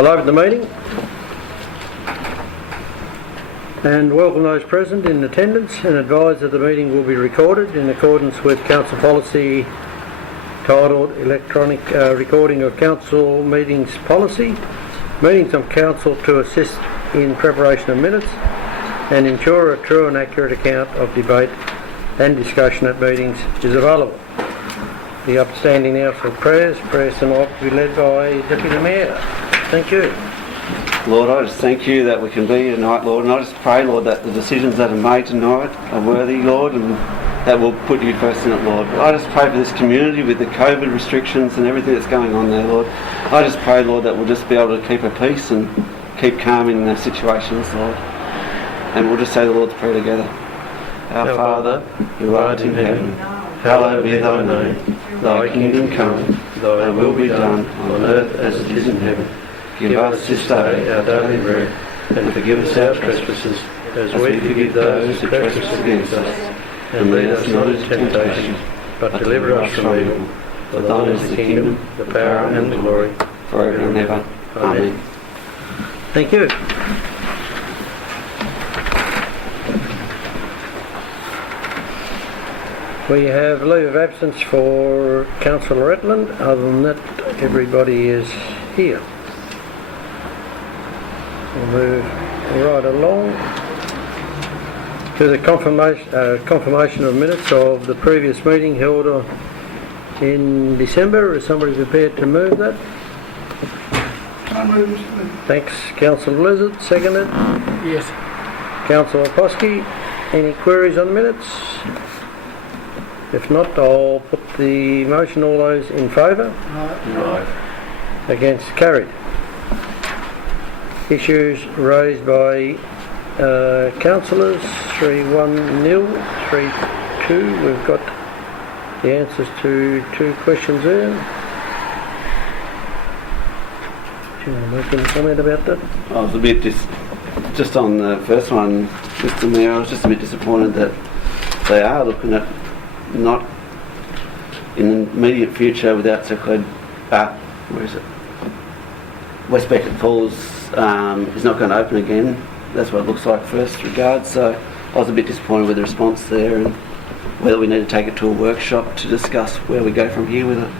I'll open the meeting and welcome those present in attendance and advise that the meeting will be recorded in accordance with Council policy titled Electronic Recording of Council Meetings Policy. Meetings of Council to assist in preparation of minutes and ensure a true and accurate account of debate and discussion at meetings is available. The upstanding now for prayers tonight will be led by Deputy Mayor. Thank you. Lord, I just thank you that we can be here tonight, Lord, and I just pray, Lord, that the decisions that are made tonight are worthy, Lord, and that will put you first in it, Lord. I just pray for this community with the COVID restrictions and everything that's going on there, Lord. I just pray, Lord, that we'll just be able to keep a peace and keep calm in those situations, Lord. And we'll just say the Lord's Prayer together. Our Father, who art in heaven, hallowed be thy name. Thy kingdom come, thy will be done, on earth as it is in heaven. Give us this day our daily bread, and forgive us our trespasses, as we forgive those who trespass against us. And lead us not into temptation, but deliver us from evil. For thine is the kingdom, the power, and the glory, forever and ever. Amen. Thank you. We have leave of absence for Councillor Retland. Other than that, everybody is here. We'll move right along to the confirmation of minutes of the previous meeting held in December. Is somebody prepared to move that? I move, Mr. Thanks, Councillor Blizzard. Seconded? Yes. Councillor Posky. Any queries on the minutes? If not, I'll put the motion. All those in favour? Right. Against? Carried. Issues raised by councillors, 3-1-0, 3-2. We've got the answers to 2 questions there. Do you want to make any comment about that? I was a bit just on the first one, Mr. Mayor, I was just a bit disappointed that they are looking at not in the immediate future without circulated, where is it? West Beckett Falls is not going to open again. That's what it looks like first regard. So I was a bit disappointed with the response there and whether we need to take it to a workshop to discuss where we go from here with it.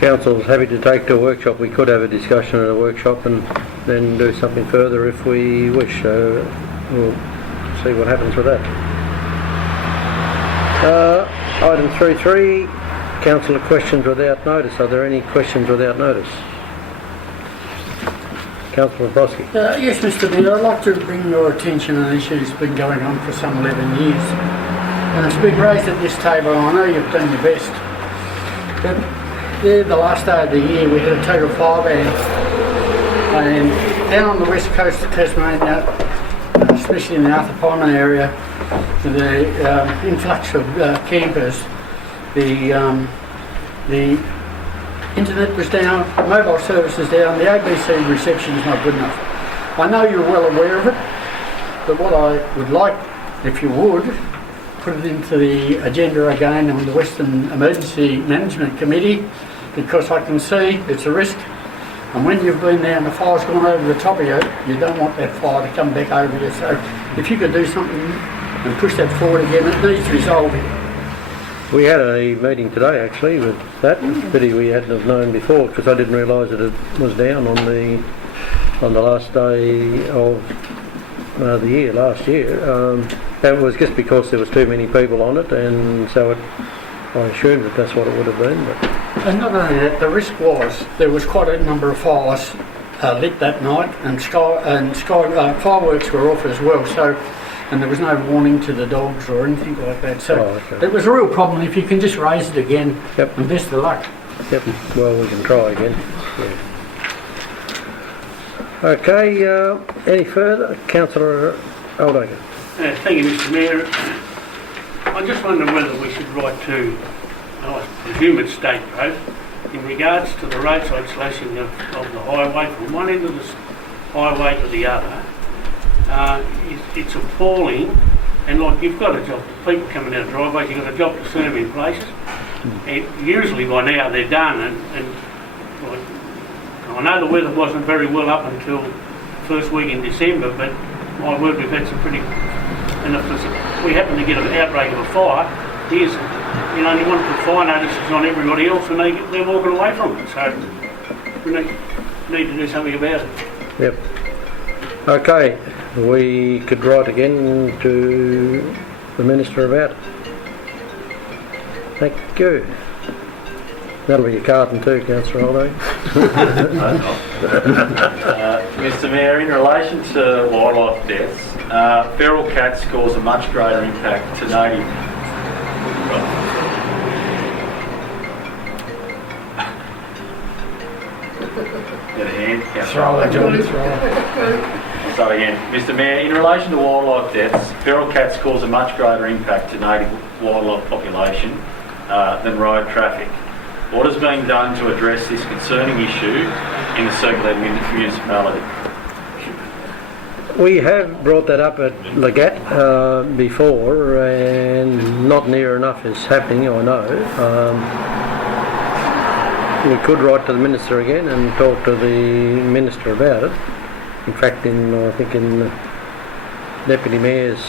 Council's happy to take to a workshop. We could have a discussion at a workshop and then do something further if we wish. So we'll see what happens with that. Item 3.3, Councillor questions without notice. Are there any questions without notice? Councillor Broski. Yes, Mr. Mayor, I'd like to bring your attention on an issue that's been going on for some 11 years. And it's been raised at this table, and I know you've done your best. But there, the last day of the year, we had a total fire ban. And down on the west coast of Tasmania, especially in the Arthur Pond area, the influx of campers, the internet was down, mobile service is down, the ABC reception is not good enough. I know you're well aware of it, but what I would like, if you would, put it into the agenda again on the Western Emergency Management Committee, because I can see it's a risk, and when you've been there and the fire's gone over the top of you, you don't want that fire to come back over you. So if you could do something and push that forward again, it needs resolving. We had a meeting today actually with that. Pity we hadn't have known before, because I didn't realise that it was down on the last day of the year, last year. It was just because there was too many people on it, and so I assumed that that's what it would have been. But. And not only that, the risk was there was quite a number of fires lit that night, and fireworks were off as well. So. And there was no warning to the dogs or anything like that. So It was a real problem. If you can just raise it again, yep. And best of luck. Yep, well, we can try again. Yeah. Okay, any further? Councillor Aldager. Thank you, Mr. Mayor. I just wonder whether we should write to, I presume it's State Road, in regards to the roadside slashing of the highway from one end of the highway to the other. It's appalling, and like you've got a job, people coming out of driveways, you've got a job to serve in places, and usually by now they're done, and like, I know the weather wasn't very well up until first week in December, but my word, we've had some pretty, and if we happen to get an outbreak of a fire, here's, you know, you want to put fire notices on everybody else and they're walking away from it, so we need to do something about it. Yep. Okay, we could write again to the Minister about it. Thank you. That'll be your carton too, Councillor Aldo. Mr Mayor, in relation to wildlife deaths, feral cats cause a much greater impact to native... Get a hand, Councillor. Start again. Mr Mayor, in relation to wildlife deaths, feral cats cause a much greater impact to native wildlife population than road traffic. What is being done to address this concerning issue in the Circular municipality? We have brought that up at Legat before, and not near enough is happening, I know. We could write to the Minister again and talk to the Minister about it. In fact, I think in the Deputy Mayor's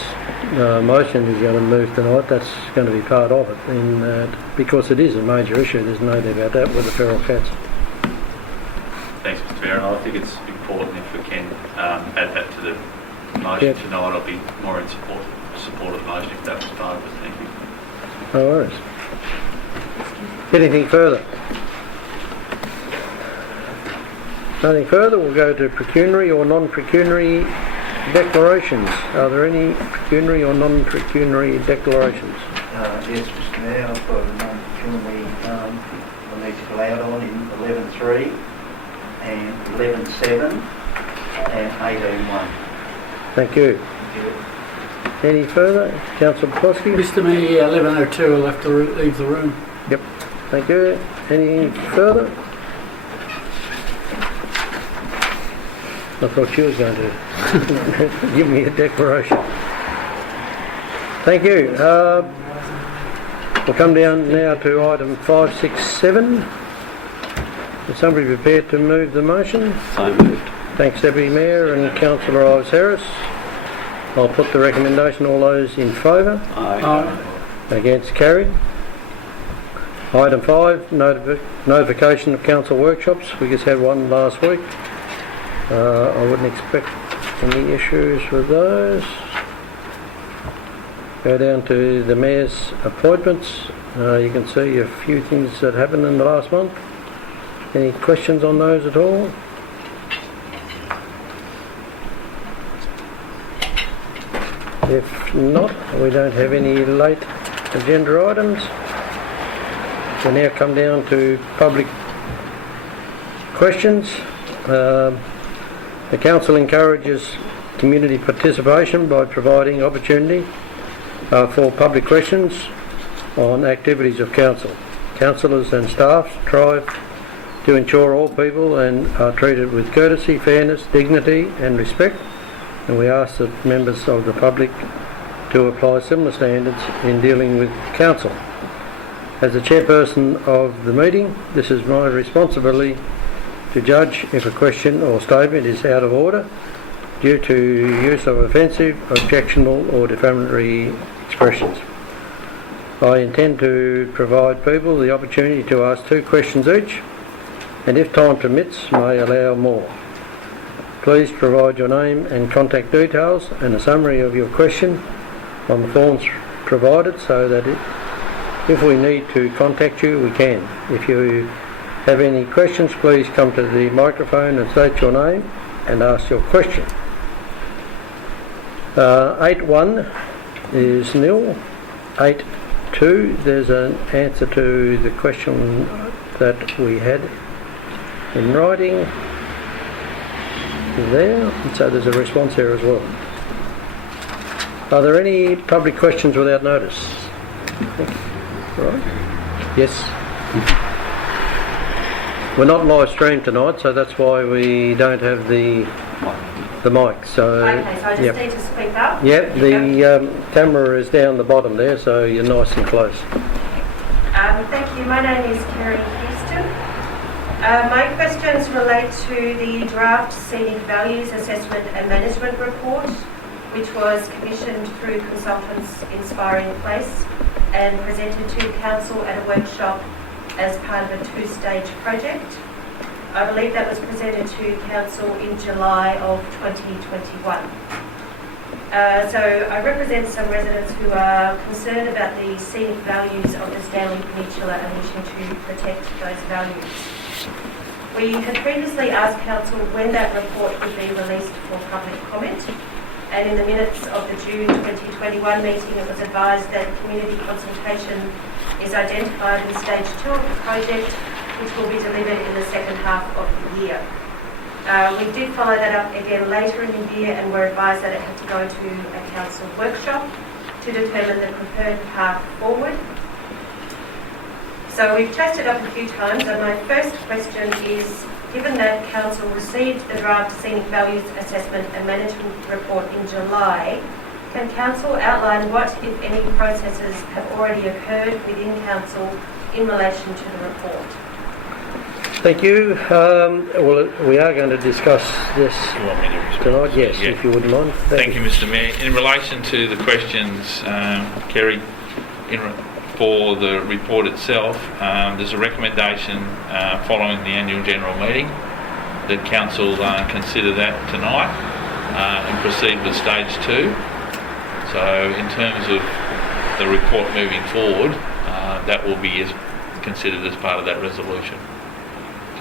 motion is going to move tonight, that's going to be part of it, because it is a major issue, there's no doubt about that, with the feral cats. Thanks, Mr Mayor, and I think it's important if we can add that to the motion tonight. I'll be more in support of the motion if that was part of it. Thank you. No worries. Anything further? Nothing further, we'll go to pecuniary or non-pecuniary declarations. Are there any pecuniary or non-pecuniary declarations? Yes, Mr Mayor, I've got a non-pecuniary I need to go out on in 11.3 and 11.7 and 18.1. Thank you. Any further? Councillor Plosky? Mr Mayor, 11.02 will have to leave the room. Yep. Thank you. Any further? I thought you was going to give me a declaration. Thank you. We'll come down now to item 567. Is somebody prepared to move the motion? So moved. Thanks, Deputy Mayor and Councillor Ives Harris. I'll put the recommendation. All those in favour? Aye. Against? Carried. Item 5, notification of council workshops. We just had one last week. I wouldn't expect any issues with those. Go down to the Mayor's appointments. You can see a few things that happened in the last month. Any questions on those at all? If not, we don't have any late agenda items. We now come down to public questions. The Council encourages community participation by providing opportunity for public questions on activities of Council. Councillors and staff strive to ensure all people are treated with courtesy, fairness, dignity and respect, and we ask that members of the public to apply similar standards in dealing with Council. As the chairperson of the meeting, this is my responsibility to judge if a question or statement is out of order due to use of offensive, objectionable or defamatory expressions. I intend to provide people the opportunity to ask 2 questions each, and if time permits, may allow more. Please provide your name and contact details and a summary of your question on the forms provided so that if we need to contact you, we can. If you have any questions, please come to the microphone and state your name and ask your question. 8.1 is nil. 8.2, there's an answer to the question that we had in writing there, and so there's a response there as well. Are there any public questions without notice? Right. Yes. We're not live streamed tonight, so that's why we don't have the mic. So okay, so I just need to speak up? Yep, the camera is down the bottom there, so you're nice and close. Thank you. My name is Kerry Houston. My questions relate to the draft Scenic Values Assessment and Management Report, which was commissioned through consultants Inspiring Place and presented to Council at a workshop as part of a two-stage project. I believe that was presented to Council in July of 2021. So I represent some residents who are concerned about the scenic values of the Stanley Peninsula and wishing to protect those values. We had previously asked Council when that report would be released for public comment, and in the minutes of the June 2021 meeting it was advised that community consultation is identified in stage 2 of the project, which will be delivered in the second half of the year. We did follow that up again later in the year and were advised that it had to go to a council workshop to determine the preferred path forward. So we've chased it up a few times, and my first question is, given that council received the draft Scenic Values Assessment and Management Report in July, can council outline what, if any, processes have already occurred within council in relation to the report? Thank you. Well, we are going to discuss this You want me to respond? tonight. Yes, Yeah. if you wouldn't mind. Thank you, Mr. Mayor. In relation to the questions, Kerry, for the report itself, there's a recommendation following the annual general meeting that council consider that tonight and proceed with stage 2. So in terms of the report moving forward, that will be considered as part of that resolution.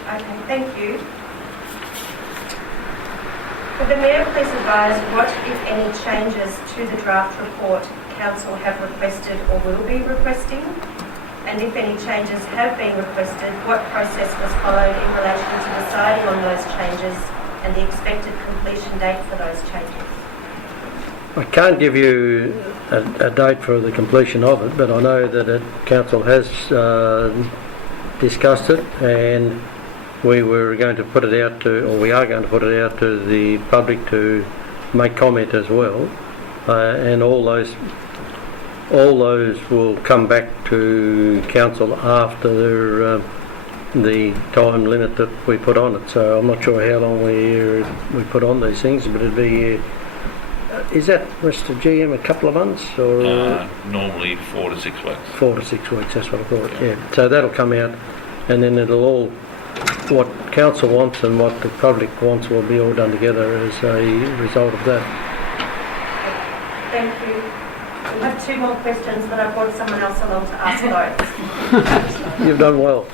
Okay, thank you. Could the Mayor please advise what, if any, changes to the draft report Council have requested or will be requesting? And if any changes have been requested, what process was followed in relation to deciding on those changes and the expected completion date for those changes? I can't give you a date for the completion of it, but I know that Council has discussed it, and we were going to put it out to, or we are going to put it out to the public to make comment as well, and all those will come back to Council after the time limit that we put on it. So I'm not sure how long we put on these things, but it'd be. Is that, Mr. GM, a couple of months or? Normally 4 to 6 weeks. 4 to 6 weeks. That's what I thought. Yeah. So that'll come out, and then it'll all, what council wants and what the public wants will be all done together as a result of that. Thank you. We have 2 more questions, but I brought someone else along to ask those. You've done well.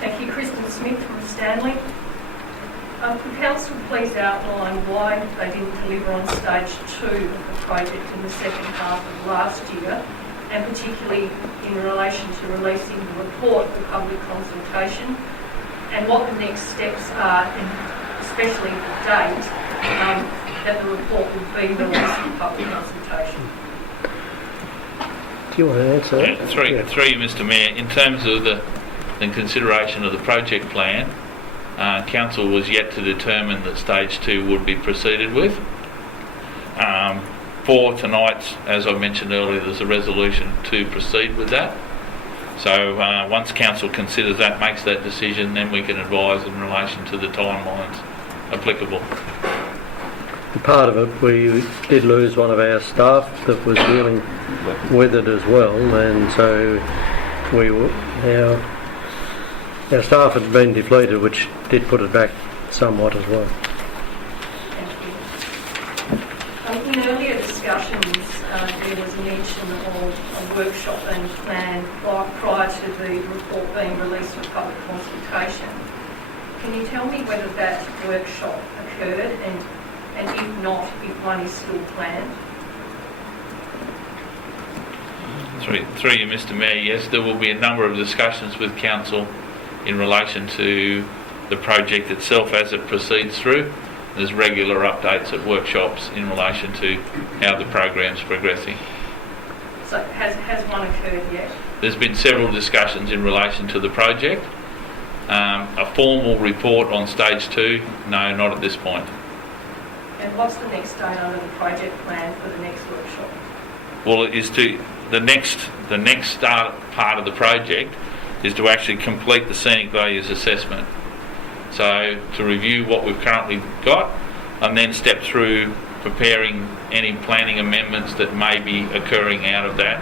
Thank you, Kristen Smith from Stanley. Could Council please outline why they didn't deliver on stage 2 of the project in the second half of last year, and particularly in relation to releasing the report for public consultation, and what the next steps are, and especially the date that the report will be released for public consultation? Do you want to answer that? Yeah, through you, Mr. Mayor. In terms of the consideration of the project plan, Council was yet to determine that stage 2 would be proceeded with. For tonight, as I mentioned earlier, there's a resolution to proceed with that. So once Council considers that, makes that decision, then we can advise in relation to the timelines applicable. Part of it, we did lose one of our staff that was dealing with it as well, and so our staff had been depleted, which did put it back somewhat as well. Thank you. In earlier discussions, there was mention of a workshop being planned prior to the report being released for public consultation. Can you tell me whether that workshop occurred, and if not, if one is still planned? Through you, Mr. Mayor, yes, there will be a number of discussions with Council in relation to the project itself as it proceeds through. There's regular updates at workshops in relation to how the program's progressing. So has one occurred yet? There's been several discussions in relation to the project. A formal report on stage 2, no, not at this point. And what's the next date under the project plan for the next workshop? Well, it is to the next start part of the project is to actually complete the scenic values assessment. So to review what we've currently got and then step through preparing any planning amendments that may be occurring out of that,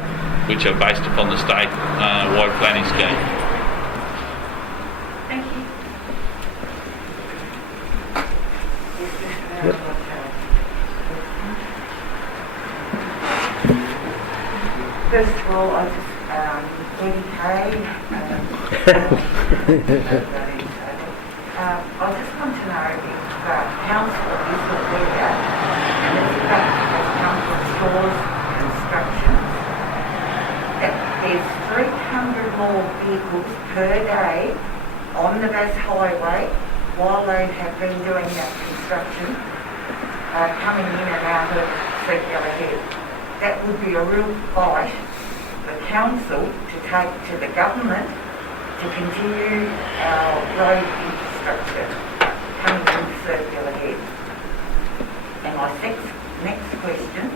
which are based upon the state-wide planning scheme. Thank you. First of all, I just dedicate. I just want to know if council is aware, and it's about as council stores constructions, that there's 300 more vehicles per day on the Bass Highway while they have been doing that construction, coming in and out of Circular Head. That would be a real fight for council to take to the government to continue our road infrastructure coming from Circular Head. And my next question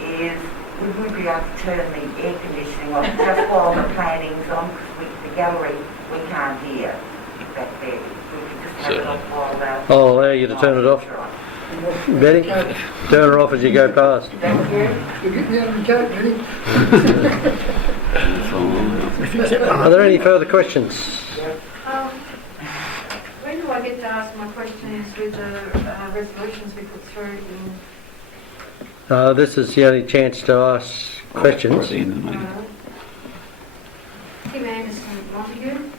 is, would we be able to turn the air conditioning off just while the planning's on, because the gallery, we can't hear back there. We could just have it off while I'll allow you to turn it off. Betty, turn it off as you go past. Thank you. You'll get me out of the coat, Betty. Are there any further questions? When do I get to ask my questions with the resolutions we put through in? This is the only chance to ask questions. Tim Anderson, Montague.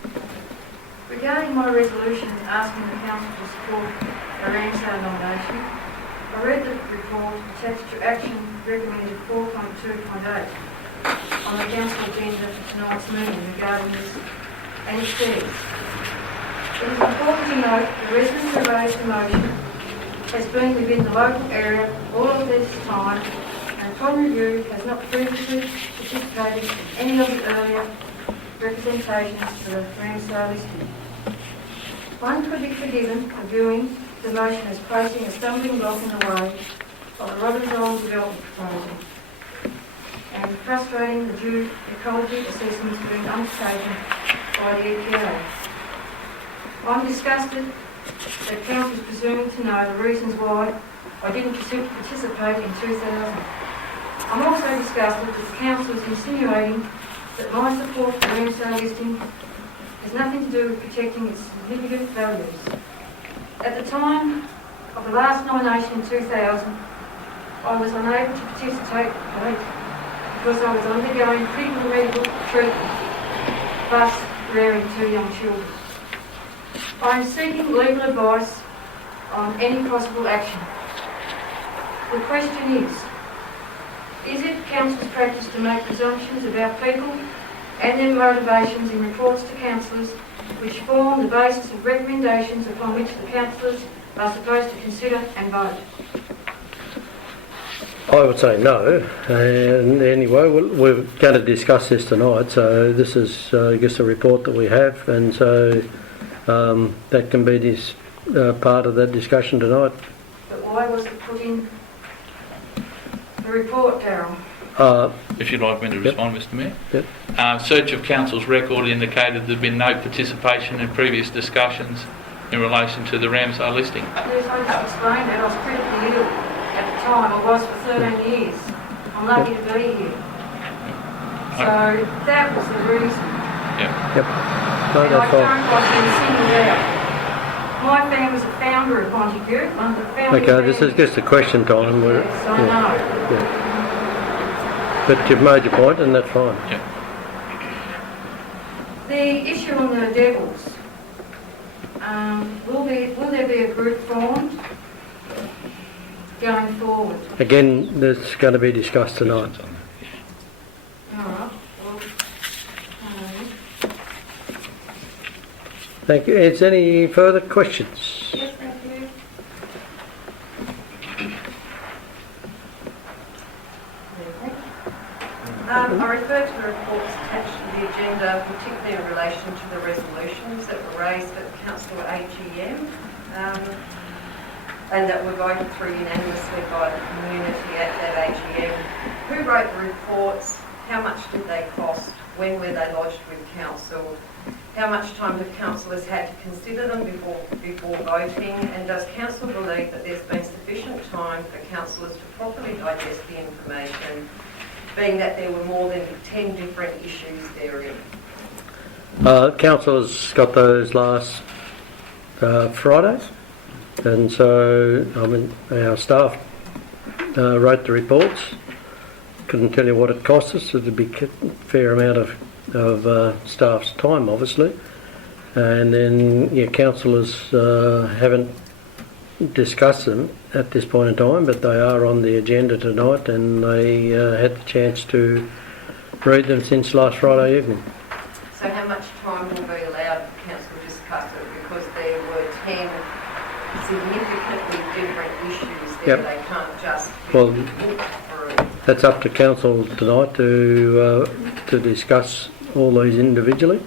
Regarding my resolution asking the council to support a Ramsar nomination, I read the report attached to action recommended 4.2.8 on the council agenda for tonight's meeting regarding this, and it says, it is important to note the residents who raised the motion has been within the local area all of this time, and upon review has not previously participated in any of the earlier representations to the Ramsar listing. One could be forgiven for viewing the motion as placing a stumbling block in the way of the Robert Island development proposal and frustrating the due ecology assessments being undertaken by the EPA. I'm disgusted that council is presuming to know the reasons why I didn't participate in 2000. I'm also disgusted that the council is insinuating that my support for the Ramsar listing has nothing to do with protecting its significant values. At the time of the last nomination in 2000, I was unable to participate because I was undergoing critical medical treatment, thus rearing 2 young children. I am seeking legal advice on any possible action. The question is it council's practice to make presumptions about people and their motivations in reports to councillors which form the basis of recommendations upon which the councillors are supposed to consider and vote? I would say no, and anyway, we're going to discuss this tonight, so this is, I guess, a report that we have, and so that can be this part of that discussion tonight. But why was it put in the report, Darryl? If you'd like me to respond, Mr Mayor. Yep. Search of council's record indicated there had been no participation in previous discussions in relation to the Ramsar listing. Yes, I just explained that. I was critically ill at the time. I was for 13 years. I'm lucky to be here. So that was the reason. Yep. No, And I that's fine. don't like being singled out. My family was a founder of Montague. I'm the founder Okay, this is just a question time. Yes, I know. Yeah. But you've made your point, and that's fine. Yeah. The issue on the Devils, will there be a group formed going forward? Again, that's going to be discussed tonight. All right. Well, Thank you. Is there any further questions? yes, thank you. I refer to the reports attached to the agenda, particularly in relation to the resolutions that were raised at the council AGM and that were voted through unanimously by the community at that AGM. Who wrote the reports? how much did they cost, when were they lodged with council, how much time have councillors had to consider them before voting, and does council believe that there's been sufficient time for councillors to properly digest the information, being that there were more than 10 different issues therein? Councillors got those last Fridays, and so our staff wrote the reports. Couldn't tell you what it cost us. It'd be a fair amount of staff's time, obviously. And then, councillors haven't discussed them at this point in time, but they are on the agenda tonight, and they had the chance to read them since last Friday evening. So how much time will be allowed for council to discuss it? Because there were 10 significantly different issues there. Yep. They can't just Well, look through. That's up to council tonight to discuss all these individually,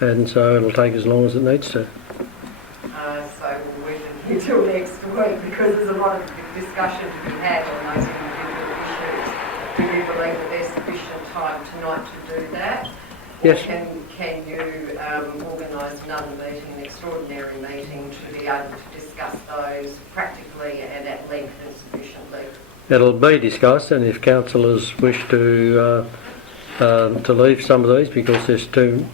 and so it'll take as long as it needs to. So we'll wait until next week, because there's a lot of discussion to be had on those individual issues. Do you believe that there's sufficient time tonight to do that? Yes. Or can you organise another meeting, an extraordinary meeting, to be able to discuss those practically and at length and sufficiently? It'll be discussed, and if councillors wish to leave some of these because there's too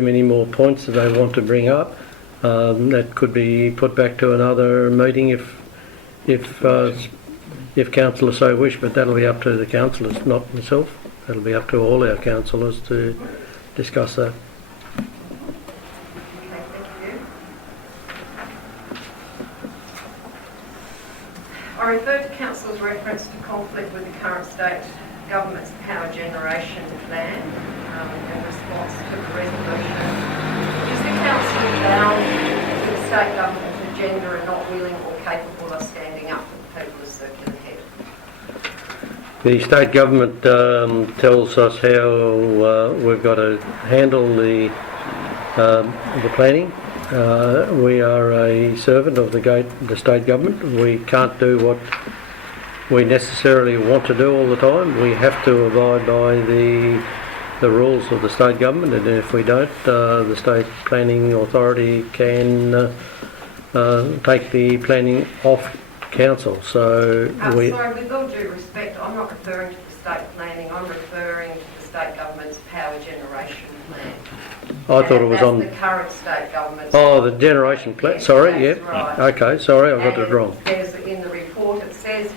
many more points that they want to bring up, that could be put back to another meeting if councillors so wish. But that'll be up to the councillors, not myself. That'll be up to all our councillors to discuss that. Okay, thank you. I refer to council's reference to conflict with the current state government's power generation plan in response to the resolution. Is the council bound to the state government's agenda and not willing or capable of standing up for the people of Circular Head? The state government tells us how we've got to handle the planning. We are a servant of the state government. We can't do what we necessarily want to do all the time. We have to abide by the rules of the state government, and if we don't, the state planning authority can take the planning off council. So sorry, with all due respect, I'm not referring to the state planning, I'm referring to the state government's power generation plan. I thought it was on the current state government's. Oh, the generation plan. Yes, Sorry, that's yep. right. Okay, sorry, I got it wrong. There's, in the report it says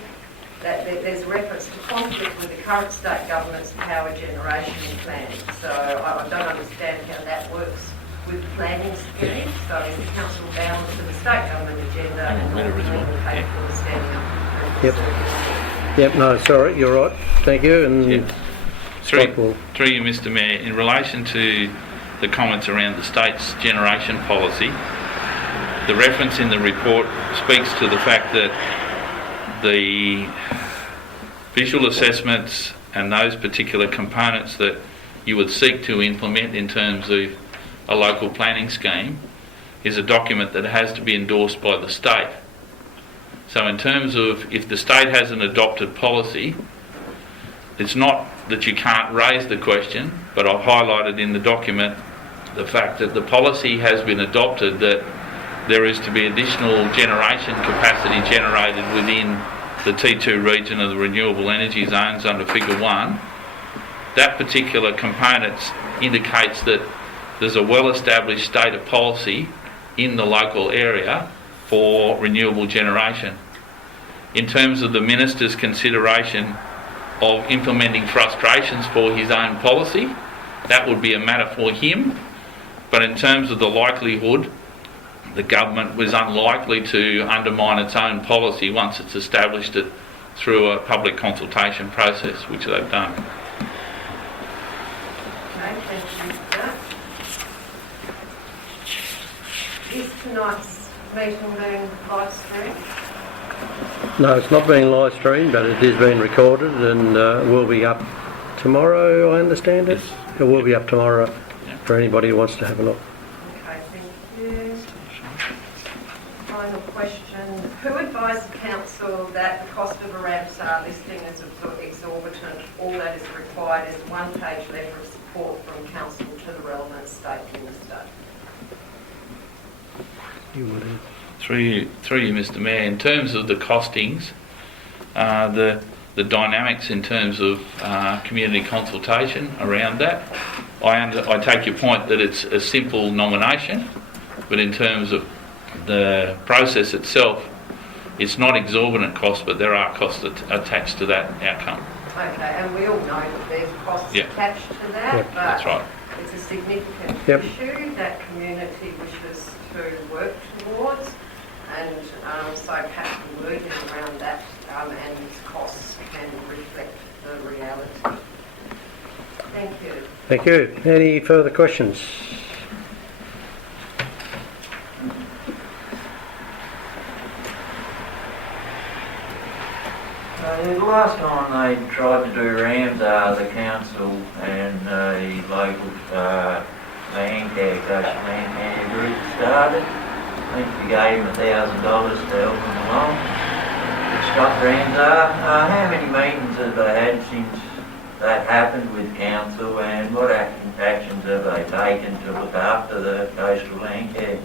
that there's reference to conflict with the current state government's power generation plan. So I don't understand how that works with the planning scheme. So is the council bound to the state government agenda and not really capable of standing up? Yep. Yep, no, sorry, you're right. Thank you. And Through you, Mr. Mayor, in relation to the comments around the state's generation policy, the reference in the report speaks to the fact that the visual assessments and those particular components that you would seek to implement in terms of a local planning scheme is a document that has to be endorsed by the state. So in terms of if the state has an adopted policy, it's not that you can't raise the question, but I've highlighted in the document the fact that the policy has been adopted that there is to be additional generation capacity generated within the T2 region of the renewable energy zones under Figure 1. That particular component indicates that there's a well-established state of policy in the local area for renewable generation. In terms of the Minister's consideration of implementing frustrations for his own policy, that would be a matter for him. But in terms of the likelihood, the government was unlikely to undermine its own policy once it's established it through a public consultation process, which they've done. Okay, thank you for that. Is tonight's meeting being live streamed? no, it's not being live streamed, but it is being recorded and will be up tomorrow, I understand it. It will be up tomorrow for anybody who wants to have a look. Okay, thank you. Final question. Who advised council that the cost of a Ramsar listing is exorbitant sufficient. All that is required is a one-page letter of support from council to the relevant state minister. You would have. Through you, Mr. Mayor, in terms of the costings, the dynamics in terms of community consultation around that, I take your point that it's a simple nomination, but in terms of the process itself, it's not exorbitant costs, but there are costs attached to that outcome. Okay, and we all know that there's costs attached to that, Yep. but That's right. it's a significant Yep. issue that community wishes to work towards, and so perhaps the wording around that and its costs can reflect the reality. Thank you. Thank you. Any further questions? The last time they tried to do Ramsar, the council and the local land group started. I think we gave them $1,000 to help them along to stop Ramsar. How many meetings have they had since that happened with council, and what actions have they taken to look after the coastal land care?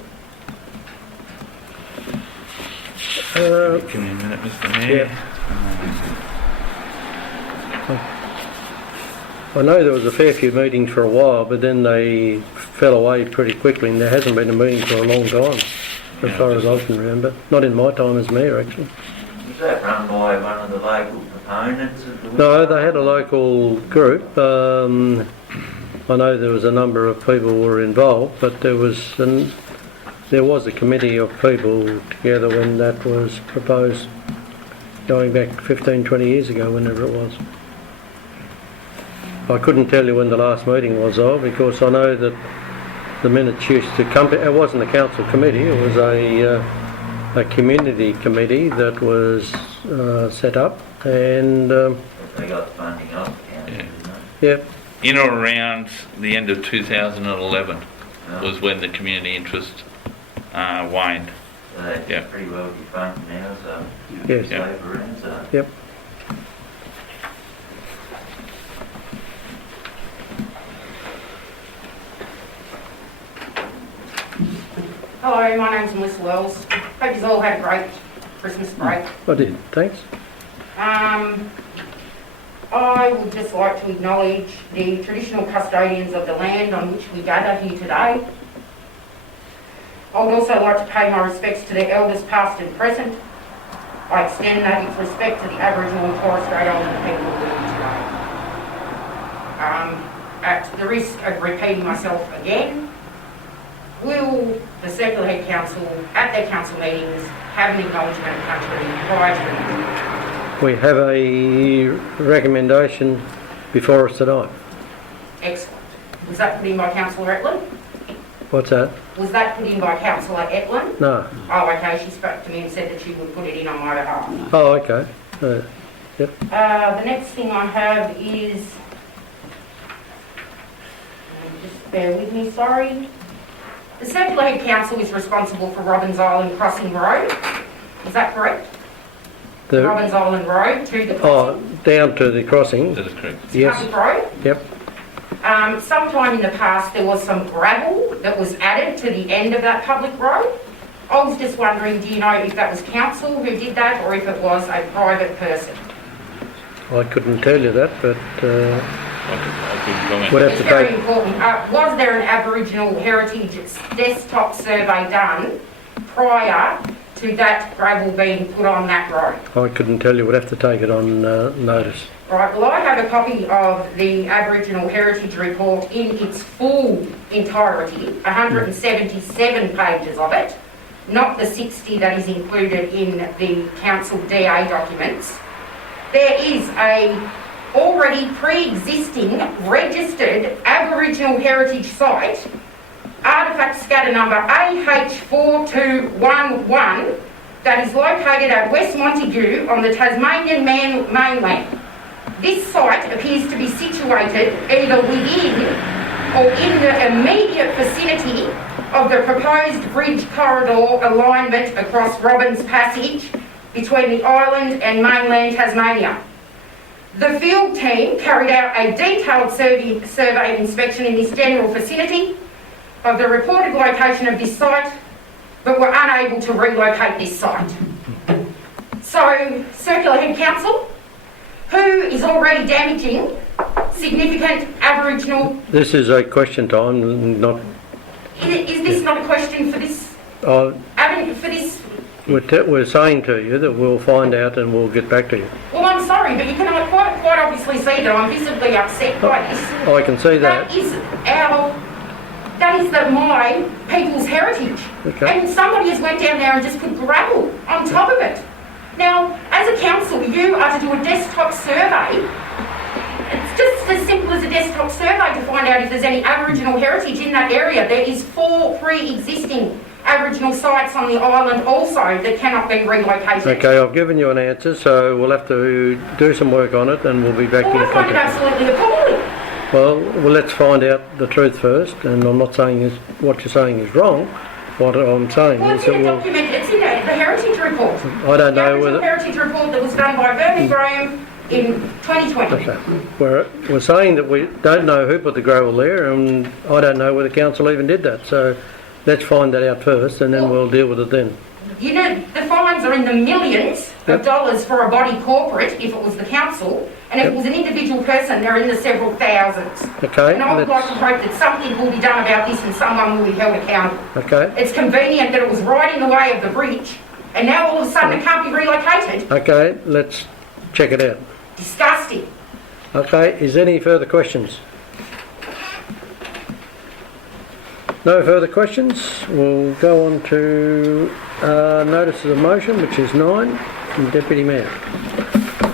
Give me a minute, Mr. Mayor. I know there was a fair few meetings for a while, but then they fell away pretty quickly, and there hasn't been a meeting for a long time, as far as I can remember. Not in my time as mayor, actually. Was that run by one of the local proponents of the... No, they had a local group. I know there was a number of people who were involved, but there was a committee of people together when that was proposed, going back 15, 20 years ago, whenever it was. I couldn't tell you when the last meeting was of, because I know that the minutes used to come. It wasn't a council committee, it was a community committee that was set up, and They got the funding off the county, didn't they? yeah, In or around the end of 2011 was when the community interest waned. So that's Yep. pretty well defunct now, so yes, it's over and so. yep. Hello, my name's Melissa Wells. Hope you all had a great Christmas break. I did, thanks. I would just like to acknowledge the traditional custodians of the land on which we gather here today. I would also like to pay my respects to the elders past and present. I extend that respect to the Aboriginal and Torres Strait Islander people living today. At the risk of repeating myself again, will the Circular Head Council, at their council meetings, have an acknowledgement of country prior to the meeting? We have a recommendation before us tonight. Excellent. Was that put in by Councillor Etlin? What's that? Was that put in by Councillor Etlin? No. Oh, okay, she spoke to me and said that she would put it in on my behalf. Oh, okay. Yep. The next thing I have is, just bear with me, sorry. The Circular Head Council is responsible for Robbins Island Crossing Road. Is that correct? The, Robbins Island Road to the crossing. down to the crossing. That is correct. Yes. Public road. Yep. Sometime in the past there was some gravel that was added to the end of that public road. I was just wondering, do you know if that was council who did that or if it was a private person? I couldn't tell you that, but I couldn't comment. would have It's to very take. important. Was there an Aboriginal Heritage desktop survey done prior to that gravel being put on that road? I couldn't tell you. Would have to take it on notice. Right, well, I have a copy of the Aboriginal Heritage Report in its full entirety, 177 pages of it, not the 60 that is included in the council DA documents. There is a already pre-existing registered Aboriginal heritage site, artefact scatter number AH4211, that is located at West Montague on the Tasmanian mainland. This site appears to be situated either within or in the immediate vicinity of the proposed bridge corridor alignment across Robbins Passage between the island and mainland Tasmania. The field team carried out a detailed survey inspection in this general vicinity of the reported location of this site, but were unable to relocate this site. So, Circular Head Council, who is already damaging significant Aboriginal... This is a question time, not... Is this not a question for this? Oh, For this? we're saying to you that we'll find out and we'll get back to you. Well, I'm sorry, but you can quite obviously see that I'm visibly upset by this. I can see that. That is my people's heritage. Okay. And somebody has went down there and just put gravel on top of it. Now, as a council, you are to do a desktop survey. It's just as simple as a desktop survey to find out if there's any Aboriginal heritage in that area. There is 4 pre-existing Aboriginal sites on the island also that cannot be relocated. Okay, I've given you an answer, so we'll have to do some work on it and we'll be back in I find it contact. absolutely appalling. Well, let's find out the truth first, and I'm not saying what you're saying is wrong. What I'm saying Well, is it's that in a document, it's in the heritage report. I don't know The whether... heritage report that was done by Vernon Graham in 2020. Okay. We're saying that we don't know who put the gravel there, and I don't know whether council even did that. So let's find that out first, and then we'll deal with it then. You know, the fines are in the millions of dollars for a body corporate if it was the council, and if it was an individual person, they're in the several thousands. Okay. And I would like to hope that something will be done about this and someone will be held accountable. Okay. It's convenient that it was right in the way of the bridge, and now all of a sudden it can't be relocated. Okay, let's check it out. Disgusting. Okay, is there any further questions? No further questions. We'll go on to notices of motion, which is 9, from Deputy Mayor.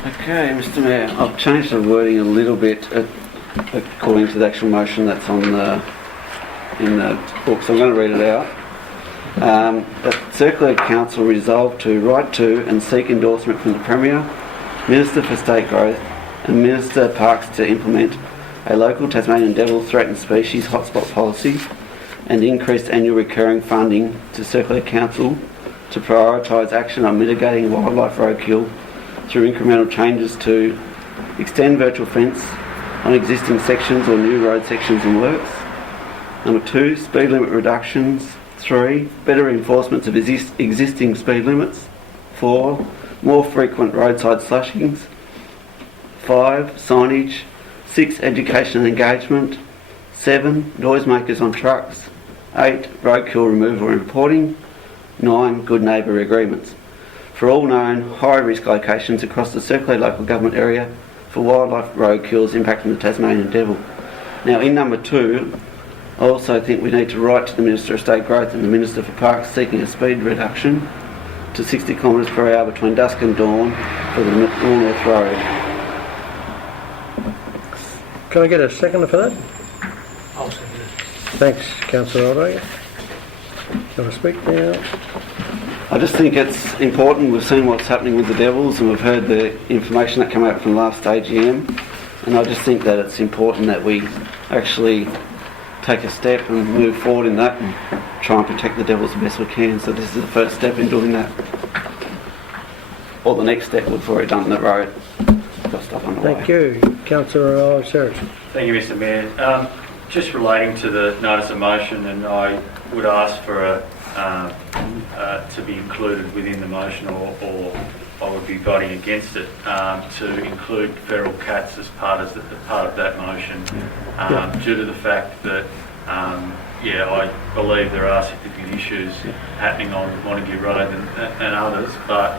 Okay, Mr Mayor, I've changed the wording a little bit according to the actual motion that's on in the book, so I'm going to read it out. That Circular Council resolved to write to and seek endorsement from the Premier, Minister for State Growth and Minister Parks to implement a local Tasmanian devil threatened species hotspot policy and increased annual recurring funding to Circular Council to prioritise action on mitigating wildlife roadkill through incremental changes to extend virtual fence on existing sections or new road sections and works. Number 2, speed limit reductions. 3, better enforcement of existing speed limits. 4, more frequent roadside slashings. 5, signage. 6, education and engagement. 7, noisemakers on trucks. 8, roadkill removal and reporting. 9, good neighbour agreements for all known high-risk locations across the Circular local government area for wildlife roadkills impacting the Tasmanian devil. Now, in number 2, I also think we need to write to the Minister of State Growth and the Minister for Parks seeking a speed reduction to 60 kilometres per hour between dusk and dawn for the North Road. Can I get a seconder for that? I'll second it. Thanks, Councillor Rodriguez. Can I speak now? I just think it's important. We've seen what's happening with the devils and we've heard the information that came out from last AGM, and I just think that it's important that we actually take a step and move forward in that and try and protect the devils the best we can. So this is the first step in doing that. Or the next step we've already done the road. Got stuff on the way. Thank you. Councillor Search. Thank you, Mr Mayor. Just relating to the notice of motion, and I would ask for to be included within the motion, or I would be voting against it, to include feral cats as part of that motion, due to the fact that I believe there are significant issues happening on Montague Road and others, but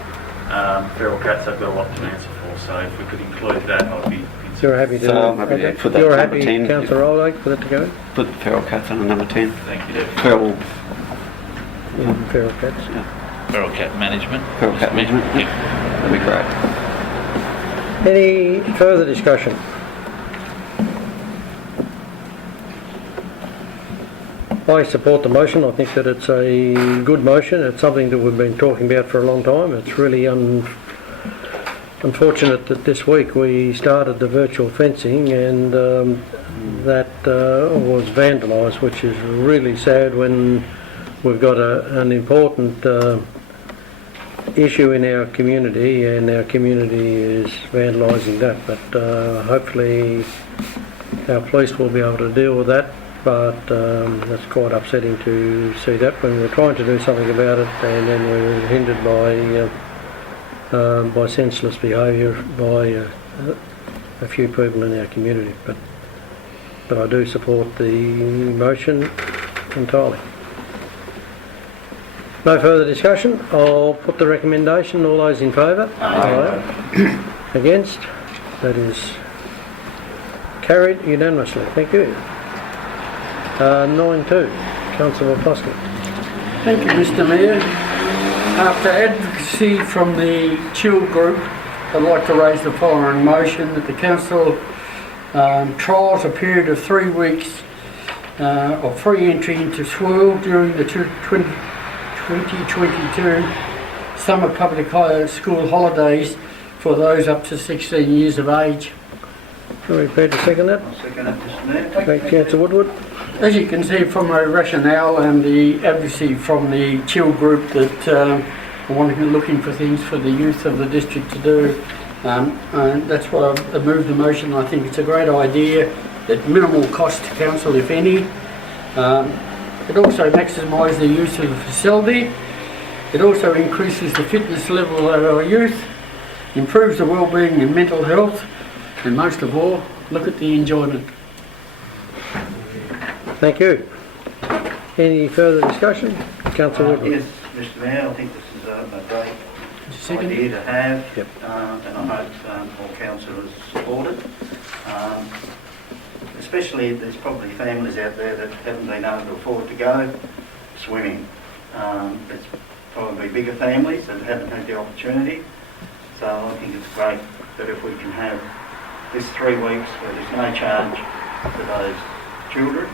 feral cats have got a lot to answer for. So if we could include that, I'd be. You're happy to, So I'm happy to put that you're number happy, 10. Councillor Rodriguez, for that to go? Put the feral cats on number 10. Thank you. Feral Feral cats. Feral cat management. Feral cat management. Yeah. That'd be great. Any further discussion? I support the motion. I think that it's a good motion. It's something that we've been talking about for a long time. It's really unfortunate that this week we started the virtual fencing and that was vandalised, which is really sad when we've got an important issue in our community, and our community is vandalising that, but hopefully our police will be able to deal with that. But it's quite upsetting to see that when we're trying to do something about it, and then we're hindered by senseless behaviour by a few people in our community. But I do support the motion entirely. No further discussion. I'll put the recommendation. All those in favour? Aye. Against? That is carried unanimously. Thank you. 9.2. Councillor Plosky. Thank you, Mr Mayor. After advocacy from the Chill Group, I'd like to raise the following motion that the Council trials a period of 3 weeks of free entry into Swirl during the 2022 summer public school holidays for those up to 16 years of age. Are we prepared to second that? I'll second that, Mr Mayor. Thank you, Councillor Woodward. As you can see from my rationale and the advocacy from the Chill Group that are looking for things for the youth of the district to do, and that's why I've moved the motion. I think it's a great idea at minimal cost to council, if any. It also maximises the use of the facility. It also increases the fitness level of our youth, improves the well-being and mental health, and most of all, look at the enjoyment. Thank you. Any further discussion? Councillor Woodward. Yes, Mr Mayor, I think this is a great idea to have, Yep. and I hope all councillors support it. Especially there's probably families out there that haven't been able to afford to go swimming. It's probably bigger families that haven't had the opportunity. So I think it's great that if we can have this 3 weeks where there's no charge for those children,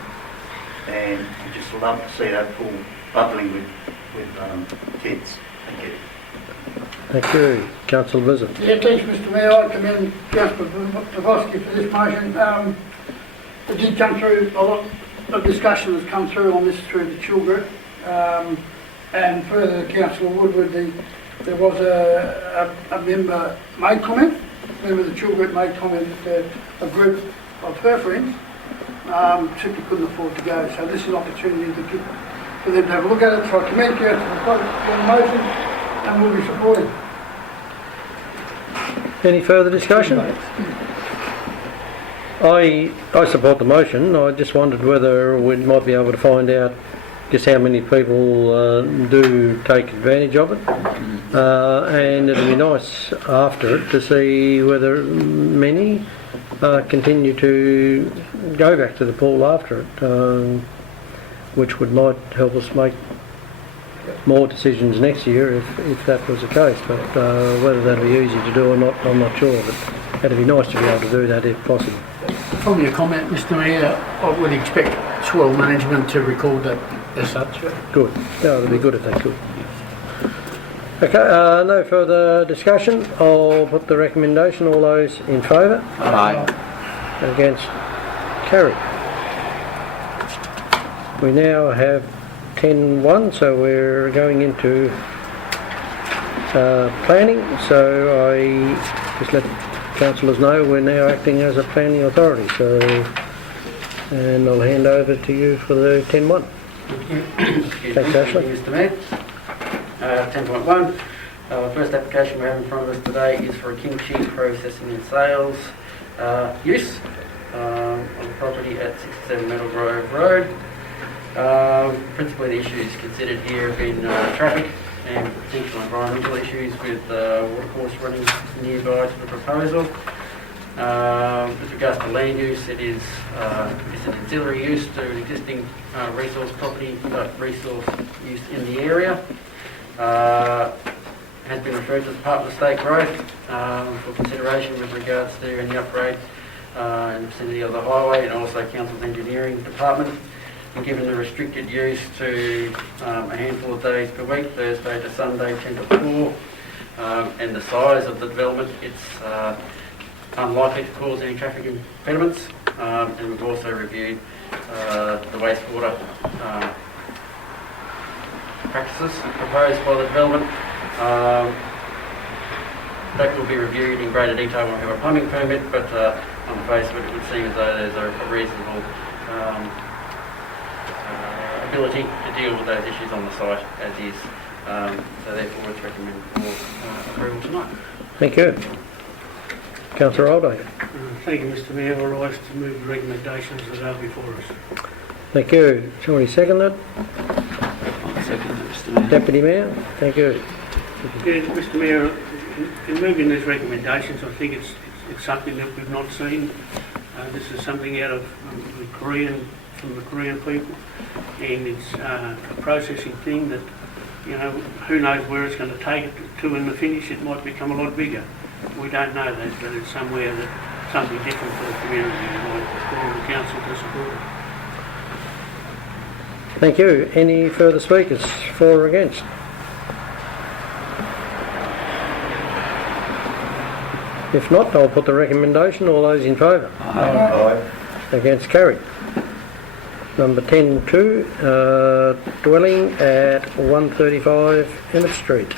and I just love to see that pool bubbling with kids. Thank you. Thank you. Councillor Blizzard. Yeah, thanks, Mr Mayor. I commend Councillor Dvorsky for this motion. It did come through, a lot of discussion has come through on this through the Chill Group. And further, Councillor Woodward, there was a member made comment. A member of the Chill Group made comment that a group of her friends simply couldn't afford to go. So this is an opportunity for them to have a look at it. So I commend Councillor for the motion, and we'll be supporting. Any further discussion? I support the motion. I just wondered whether we might be able to find out just how many people do take advantage of it, and it'll be nice after it to see whether many continue to go back to the pool after it, which might help us make more decisions next year if that was the case. But whether that'll be easy to do or not, I'm not sure. But it'd be nice to be able to do that if possible. From your comment, Mr Mayor, I would expect Swirl management to record that as such. Good. Yeah, it'd be good if they could. Okay, no further discussion. I'll put the recommendation. All those in favour? Aye. Against? Carried. We now have 10.1, so we're going into planning. So I just let councillors know we're now acting as a planning authority. So, and I'll hand over to you for the 10.1. Thanks, Ashley. Mr Mayor. 10.1. The first application we have in front of us today is for a king sheep processing and sales use of the property at 67 Metal Grove Road. Principally the issues considered here have been traffic and potential environmental issues with watercourse running nearby to the proposal. With regards to land use, it's an ancillary use to an existing resource property, but resource use in the area. Has been referred to the Department of State Growth for consideration with regards to any upgrade in the vicinity of the highway, and also Council's Engineering Department. And given the restricted use to a handful of days per week, Thursday to Sunday, 10 to 4, and the size of the development, it's unlikely to cause any traffic impediments. And we've also reviewed the wastewater practices proposed by the development, That will be reviewed in greater detail when we have a plumbing permit, but on the face of it, it would seem as though there's a reasonable ability to deal with those issues on the site as is. So therefore it's recommended for approval tonight. Thank you. Councillor Alday. Thank you, Mr Mayor. I rise to move the recommendations that are before us. Thank you. Somebody second that? I'll second that, Mr Mayor. Deputy Mayor. Thank you. Yeah, Mr Mayor, in moving these recommendations, I think it's something that we've not seen. This is something out of from the Korean people, and it's a processing thing that, you know, who knows where it's going to take it to in the finish. It might become a lot bigger. We don't know that, but it's somewhere that something different for the community, and I call the council to support it. Thank you. Any further speakers for or against? If not, I'll put the recommendation. All those in favour? Aye. Against, carried. Number 10.2, dwelling at 135 Emmett Street.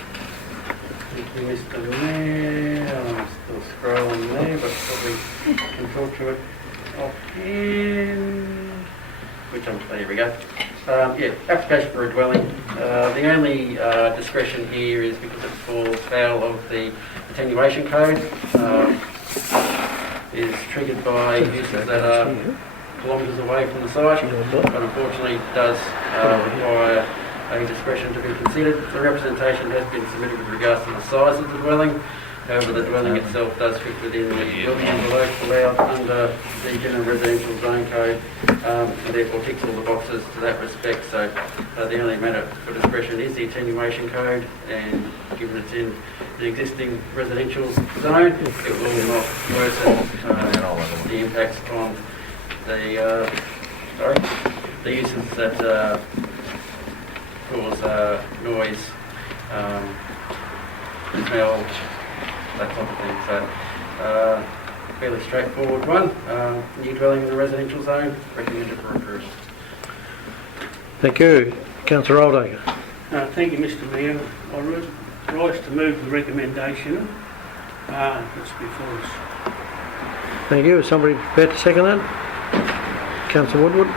Thank you, Mr Mayor. I'm still scrolling there, but probably can talk to it offhand. There we go. Yeah, application for a dwelling. The only discretion here is because it falls foul of the attenuation code. Is triggered by uses that are kilometres away from the site, but unfortunately does require a discretion to be considered. The representation has been submitted with regards to the size of the dwelling. However, the dwelling itself does fit within the building envelope allowed under the general residential zone code, and therefore ticks all the boxes to that respect. So the only matter for discretion is the attenuation code, and given it's in the existing residential zone, it will not worsen the impacts on the uses that cause noise, smell, that type of thing. So, fairly straightforward one. New dwelling in the residential zone, recommended for approval. Thank you. Councillor Aldaker. Thank you, Mr Mayor. I rise to move the recommendation that's before us. Thank you. Is somebody prepared to second that? Councillor Woodward.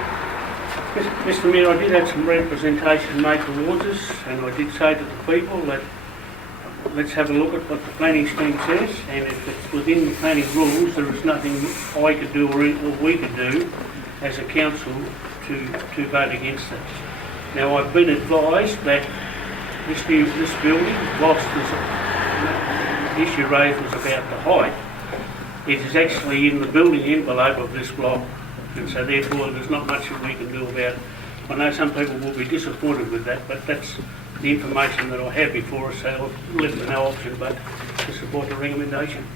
Mr Mayor, I did have some representation made towards us, and I did say to the people that let's have a look at what the planning scheme says, and if it's within the planning rules, there is nothing I could do or we could do as a council to vote against it. Now, I've been advised that this building, whilst the issue raised was about the height, it is actually in the building envelope of this block, and so therefore there's not much that we can do about it. I know some people will be disappointed with that, but that's the information that I have before us, so I've left no option but to support the recommendation.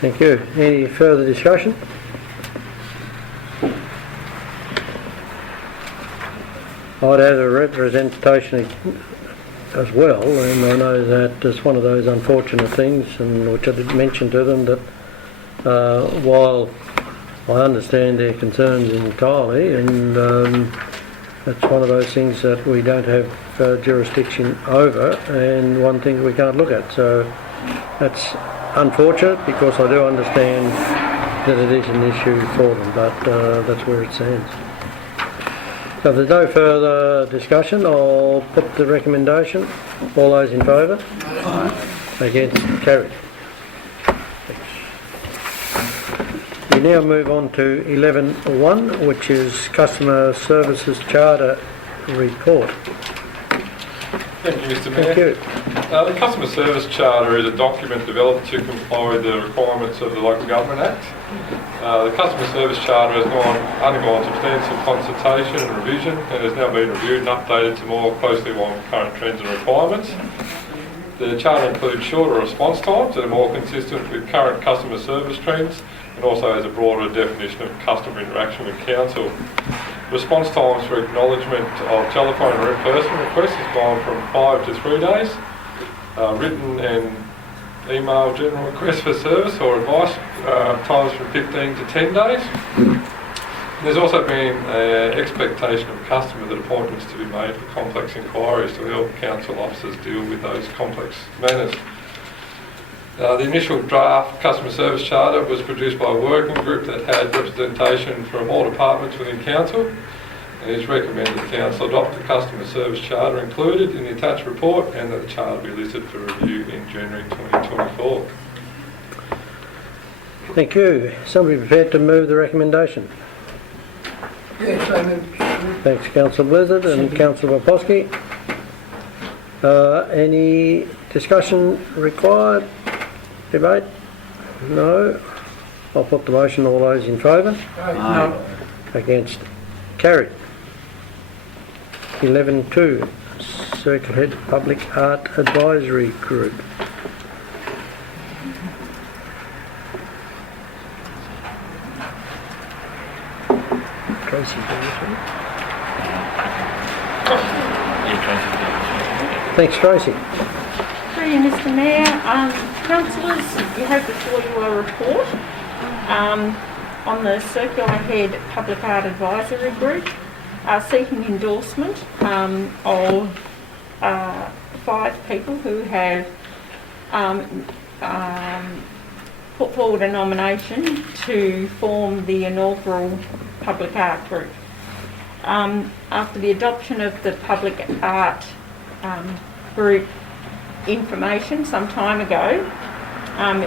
Thank you. Any further discussion? I'd add a representation as well, and I know that it's one of those unfortunate things, and which I did mention to them, that while I understand their concerns entirely, and it's one of those things that we don't have jurisdiction over, and one thing we can't look at. So that's unfortunate, because I do understand that it is an issue for them, but that's where it stands. So if there's no further discussion, I'll put the recommendation. All those in favour? Against? Carried. We now move on to 11.1, which is Customer Services Charter Report. Thank you, Mr Mayor. Thank you. The Customer Service Charter is a document developed to comply with the requirements of the Local Government Act. The Customer Service Charter has undergone substantial consultation and revision, and has now been reviewed and updated to more closely align with current trends and requirements. The Charter includes shorter response times that are more consistent with current customer service trends, and also has a broader definition of customer interaction with Council. Response times for acknowledgement of telephone or in-person requests has gone from 5 to 3 days. Written and email general requests for service or advice times from 15 to 10 days. There's also been an expectation of a customer that appointments to be made for complex inquiries to help council officers deal with those complex matters. The initial draft customer service charter was produced by a working group that had representation from all departments within council, and it is recommended that council adopt the customer service charter included in the attached report and that the charter be listed for review in January 2024. Thank you. Somebody prepared to move the recommendation? Yes, I move. Thanks, Councillor Blizzard and Councillor Poposky. Any discussion required? Debate? No. I'll put the motion. All those in favour? No. Against? Carried. 11.2, Circlehead Public Art Advisory Group. Tracy, thanks, Tracy. Through you, Mr. Mayor. Councillors, you have before you a report on the Circular Head Public Art Advisory Group seeking endorsement of 5 people who have put forward a nomination to form the inaugural public art group. After the adoption of the public art group information some time ago,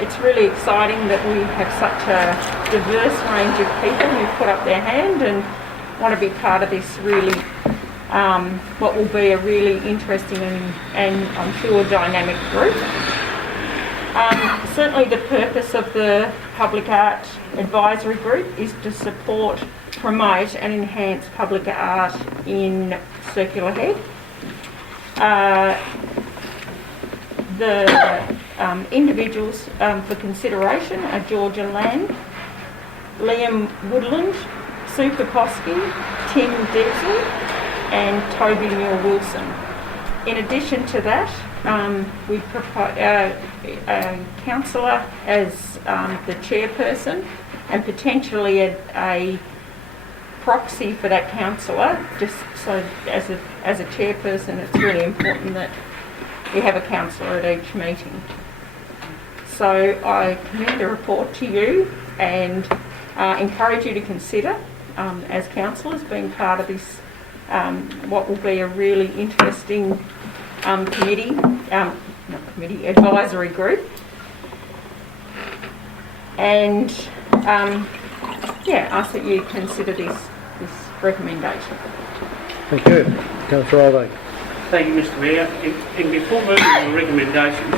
it's really exciting that we have such a diverse range of people who put up their hand and want to be part of this really, what will be a really interesting and I'm sure dynamic group. Certainly the purpose of the Public Art Advisory Group is to support, promote and enhance public art in Circular Head. The individuals for consideration are Georgia Land, Liam Woodland, Sue Poposky, Tim Diesel and Toby Muir-Wilson. In addition to that, we propose a councillor as the chairperson and potentially a proxy for that councillor. Just so as a chairperson, it's really important that we have a councillor at each meeting. So I commend the report to you and encourage you to consider as councillors being part of this what will be a really interesting advisory group. And ask that you consider this recommendation. Thank you. Councillor Alday. Thank you, Mr. Mayor. And before moving to the recommendations,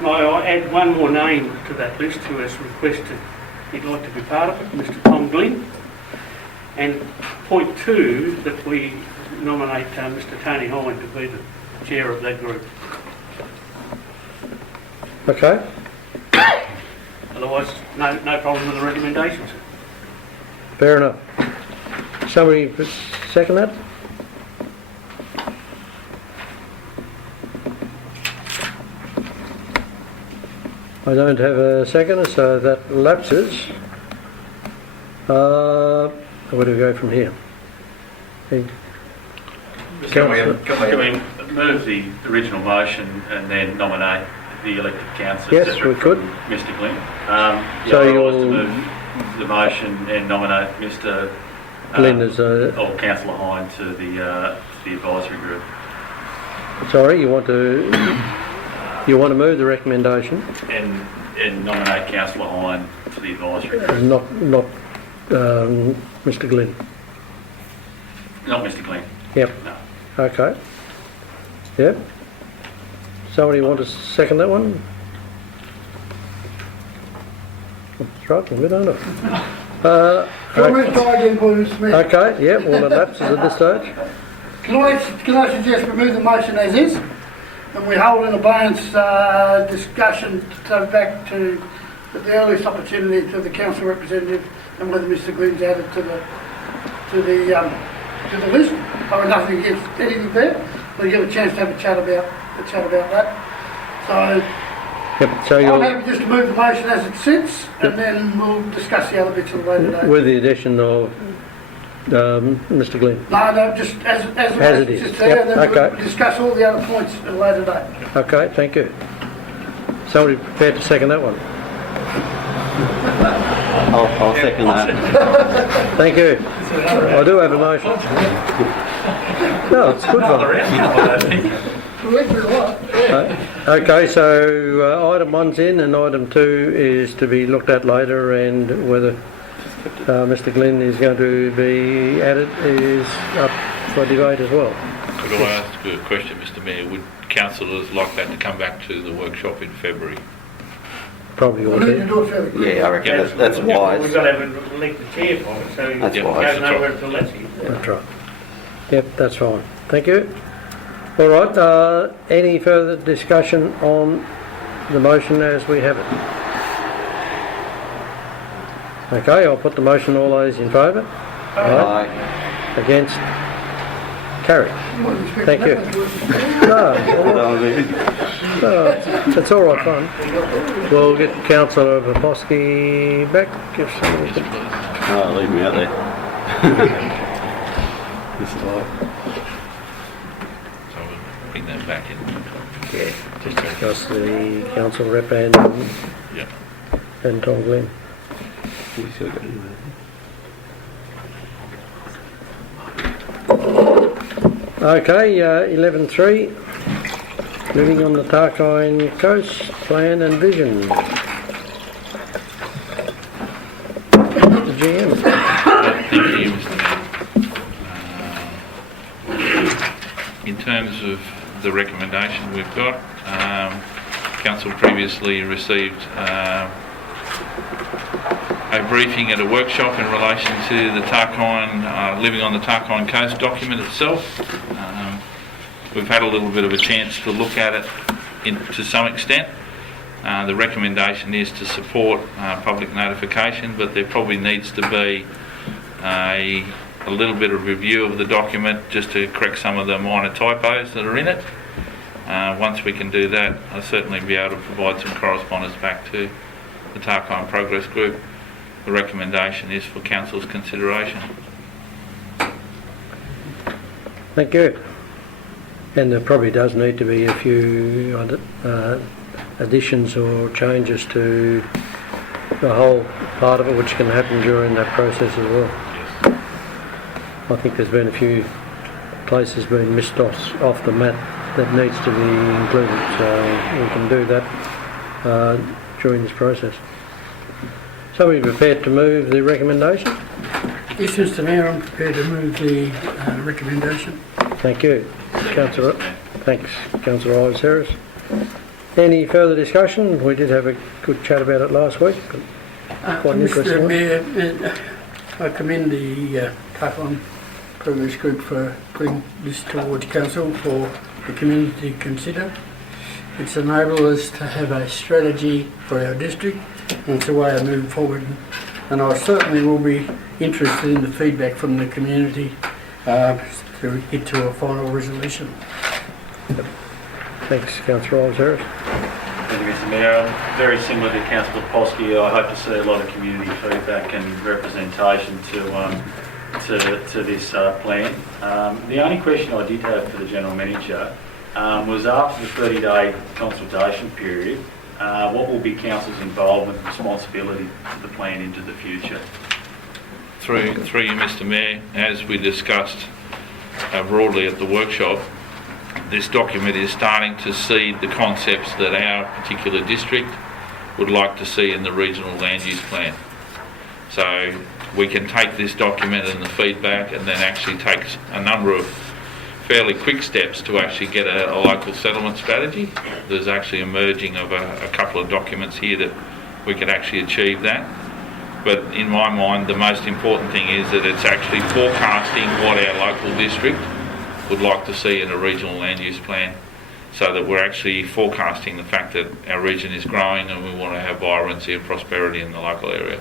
may I add one more name to that list who has requested he'd like to be part of it, Mr. Tom Glynn. And point 2, that we nominate Mr. Tony Hine to be the chair of that group. Okay. Otherwise, no problem with the recommendations. Fair enough. Somebody second that? I don't have a seconder, so that lapses. Where do we go from here? Can we move the original motion and then nominate the elected councillors? Yes, we could. Mr. Glynn. So I you'll was to move the motion and nominate Mr. Glynn as or Councillor Hine to the advisory group. Sorry, you want to move the recommendation And nominate Councillor Hine to the advisory group. not Mr. Glynn. Not Mr. Glynn. Yep. No. Okay. Yep. Somebody want to second that one? I'm struggling with, aren't I? Can we try again, please, Mr. Mayor? Okay, yep, all the lapses at this stage. Can I suggest we move the motion as is, and we hold in abeyance discussion to back to the earliest opportunity to the council representative and whether Mr. Glynn's added to the list. I have nothing against anything there. We'll get a chance to have a chat about that. So I'm happy just to move the motion as it sits, and then we'll discuss the other bits of the later date. with the addition of Mr Glenn? No, just as it is. just there, Yep, then okay. we'll discuss all the other points at a later date. Okay, thank you. Somebody prepared to second that one? I'll second that. Thank you. I do have a motion. No, it's a good one. Okay, so item 1's in and item 2 is to be looked at later, and whether Mr Glenn is going to be added is up for debate as well. Could I ask you a question, Mr Mayor? Would councillors like that to come back to the workshop in February? Probably ought to. Yeah, I reckon that's We've wise. got to have an elected chair for it, so That's it wise. goes nowhere until that's here. That's right. Yep, that's fine. Thank you. All right, any further discussion on the motion as we have it? Okay, I'll put the motion. All those in favour? Aye. Against? Carried. Thank you. No, it's all right fun. We'll get Councillor Poposky back if somebody could. Oh, leave me out there. This is like... So we'll bring that back in. Yeah, just discuss the council rep and Tom Glenn. We still got it. Okay, 11.3, living on the Tarkine coast, plan and vision. The GM. Thank you, Mr Mayor. In terms of the recommendation we've got, Council previously received a briefing at a workshop in relation to the Tarkine, living on the Tarkine coast document itself. We've had a little bit of a chance to look at it to some extent. The recommendation is to support public notification, but there probably needs to be a little bit of review of the document just to correct some of the minor typos that are in it. Once we can do that, I'll certainly be able to provide some correspondence back to the Tarkine Progress Group. The recommendation is for Council's consideration. Thank you. And there probably does need to be a few additions or changes to the whole part of it, which can happen during that process as well. Yes. I think there's been a few places being missed off the map that needs to be included, so we can do that during this process. Somebody prepared to move the recommendation? Yes, Mr Mayor, I'm prepared to move the recommendation. Thank you. Councillor, thanks, Councillor Ives Harris. Any further discussion? We did have a good chat about it last week. Quite interesting. Mr Mayor, I commend the Tarkine Progress Group for putting this towards Council for the community to consider. It's enabled us to have a strategy for our district, and it's a way of moving forward. And I certainly will be interested in the feedback from the community to get to a final resolution. Thanks, Councillor Ives Harris. Thank you, Mr Mayor. Very similar to Councillor Poposky, I hope to see a lot of community feedback and representation to this plan. The only question I did have for the General Manager was after the 30-day consultation period, what will be Council's involvement and responsibility to the plan into the future? Through you, Mr Mayor, as we discussed broadly at the workshop, this document is starting to seed the concepts that our particular district would like to see in the regional land use plan. So we can take this document and the feedback and then actually take a number of fairly quick steps to actually get a local settlement strategy. There's actually a merging of a couple of documents here that we could actually achieve that. But in my mind, the most important thing is that it's actually forecasting what our local district would like to see in a regional land use plan, so that we're actually forecasting the fact that our region is growing and we want to have vibrancy and prosperity in the local area.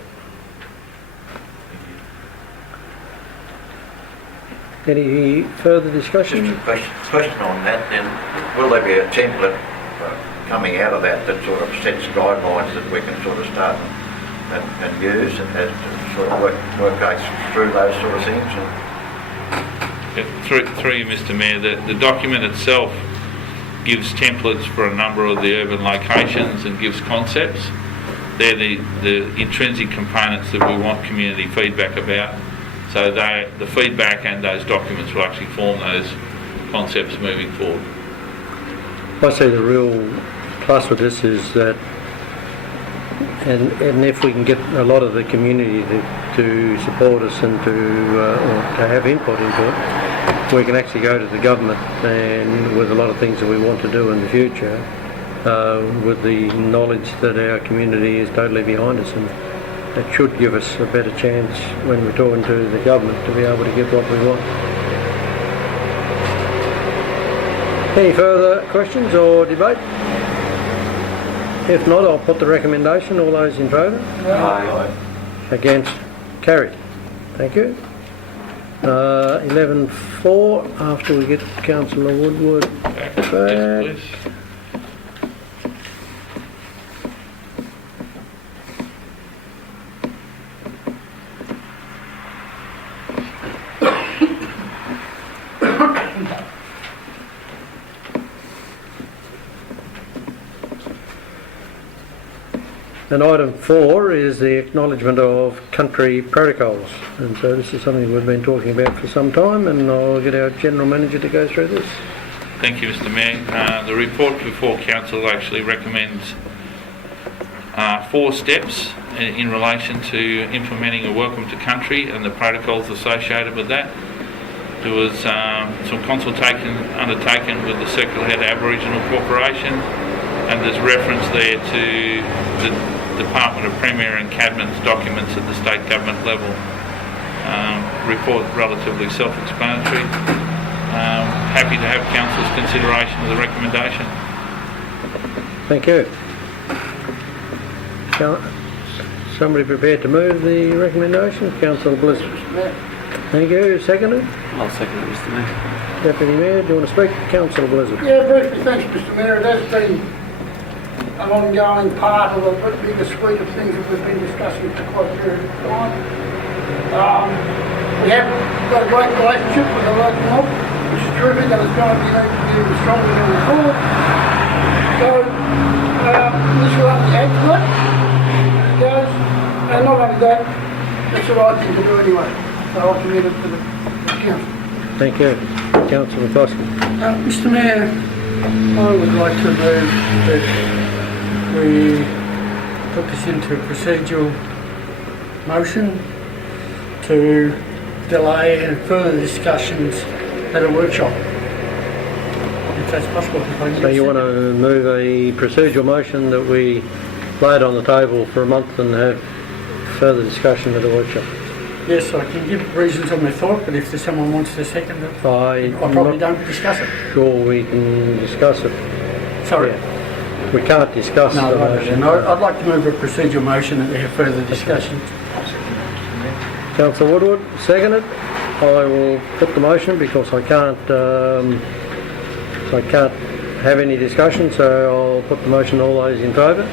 Any further discussion? Just a question on that then. Will there be a template coming out of that that sort of sets guidelines that we can sort of start and use as to sort of work guys through those sort of things. Through you, Mr. Mayor, the document itself gives templates for a number of the urban locations and gives concepts. They're the intrinsic components that we want community feedback about. So the feedback and those documents will actually form those concepts moving forward. I see the real plus with this is that, and if we can get a lot of the community to support us and to have input into it, we can actually go to the government and with a lot of things that we want to do in the future, with the knowledge that our community is totally behind us, and that should give us a better chance when we're talking to the government to be able to get what we want. Any further questions or debate? If not, I'll put the recommendation. All those in favour? Aye. Against? Carried. Thank you. 11.4, after we get Councillor Woodward back. Yes, please. And item 4 is the acknowledgement of country protocols. And so this is something we've been talking about for some time, and I'll get our General Manager to go through this. Thank you, Mr. Mayor. The report before Council actually recommends 4 steps in relation to implementing a welcome to country and the protocols associated with that. There was some consultation undertaken with the Circular Head Aboriginal Corporation, and there's reference there to the Department of Premier and Cadman's documents at the state government level. Report relatively self-explanatory. Happy to have Council's consideration of the recommendation. Thank you. Somebody prepared to move the recommendation? Councillor Blizzard. Thank you. Seconded? I'll second it, Mr. Mayor. Deputy Mayor, do you want to speak? Councillor Blizzard. Yeah, briefly, thanks, Mr. Mayor. It has been an ongoing part of a bigger suite of things that we've been discussing for quite a period of time. We have got a great relationship with the local mob, which is terrific, and it's going to be even stronger than before. So, this will have to add to it as it goes, and not only that, it's the right thing to do anyway. So I'll commit it to the council. Thank you. Councillor Koski. Mr. Mayor, I would like to move that we put this into a procedural motion to delay further discussions at a workshop, if that's possible. So you want to move a procedural motion that we lay it on the table for a month and have further discussion at a workshop? Yes, I can give reasons on my thought, but if there's someone wants to second it, I probably don't discuss it. Sure, we can discuss it. Sorry. Yeah. We can't discuss the motion. I'd like to move a procedural motion that we have further discussion. Councillor Woodward, seconded. I will put the motion because I can't have any discussion, so I'll put the motion. All those in favour?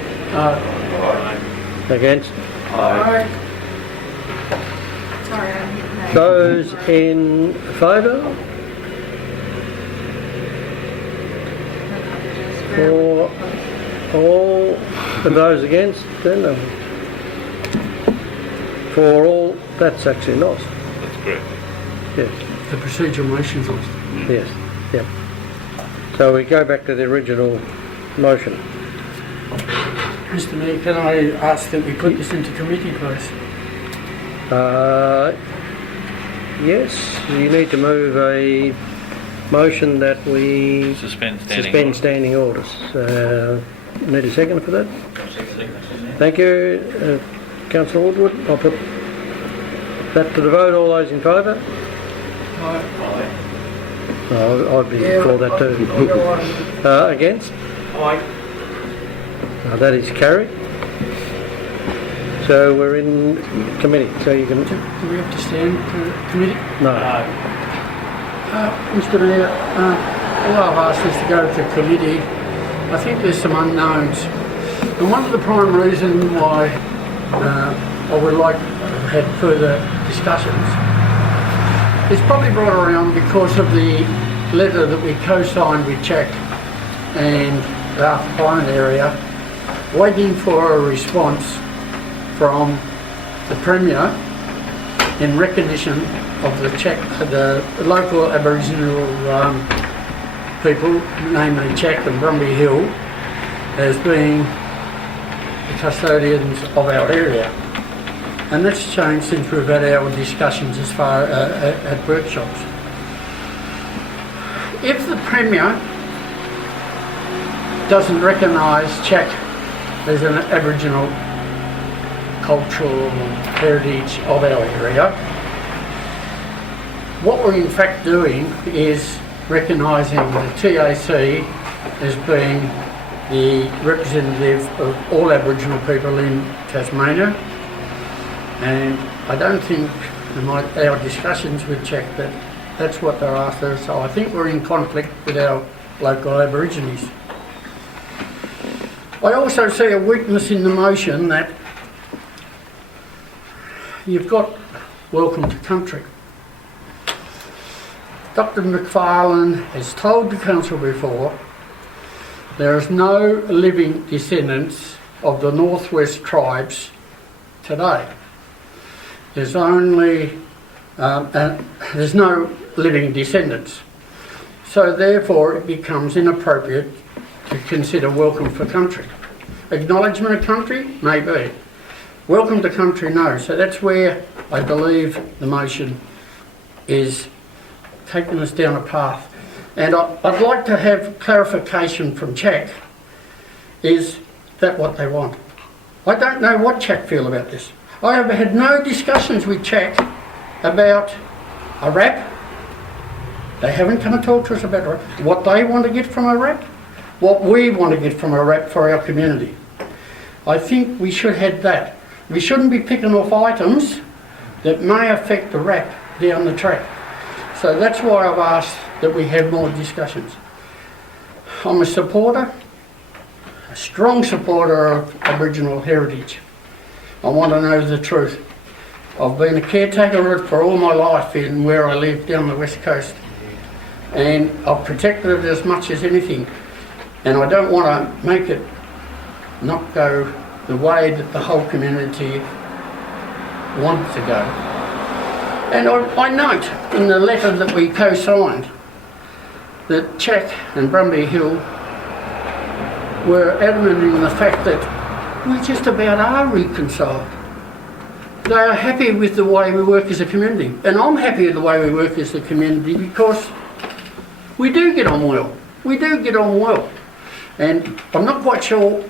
Against? Aye. Those in favour? For all, and those against, then for all, that's actually lost. That's correct. Yes. The procedural motion's lost. Yes. Yep. So we go back to the original motion. Mr. Mayor, can I ask that we put this into committee, please? Yes, you need to move a motion that we suspend standing orders. Need a second for that? Thank you. Councillor Woodward, I'll put that to the vote. All those in favour? Aye. I'd be for that too. Against? Aye. That is carried. So we're in committee. So you can. Do we have to stand for committee? No. Mr. Mayor, all I've asked is to go to committee. I think there's some unknowns. And one of the prime reasons why I would like had further discussions. It's probably brought around because of the letter that we co-signed with Czech and the Arthur area, waiting for a response from the Premier in recognition of the local Aboriginal people, namely Czech and Brumby Hill, as being the custodians of our area. And that's changed since we've had our discussions as far at workshops. If the Premier doesn't recognise Czech as an Aboriginal cultural heritage of our area, what we're in fact doing is recognising the TAC as being the representative of all Aboriginal people in Tasmania, and I don't think in our discussions with Czech that that's what they're after, so I think we're in conflict with our local Aborigines. I also see a weakness in the motion that you've got welcome to country. Dr. McFarlane has told the council before there is no living descendants of the Northwest tribes today. There's only there's no living descendants. So therefore it becomes inappropriate to consider welcome for country. Acknowledgement of country? Maybe. Welcome to country? No. So that's where I believe the motion is taking us down a path. And I'd like to have clarification from Czech. Is that what they want? I don't know what Czech feel about this. I have had no discussions with Czech about a RAP. They haven't come and talked to us about what they want to get from a RAP, what we want to get from a RAP for our community. I think we should have that. We shouldn't be picking off items that may affect the RAP down the track. So that's why I've asked that we have more discussions. I'm a supporter, a strong supporter of Aboriginal heritage. I want to know the truth. I've been a caretaker for all my life in where I live down the west coast, and I've protected it as much as anything, and I don't want to make it not go the way that the whole community wants to go. And I note in the letter that we co-signed that Czech and Brumby Hill were adamant in the fact that we just about are reconciled. They are happy with the way we work as a community, and I'm happy with the way we work as a community because we do get on well. We do get on well. And I'm not quite sure,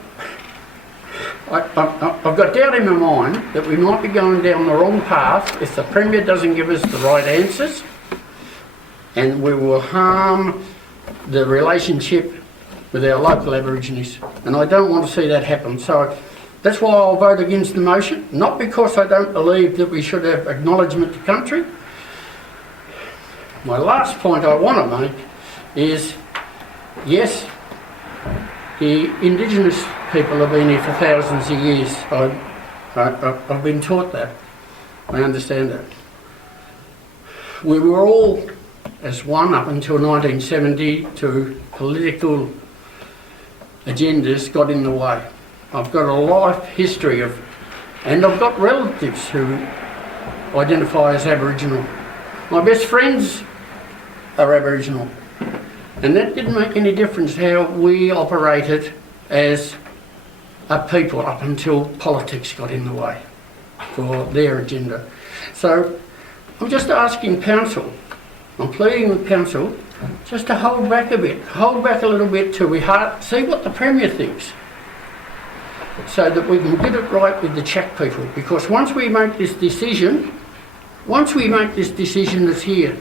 I've got doubt in my mind that we might be going down the wrong path if the Premier doesn't give us the right answers, and we will harm the relationship with our local Aborigines. And I don't want to see that happen. So that's why I'll vote against the motion, not because I don't believe that we should have acknowledgement to country. My last point I want to make is, yes, the Indigenous people have been here for thousands of years. I've been taught that. I understand that. We were all as one up until 1970 to political agendas got in the way. I've got a life history of, and I've got relatives who identify as Aboriginal. My best friends are Aboriginal. And that didn't make any difference how we operated as a people up until politics got in the way for their agenda. So I'm just asking council, I'm pleading with council just to hold back a bit, hold back a little bit till we see what the Premier thinks, so that we can get it right with the Czech people. Because once we make this decision, it's here.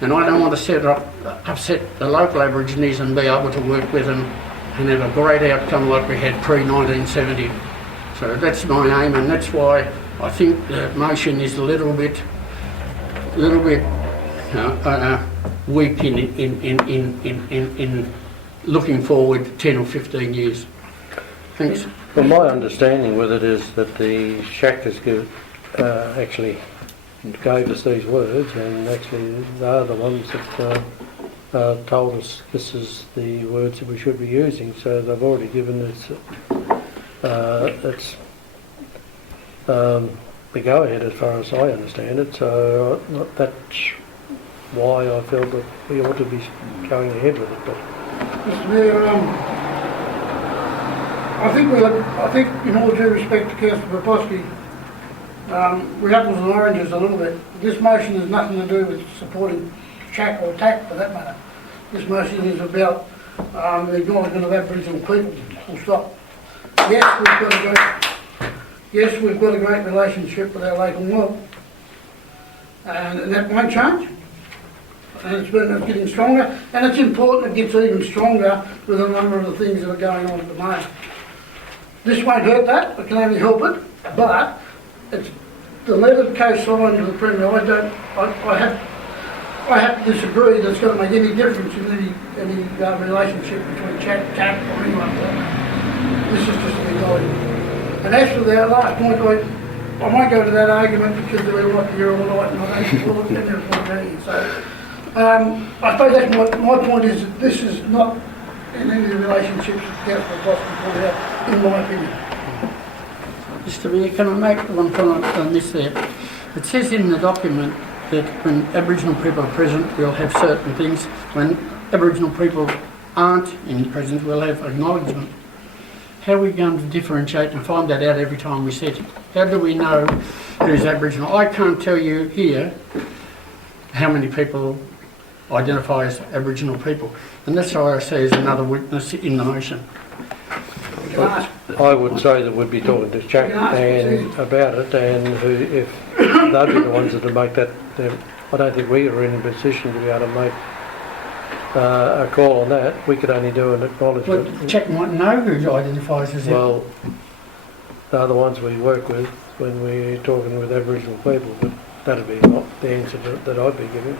And I don't want to upset the local Aborigines and be able to work with them and have a great outcome like we had pre-1970. So that's my aim, and that's why I think the motion is a little bit weak in looking forward 10 or 15 years. Thanks. Well, my understanding with it is that the Shack has actually gave us these words, and actually they are the ones that told us this is the words that we should be using. So they've already given us the go-ahead as far as I understand it. So that's why I feel that we ought to be going ahead with it. But Mr. Mayor, I think in all due respect to Councillor Popovski, we're apples and oranges a little bit. This motion has nothing to do with supporting CHAC or TAC for that matter. This motion is about the acknowledgement of Aboriginal people, full stop. Yes, we've got a great relationship with our local mob, and that won't change. And it's getting stronger, and it's important it gets even stronger with a number of the things that are going on at the moment. This won't hurt that, it can only help it, but it's the letter co-signed to the Premier. I have to disagree that it's going to make any difference in any relationship between CHAC or anyone like that. This is just an acknowledgement. And as for that last point, I might go to that argument because they're like here all night and I don't look in there for me. So I suppose that's my point is that this is not in any of the relationships that Councillor Boston pointed out, in my opinion. Mr. Mayor, can I make one comment on this there? It says in the document that when Aboriginal people are present, we'll have certain things. When Aboriginal people aren't present, we'll have acknowledgement. How are we going to differentiate and find that out every time we sit? How do we know who's Aboriginal? I can't tell you here how many people identify as Aboriginal people. And that's why I see as another witness in the motion. I would say that we'd be talking to CHAC and about it, and if they'd be the ones that would make that. I don't think we are in a position to be able to make a call on that. We could only do an acknowledgement. But CHAC might know who identifies as well, they're the ones we work with when we're talking with Aboriginal people, but that'd be not the answer that I'd be giving.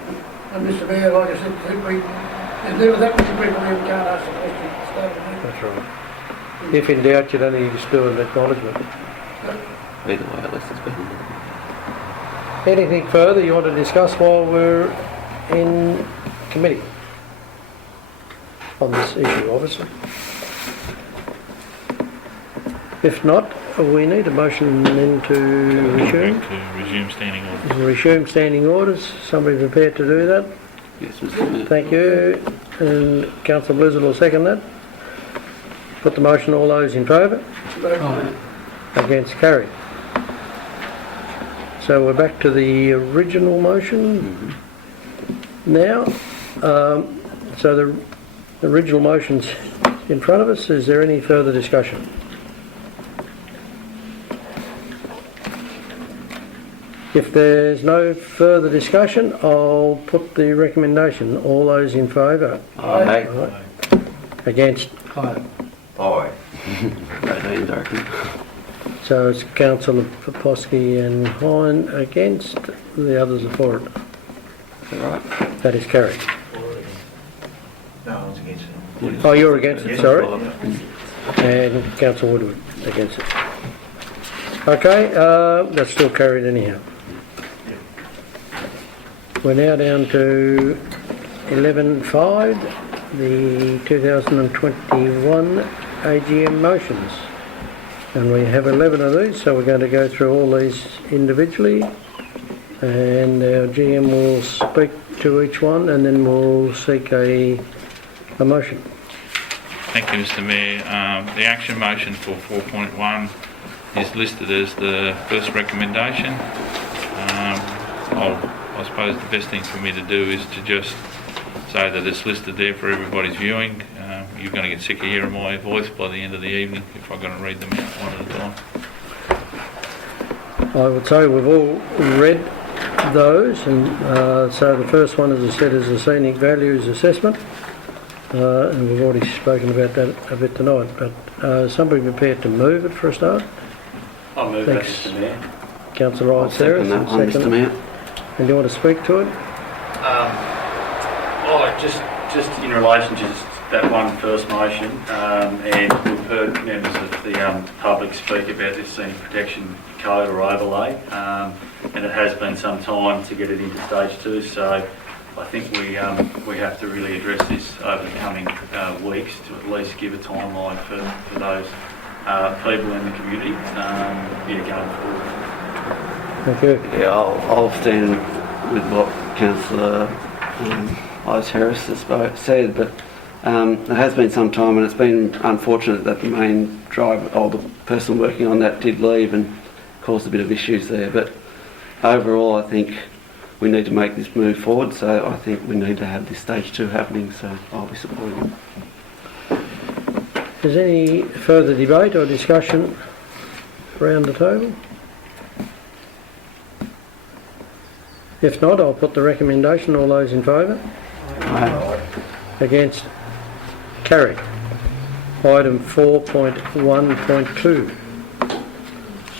And Mr. Mayor, like I said, there's never that many people who can't ask the question at the start of the meeting. That's right. If in doubt, you'd only just do an acknowledgement. Either way, at least it's been. Anything further you want to discuss while we're in committee on this issue, obviously? If not, we need a motion then to resume. To resume standing orders. Resume standing orders. Somebody prepared to do that? Yes, Mr. Mayor. Thank you. And Councillor Blizzard will second that. Put the motion, all those in favour? Against, carried. So we're back to the original motion now. So the original motion's in front of us. Is there any further discussion? If there's no further discussion, I'll put the recommendation. All those in favour? Aye. Aye. Against? Aye. So it's Councillor Popovski and Hine against, the others are for it. Right. That is carried. No, I was against it. Oh, you're against it, sorry. And Councillor Woodward against it. Okay, that's still carried anyhow. We're now down to 11.5, the 2021 AGM motions. And we have 11 of these, so we're going to go through all these individually. And our GM will speak to each one and then we'll seek a motion. Thank you, Mr. Mayor. The action motion for 4.1 is listed as the first recommendation. I suppose the best thing for me to do is to just say that it's listed there for everybody's viewing. You're going to get sick of hearing my voice by the end of the evening if I'm going to read them out one at a time. I would say we've all read those, and so the first one, as I said, is the Scenic Values Assessment, and we've already spoken about that a bit tonight, but somebody prepared to move it for a start? I'll move that, Mr. Mayor. Councillor Wright, Sarah, Mr. Mayor. And you want to speak to it? Just in relation to that one first motion, and we've heard members of the public speak about this scenic protection code or overlay, and it has been some time to get it into stage 2, so I think we have to really address this over the coming weeks to at least give a timeline for those people in the community going forward. Thank you. Yeah, I'll stand with what Councillor Ives Harris has said, but it has been some time, and it's been unfortunate that the main driver, or the person working on that, did leave and caused a bit of issues there. But overall, I think we need to make this move forward, so I think we need to have this stage 2 happening, so I'll be supporting it. Is there any further debate or discussion around the table? If not, I'll put the recommendation. All those in favour? Aye. Against? Carried. Item 4.1.2.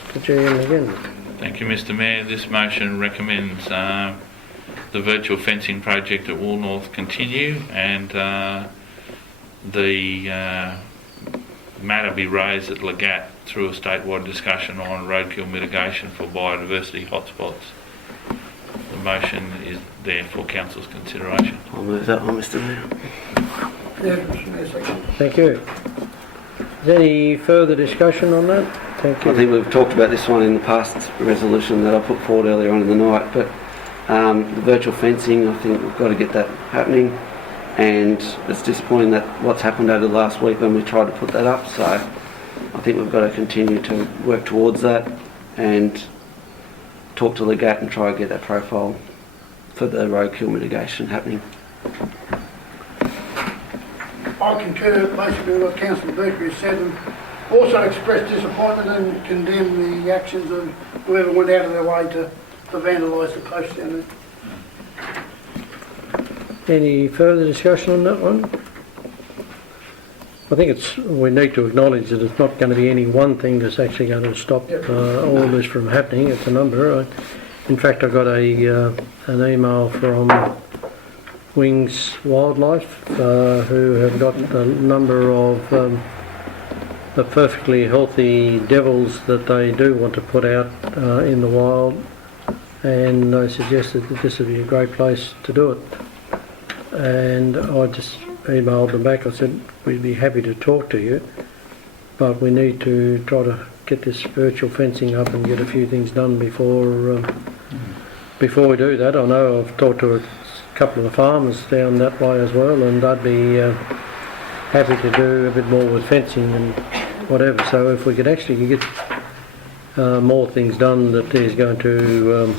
To GM again. Thank you, Mr. Mayor. This motion recommends the virtual fencing project at Wool North continue, and the matter be raised at Legat through a statewide discussion on roadkill mitigation for biodiversity hotspots. The motion is there for Council's consideration. I'll move that one, Mr. Mayor. Thank you. Is there any further discussion on that? Thank you. I think we've talked about this one in the past resolution that I put forward earlier on in the night, but the virtual fencing, I think we've got to get that happening, and it's disappointing that what's happened over the last week when we tried to put that up, so I think we've got to continue to work towards that and talk to Legat and try and get that profile for the roadkill mitigation happening. I concur basically with what Councillor Berkeley has said, and also express disappointment and condemn the actions of whoever went out of their way to vandalise the post down there. Any further discussion on that one? I think we need to acknowledge that it's not going to be any one thing that's actually going to stop all this from happening. It's a number. In fact, I got an email from Wings Wildlife who have got a number of the perfectly healthy devils that they do want to put out in the wild, and they suggested that this would be a great place to do it. And I just emailed them back. I said we'd be happy to talk to you, but we need to try to get this virtual fencing up and get a few things done before we do that. I know I've talked to a couple of the farmers down that way as well, and they'd be happy to do a bit more with fencing and whatever. So if we could actually get more things done that is going to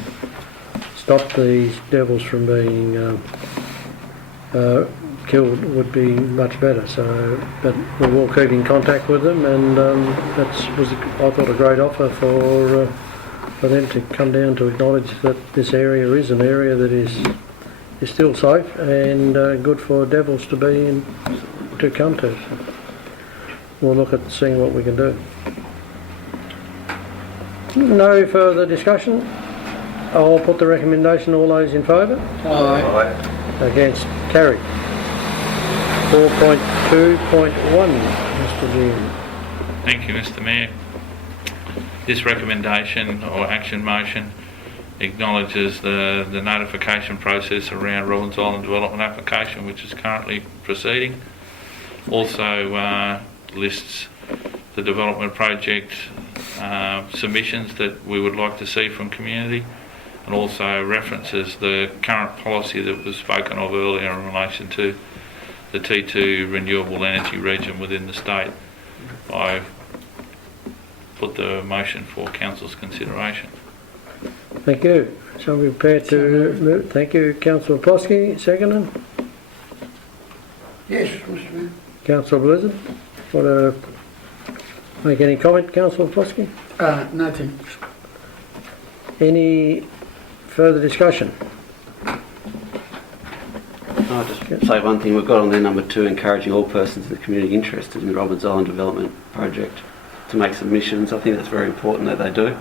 stop these devils from being killed, would be much better. So, but we will keep in contact with them, and that was, I thought, a great offer for them to come down to acknowledge that this area is an area that is still safe and good for devils to be in, to come to. We'll look at seeing what we can do. No further discussion. I'll put the recommendation. All those in favour? Aye. Against? Carried. 4.2.1, Mr. Dean. Thank you, Mr. Mayor. This recommendation or action motion acknowledges the notification process around Robbins Island development application, which is currently proceeding. Also lists the development project submissions that we would like to see from community, and also references the current policy that was spoken of earlier in relation to the T2 renewable energy region within the state. I put the motion for Council's consideration. Thank you. So we're prepared to move. Thank you, Councillor Plosky. Seconded. Yes, Mr. Mayor. Councillor Blizzard. Want to make any comment, Councillor Plosky? Nothing. Any further discussion? I'll just say one thing. We've got on there number 2, encouraging all persons in the community interested in the Robbins Island development project to make submissions. I think that's very important that they do,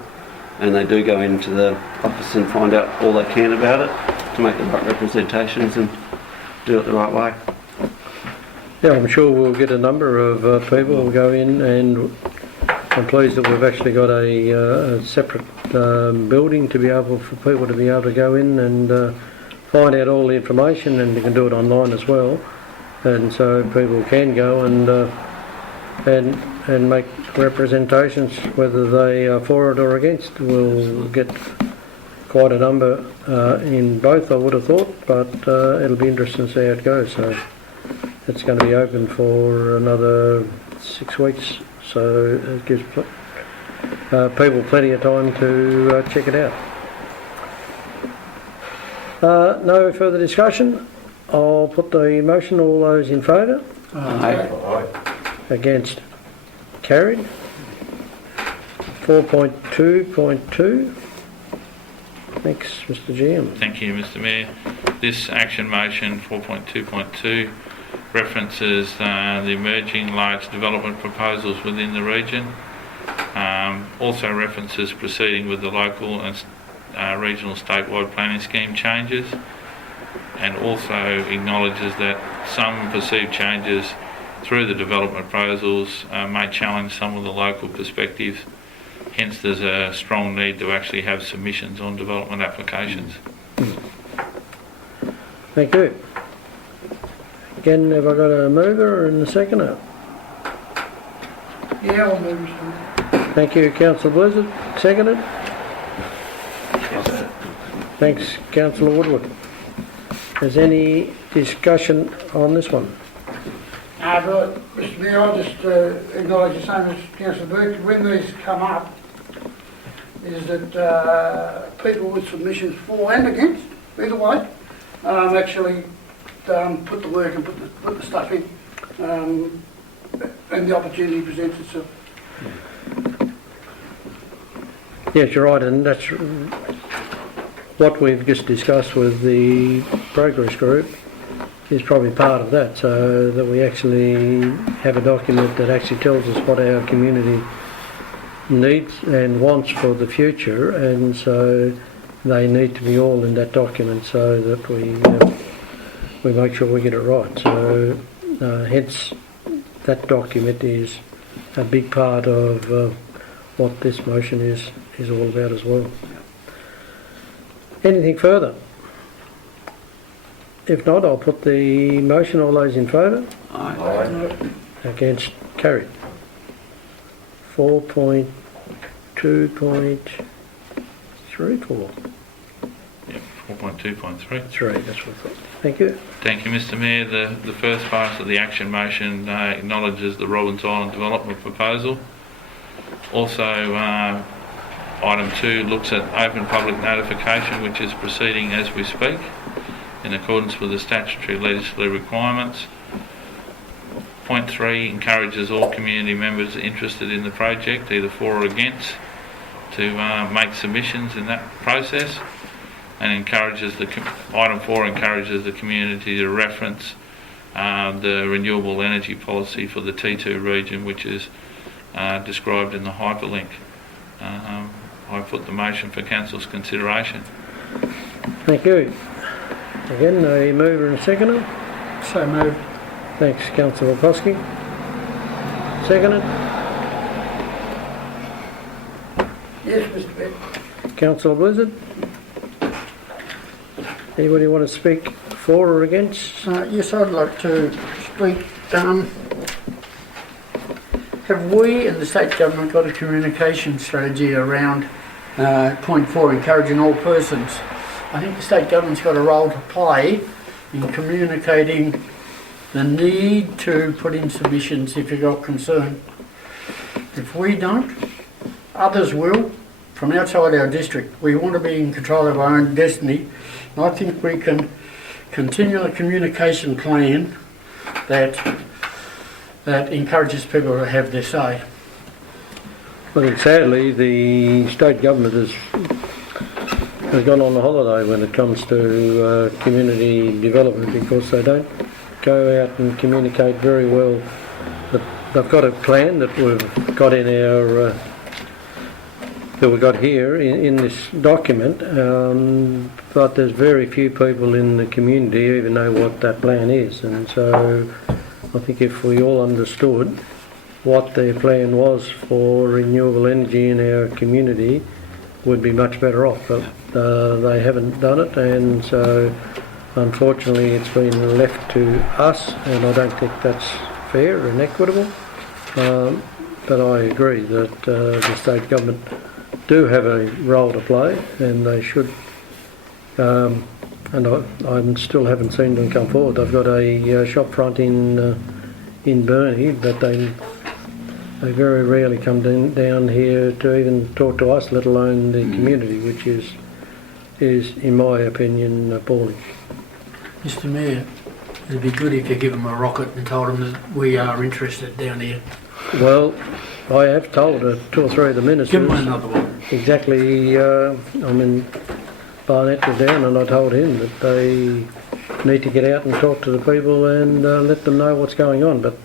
and they do go into the office and find out all they can about it to make the right representations and do it the right way. Yeah, I'm sure we'll get a number of people who go in, and I'm pleased that we've actually got a separate building to be able for people to be able to go in and find out all the information, and you can do it online as well, and so people can go and make representations whether they are for it or against. We'll get quite a number in both, I would have thought, but it'll be interesting to see how it goes. So it's going to be open for another 6 weeks, so it gives people plenty of time to check it out. No further discussion. I'll put the motion. All those in favour? Aye. Against? Carried. 4.2.2. Thanks, Mr. GM. Thank you, Mr. Mayor. This action motion 4.2.2 references the emerging large development proposals within the region. Also references proceeding with the local and regional statewide planning scheme changes, and also acknowledges that some perceived changes through the development proposals may challenge some of the local perspectives. Hence, there's a strong need to actually have submissions on development applications. Thank you. Again, have I got a mover and a seconder? Yeah, I'll move, Mr. Mayor. Thank you, Councillor Blizzard. Seconded. Thanks, Councillor Woodward. Is any discussion on this one? But, Mr. Mayor, I'll just acknowledge the same as Councillor Burke. When these come up, is that people with submissions for and against, either way, actually put the work and put the stuff in, and the opportunity presents itself. Yes, you're right, and that's what we've just discussed with the progress group is probably part of that, so that we actually have a document that actually tells us what our community needs and wants for the future, and so they need to be all in that document so that we make sure we get it right. So hence that document is a big part of what this motion is all about as well. Anything further? If not, I'll put the motion. All those in favour? Aye. Against? Carried. 4.2.34. Yep, 4.2.3. 3, that's what I thought. Thank you. Thank you, Mr. Mayor. The first part of the action motion acknowledges the Robbins Island development proposal. Also, item 2 looks at open public notification, which is proceeding as we speak in accordance with the statutory legislative requirements. Point 3 encourages all community members interested in the project, either for or against, to make submissions in that process, and item 4 encourages the community to reference the renewable energy policy for the T2 region, which is described in the hyperlink. I put the motion for Council's consideration. Thank you. Again, a mover and a seconder. So moved. Thanks, Councillor Volkowski. Seconded. Yes, Mr. Mayor. Councillor Blizzard. Anybody want to speak for or against? Yes, I'd like to speak. Have we in the state government got a communication strategy around point 4, encouraging all persons? I think the state government's got a role to play in communicating the need to put in submissions if you've got concern. If we don't, others will from outside our district. We want to be in control of our own destiny, and I think we can continue a communication plan that encourages people to have their say. I think sadly the state government has gone on a holiday when it comes to community development, because they don't go out and communicate very well. But they've got a plan that we've got in our that we got here in this document, but there's very few people in the community even know what that plan is, and so I think if we all understood what their plan was for renewable energy in our community, we'd be much better off. But they haven't done it, and so unfortunately it's been left to us, and I don't think that's fair and equitable. But I agree that the state government do have a role to play, and they should. And I still haven't seen them come forward. They've got a shop front in Burnie, but they very rarely come down here to even talk to us, let alone the community, which is in my opinion appalling. Mr Mayor, it'd be good if you give them a rocket and told them that we are interested down here. Well, I have told 2 or 3 of the ministers. Give them another one. Exactly. Barnett was down, and I told him that they need to get out and talk to the people and let them know what's going on. But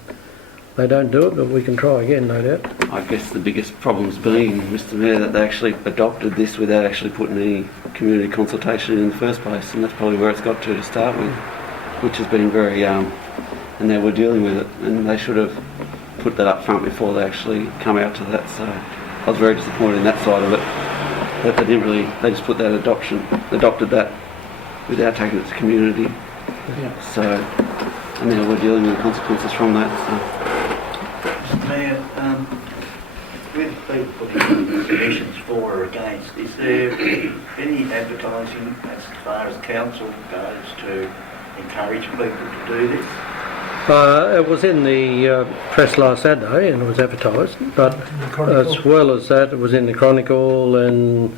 they don't do it, but we can try again, no doubt. I guess the biggest problem's been, Mr Mayor, that they actually adopted this without actually putting any community consultation in the first place, and that's probably where it's got to start with, which has been very, and now we're dealing with it, and they should have put that up front before they actually come out to that. So I was very disappointed in that side of it, that they didn't really, they just put that adopted that without taking it to community. Yeah. So, and now we're dealing with the consequences from that. So. Mr Mayor, with people putting submissions for or against, is there any advertising as far as council goes to encourage people to do this? It was in the press last Saturday and it was advertised, but as well as that, it was in the Chronicle, and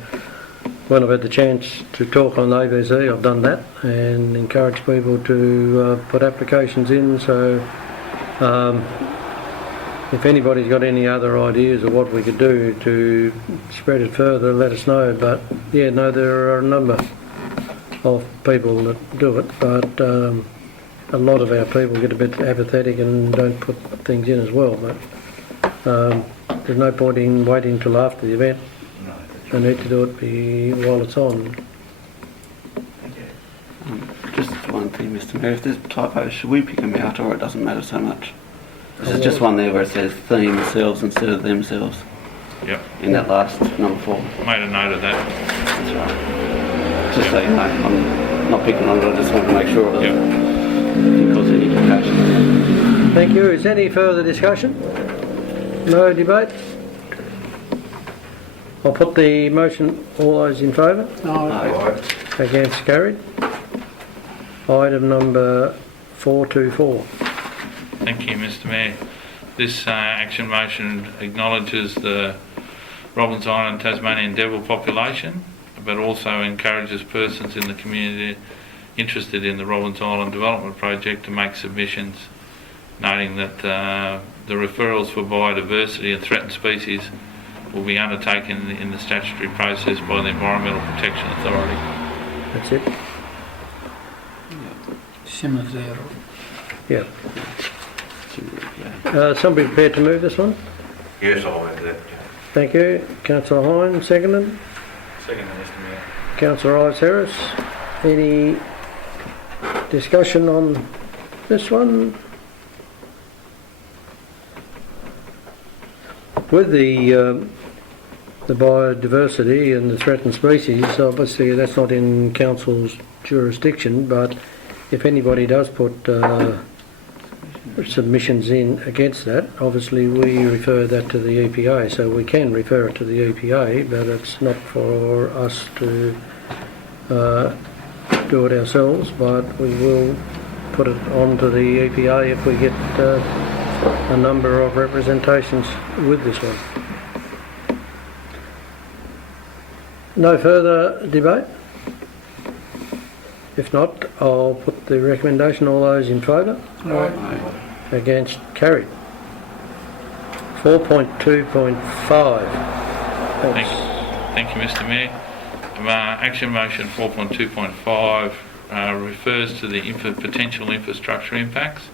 when I've had the chance to talk on ABC, I've done that and encouraged people to put applications in. So if anybody's got any other ideas of what we could do to spread it further, let us know. But yeah, no, there are a number of people that do it, but a lot of our people get a bit apathetic and don't put things in as well. But there's no point in waiting till after the event. They need to do it while it's on. Just one thing, Mr Mayor, if there's typos, should we pick them out, or it doesn't matter so much? There's just one there where it says themselves instead of themselves. Yep. In that last number 4. Made a note of that. That's right. Just so you know, I'm not picking on it, I just want to make sure that it didn't cause any confusion. Thank you. Is there any further discussion? No debate? I'll put the motion. All those in favour? No. Against? Carried. Item number 424. Thank you, Mr Mayor. This action motion acknowledges the Robbins Island Tasmanian devil population, but also encourages persons in the community interested in the Robbins Island Development Project to make submissions, noting that the referrals for biodiversity and threatened species will be undertaken in the statutory process by the Environmental Protection Authority. That's it? Similar to the other. Yeah. Somebody prepared to move this one? Yes, I'll move that. Thank you. Councillor Hine, seconded. Second, Mr Mayor. Councillor Ives Harris. Any discussion on this one? With the biodiversity and the threatened species, obviously that's not in council's jurisdiction, but if anybody does put submissions in against that, obviously we refer that to the EPA, so we can refer it to the EPA, but it's not for us to do it ourselves, but we will put it on to the EPA if we get a number of representations with this one. No further debate? If not, I'll put the recommendation. All those in favour? Aye. Against? Carried. 4.2.5. Thank you, Mr Mayor. Action motion 4.2.5 refers to the potential infrastructure impacts,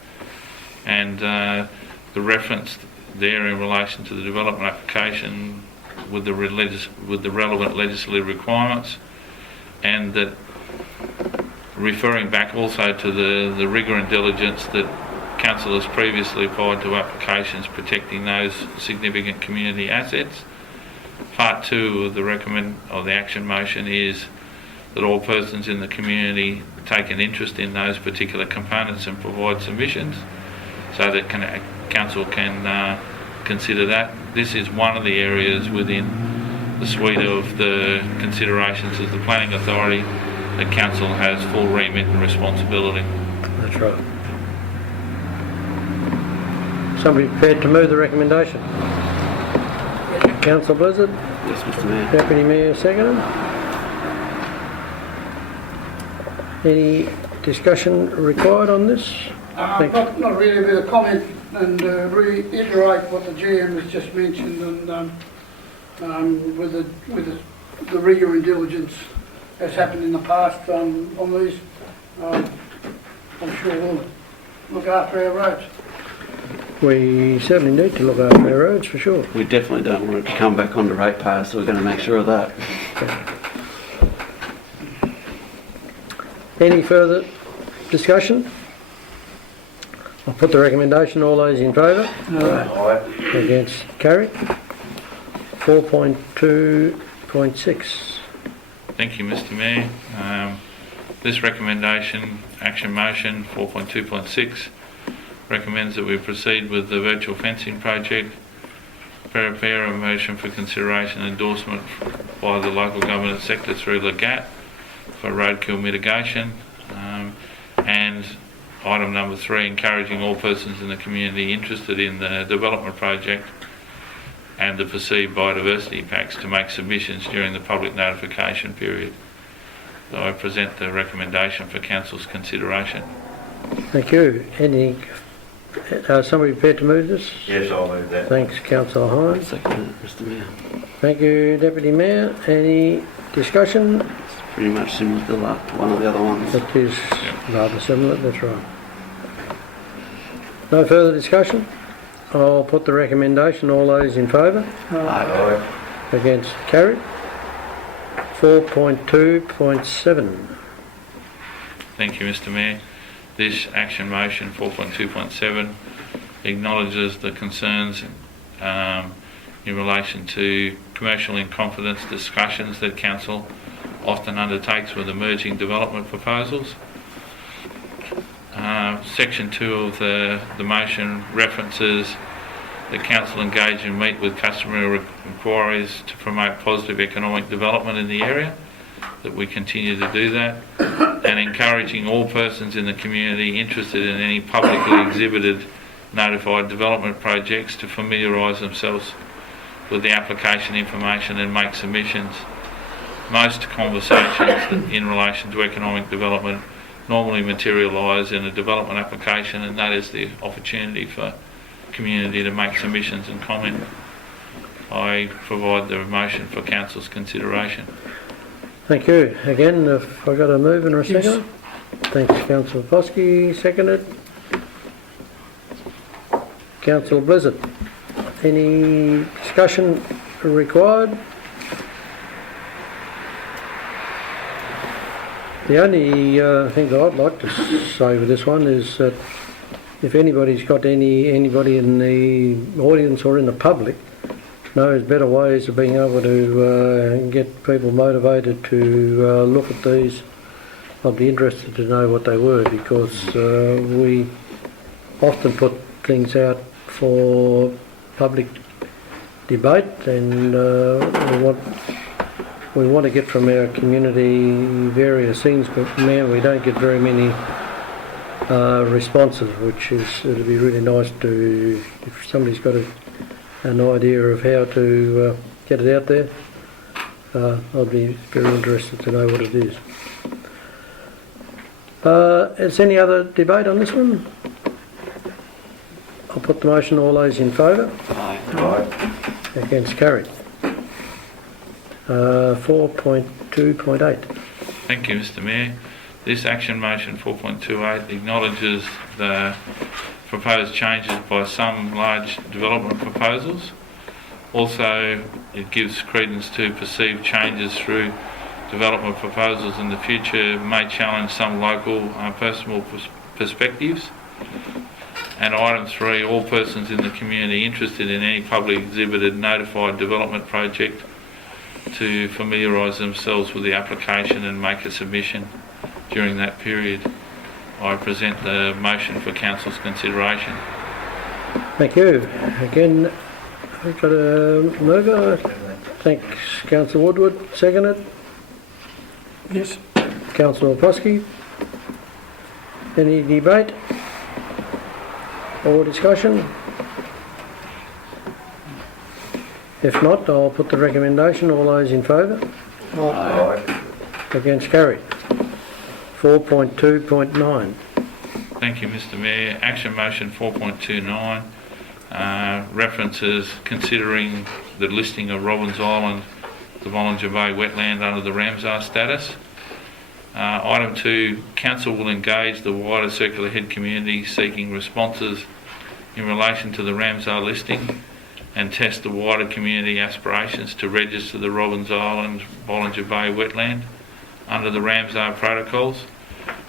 and the reference there in relation to the development application with the relevant legislative requirements, and that referring back also to the rigour and diligence that Council has previously applied to applications protecting those significant community assets. Part 2 of the action motion is that all persons in the community take an interest in those particular components and provide submissions so that Council can consider that. This is one of the areas within the suite of the considerations of the Planning Authority that Council has full remit and responsibility. That's right. Somebody prepared to move the recommendation? Councillor Blizzard? Yes, Mr Mayor. Deputy Mayor seconded. Any discussion required on this? Not really, a bit of comment and reiterate what the GM has just mentioned, and with the rigour and diligence has happened in the past on these, I'm sure we'll look after our roads. We certainly need to look after our roads for sure. We definitely don't want it to come back onto ratepayers, so we're going to make sure of that. Any further discussion? I'll put the recommendation. All those in favour? Aye. Against? Carried. 4.2.6. Thank you, Mr Mayor. This recommendation, action motion 4.2.6, recommends that we proceed with the virtual fencing project. Prepare a motion for consideration and endorsement by the local government sector through the GAT for roadkill mitigation. And item number 3, encouraging all persons in the community interested in the development project and the perceived biodiversity impacts to make submissions during the public notification period. So I present the recommendation for Council's consideration. Thank you. Somebody prepared to move this? Yes, I'll move that. Thanks, Councillor Hines. Second, Mr Mayor. Thank you, Deputy Mayor. Any discussion? It's pretty much similar to one of the other ones. It is rather similar, that's right. No further discussion? I'll put the recommendation. All those in favour? Aye. Against? Carried. 4.2.7. Thank you, Mr Mayor. This action motion 4.2.7 acknowledges the concerns in relation to commercial in confidence discussions that Council often undertakes with emerging development proposals. Section 2 of the motion references the Council engage and meet with customer inquiries to promote positive economic development in the area, that we continue to do that, and encouraging all persons in the community interested in any publicly exhibited notified development projects to familiarise themselves with the application information and make submissions. Most conversations in relation to economic development normally materialise in a development application, and that is the opportunity for community to make submissions and comment. I provide the motion for Council's consideration. Thank you. Again, if I got a move and a second. Yes. Thanks, Councillor Foskey. Seconded. Councillor Blizzard. Any discussion required? The only thing that I'd like to say with this one is that if anybody's got anybody in the audience or in the public knows better ways of being able to get people motivated to look at these, I'd be interested to know what they were, because we often put things out for public debate, and we want to get from our community various things, but man, we don't get very many responses, which is, it'd be really nice to, if somebody's got an idea of how to get it out there, I'd be very interested to know what it is. Is any other debate on this one? I'll put the motion. All those in favour? Aye. Against? Carried. 4.2.8. Thank you, Mr Mayor. This action motion 4.28 acknowledges the proposed changes by some large development proposals. Also, it gives credence to perceived changes through development proposals in the future may challenge some local personal perspectives. And item 3, all persons in the community interested in any public exhibited notified development project to familiarise themselves with the application and make a submission during that period. I present the motion for Council's consideration. Thank you. Again, we've got a mover. Thanks, Councillor Woodward. Seconded. Yes. Councillor Oposky. Any debate or discussion? If not, I'll put the recommendation. All those in favour? Aye. Against, carried. 4.2.9. Thank you, Mr Mayor. Action motion 4.29 references considering the listing of Robbins Island, the Bollinger Bay wetland under the Ramsar status. Item 2, Council will engage the wider Circular Head community seeking responses in relation to the Ramsar listing and test the wider community aspirations to register the Robbins Island, Bollinger Bay wetland under the Ramsar protocols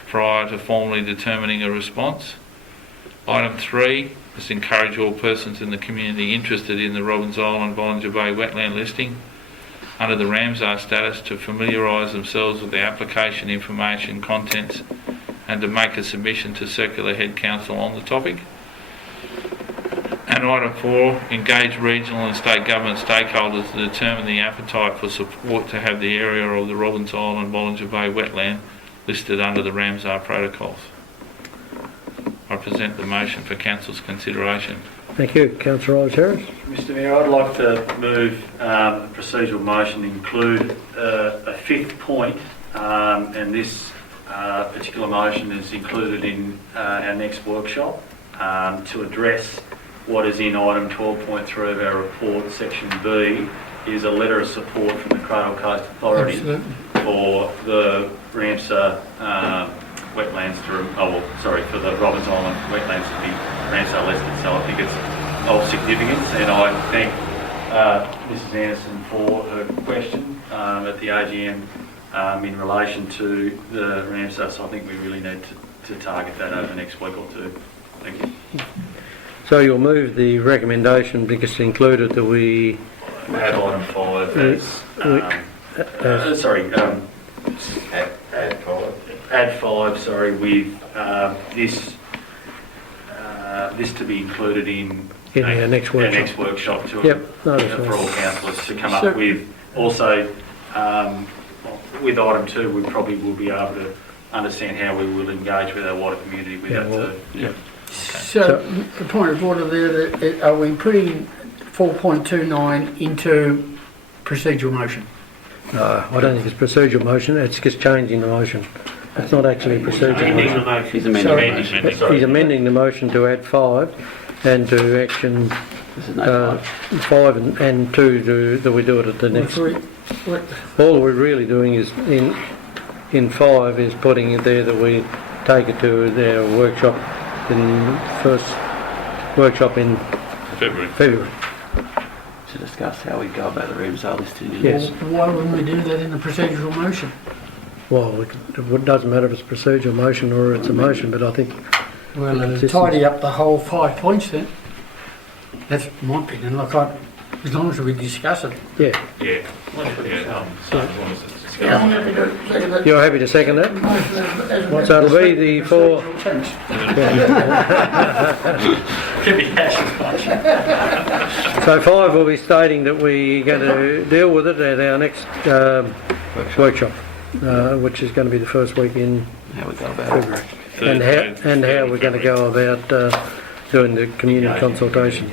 prior to formally determining a response. Item 3 is encourage all persons in the community interested in the Robbins Island, Bollinger Bay wetland listing under the Ramsar status to familiarise themselves with the application information, contents and to make a submission to Circular Head Council on the topic. And item 4, engage regional and state government stakeholders to determine the appetite for support to have the area of the Robbins Island, Bollinger Bay wetland listed under the Ramsar protocols. I present the motion for Council's consideration. Thank you. Councillor Rose-Harris. Mr Mayor, I'd like to move a procedural motion to include a 5th point, and this particular motion is included in our next workshop to address what is in item 12.3 of our report. Section B is a letter of support from the Cradle Coast Authority for the Ramsar wetlands for the Robbins Island wetlands to be Ramsar listed. So I think it's of significance, and I thank Mrs Anderson for her question at the AGM in relation to the Ramsar. So I think we really need to target that over the next week or two. Thank you. So you'll move the recommendation because it included that we have item 5 as add 5. Sorry, with this to be included in our next workshop. Our next workshop to, for all councillors to come up with. Also, with item 2, we probably will be able to understand how we will engage with our wider community with that too. So, the point of order there, are we putting 4.29 into procedural motion? No, I don't think it's procedural motion. It's just changing the motion. It's not actually a procedural motion. He's amending the motion to add 5 and to action 5 and 2 that we do it at the next. All we're really doing is in 5 is putting it there that we take it to their workshop first workshop in February. To discuss how we go about the Ramsar listing. Yes. Why wouldn't we do that in the procedural motion? Well, it doesn't matter if it's a procedural motion or it's a motion, but I think... Well, it'll tidy up the whole 5 points then. That's my opinion. Like, as long as we discuss it. Yeah. Yeah. You're happy to second that? So it'll be the 4... So 5 will be stating that we're going to deal with it at our next workshop, which is going to be the first week in February. And how we're going to go about doing the community consultation.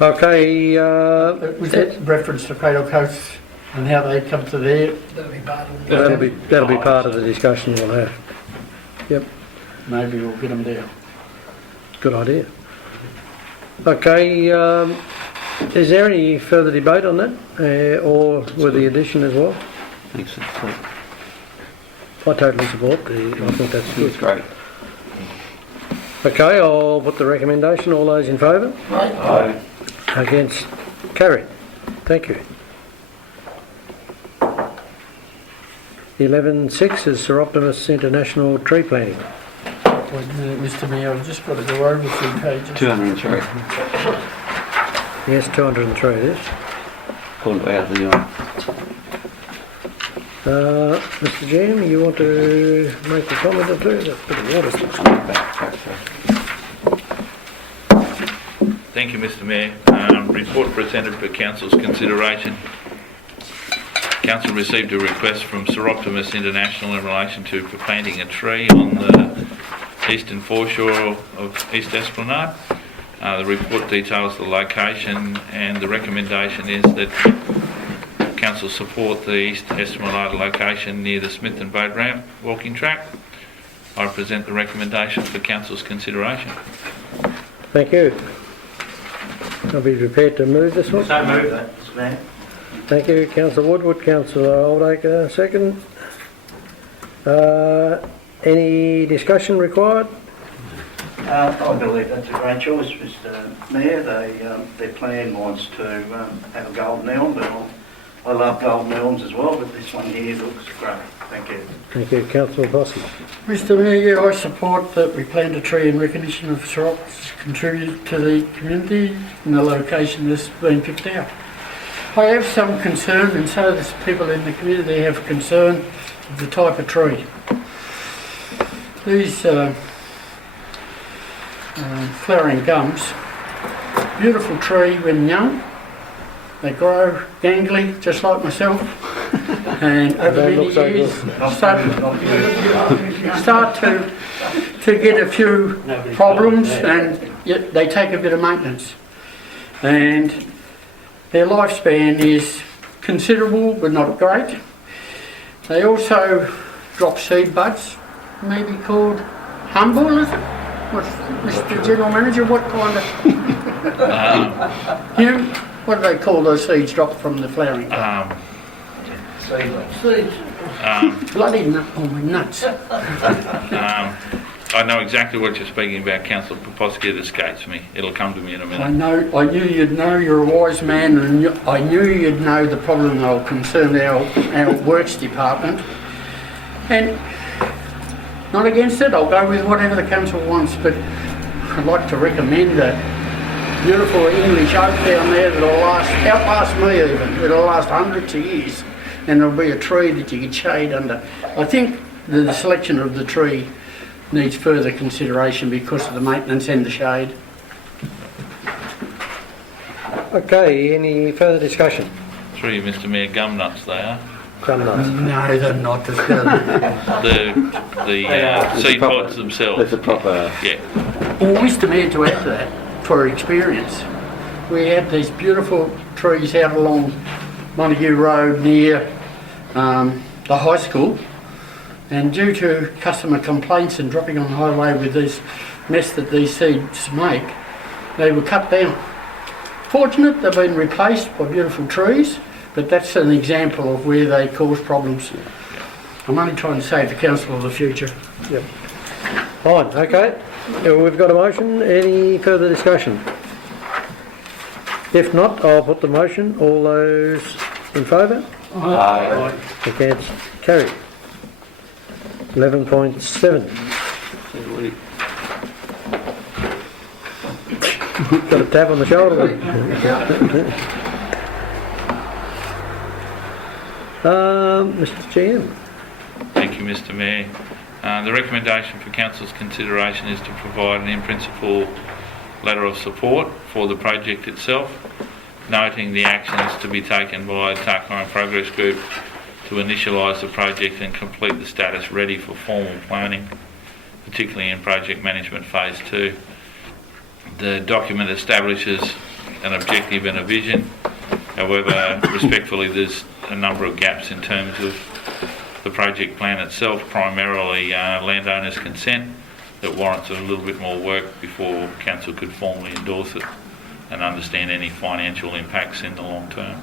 Okay. Was that reference to Cradle Coast and how they come to there? That'll be part of the discussion we'll have. Yep. Maybe we'll get them down. Good idea. Okay. Is there any further debate on that, or with the addition as well? Thanks. I totally support I think that's good. It's great. Okay, I'll put the recommendation. All those in favour? Aye. Against? Carried. Thank you. 11.6 is Sir Optimus International Tree Planting. Wait a minute, Mr Mayor, I've just got to go over a few pages. 203. Yes, 203 it is. Pulled it out of the Mr Jam, you want to make a comment or two? There's a bit of water. Thank you, Mr Mayor. Report presented for Council's consideration. Council received a request from Sir Optimus International in relation to planting a tree on the eastern foreshore of East Esplanade. The report details the location, and the recommendation is that Council support the East Esplanade location near the Smithton Boat Ramp walking track. I present the recommendation for Council's consideration. Thank you. I'll be prepared to move this one. So move that, Mr Mayor. Thank you, Councillor Woodward. Councillor Oldacre, second. Any discussion required? I believe that's a great choice, Mr Mayor. Their plan was to have a golden elm, but I love golden elms as well, but this one here looks great. Thank you. Thank you, Councillor Bossy. Mr Mayor, I support that we plant a tree in recognition of Sir Optimus contributed to the community in the location that's been picked out. I have some concern, and so does people in the community have concern of the type of tree. These flowering gums, beautiful tree when young. They grow gangly, just like myself, and over many years start to get a few problems, and yet they take a bit of maintenance. And their lifespan is considerable, but not great. They also drop seed buds, maybe called humble, is it? What's Mr. General Manager, what kind of... what do they call those seeds dropped from the flowering bud? Seeds. Bloody nut, oh my nuts. I know exactly what you're speaking about, Councillor Poposky. It escapes me. It'll come to me in a minute. I knew you'd know, you're a wise man, and I knew you'd know the problem that will concern our works department. And not against it, I'll go with whatever the council wants, but I'd like to recommend that beautiful English oak down there that'll outlast me even. It'll last hundreds of years, and it'll be a tree that you can shade under. I think the selection of the tree needs further consideration because of the maintenance and the shade. Okay, any further discussion? Through you, Mr Mayor, gum nuts they are. Gum nuts? No, they're not. The seed pods themselves. That's a proper... Yeah. Well, Mr Mayor, to add to that, for experience, we had these beautiful trees out along Montague Road near the high school, and due to customer complaints and dropping on the highway with this mess that these seeds make, they were cut down. Fortunate they've been replaced by beautiful trees, but that's an example of where they cause problems. I'm only trying to save the council of the future. Yep. Fine, okay. We've got a motion. Any further discussion? If not, I'll put the motion. All those in favour? Aye. Against? Carried. 11.7. Got a tap on the shoulder. Mr. GM. Thank you, Mr Mayor. The recommendation for Council's consideration is to provide an in-principle letter of support for the project itself, noting the actions to be taken by the Tarkine Progress Group to initialise the project and complete the status ready for formal planning, particularly in project management phase 2. The document establishes an objective and a vision. However, respectfully, there's a number of gaps in terms of the project plan itself, primarily landowners' consent, that warrants a little bit more work before Council could formally endorse it and understand any financial impacts in the long term.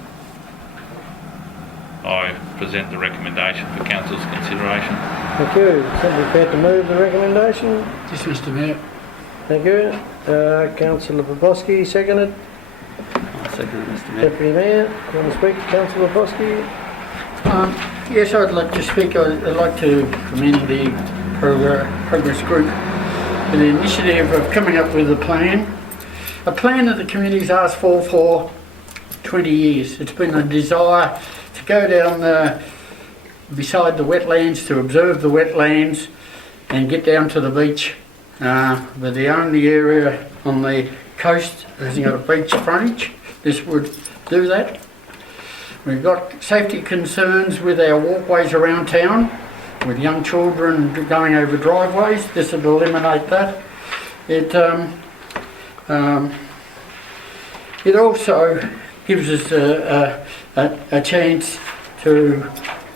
I present the recommendation for Council's consideration. Thank you. Somebody prepared to move the recommendation? Yes, Mr Mayor. Thank you. Councillor Poposky, seconded. I'll second it, Mr Mayor. Deputy Mayor, you want to speak? Councillor Poposky? Yes, I'd like to speak. I'd like to commend the progress group for the initiative of coming up with a plan that the community's asked for 20 years. It's been a desire to go down beside the wetlands, to observe the wetlands and get down to the beach. We're the only area on the coast that hasn't got a beach frontage. This would do that. We've got safety concerns with our walkways around town, with young children going over driveways. This would eliminate that. It also gives us a chance to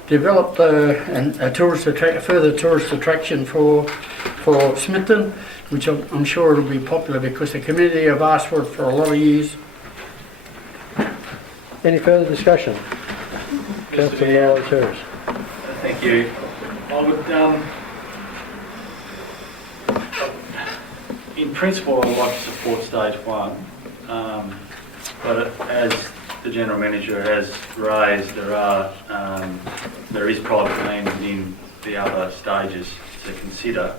develop a further tourist attraction for Smithton, which I'm sure it'll be popular because the community have asked for it for a lot of years. Any further discussion? Councillor Terrace. Thank you. I would, in principle, I would like to support stage 1, but as the General Manager has raised, there is private land within the other stages to consider.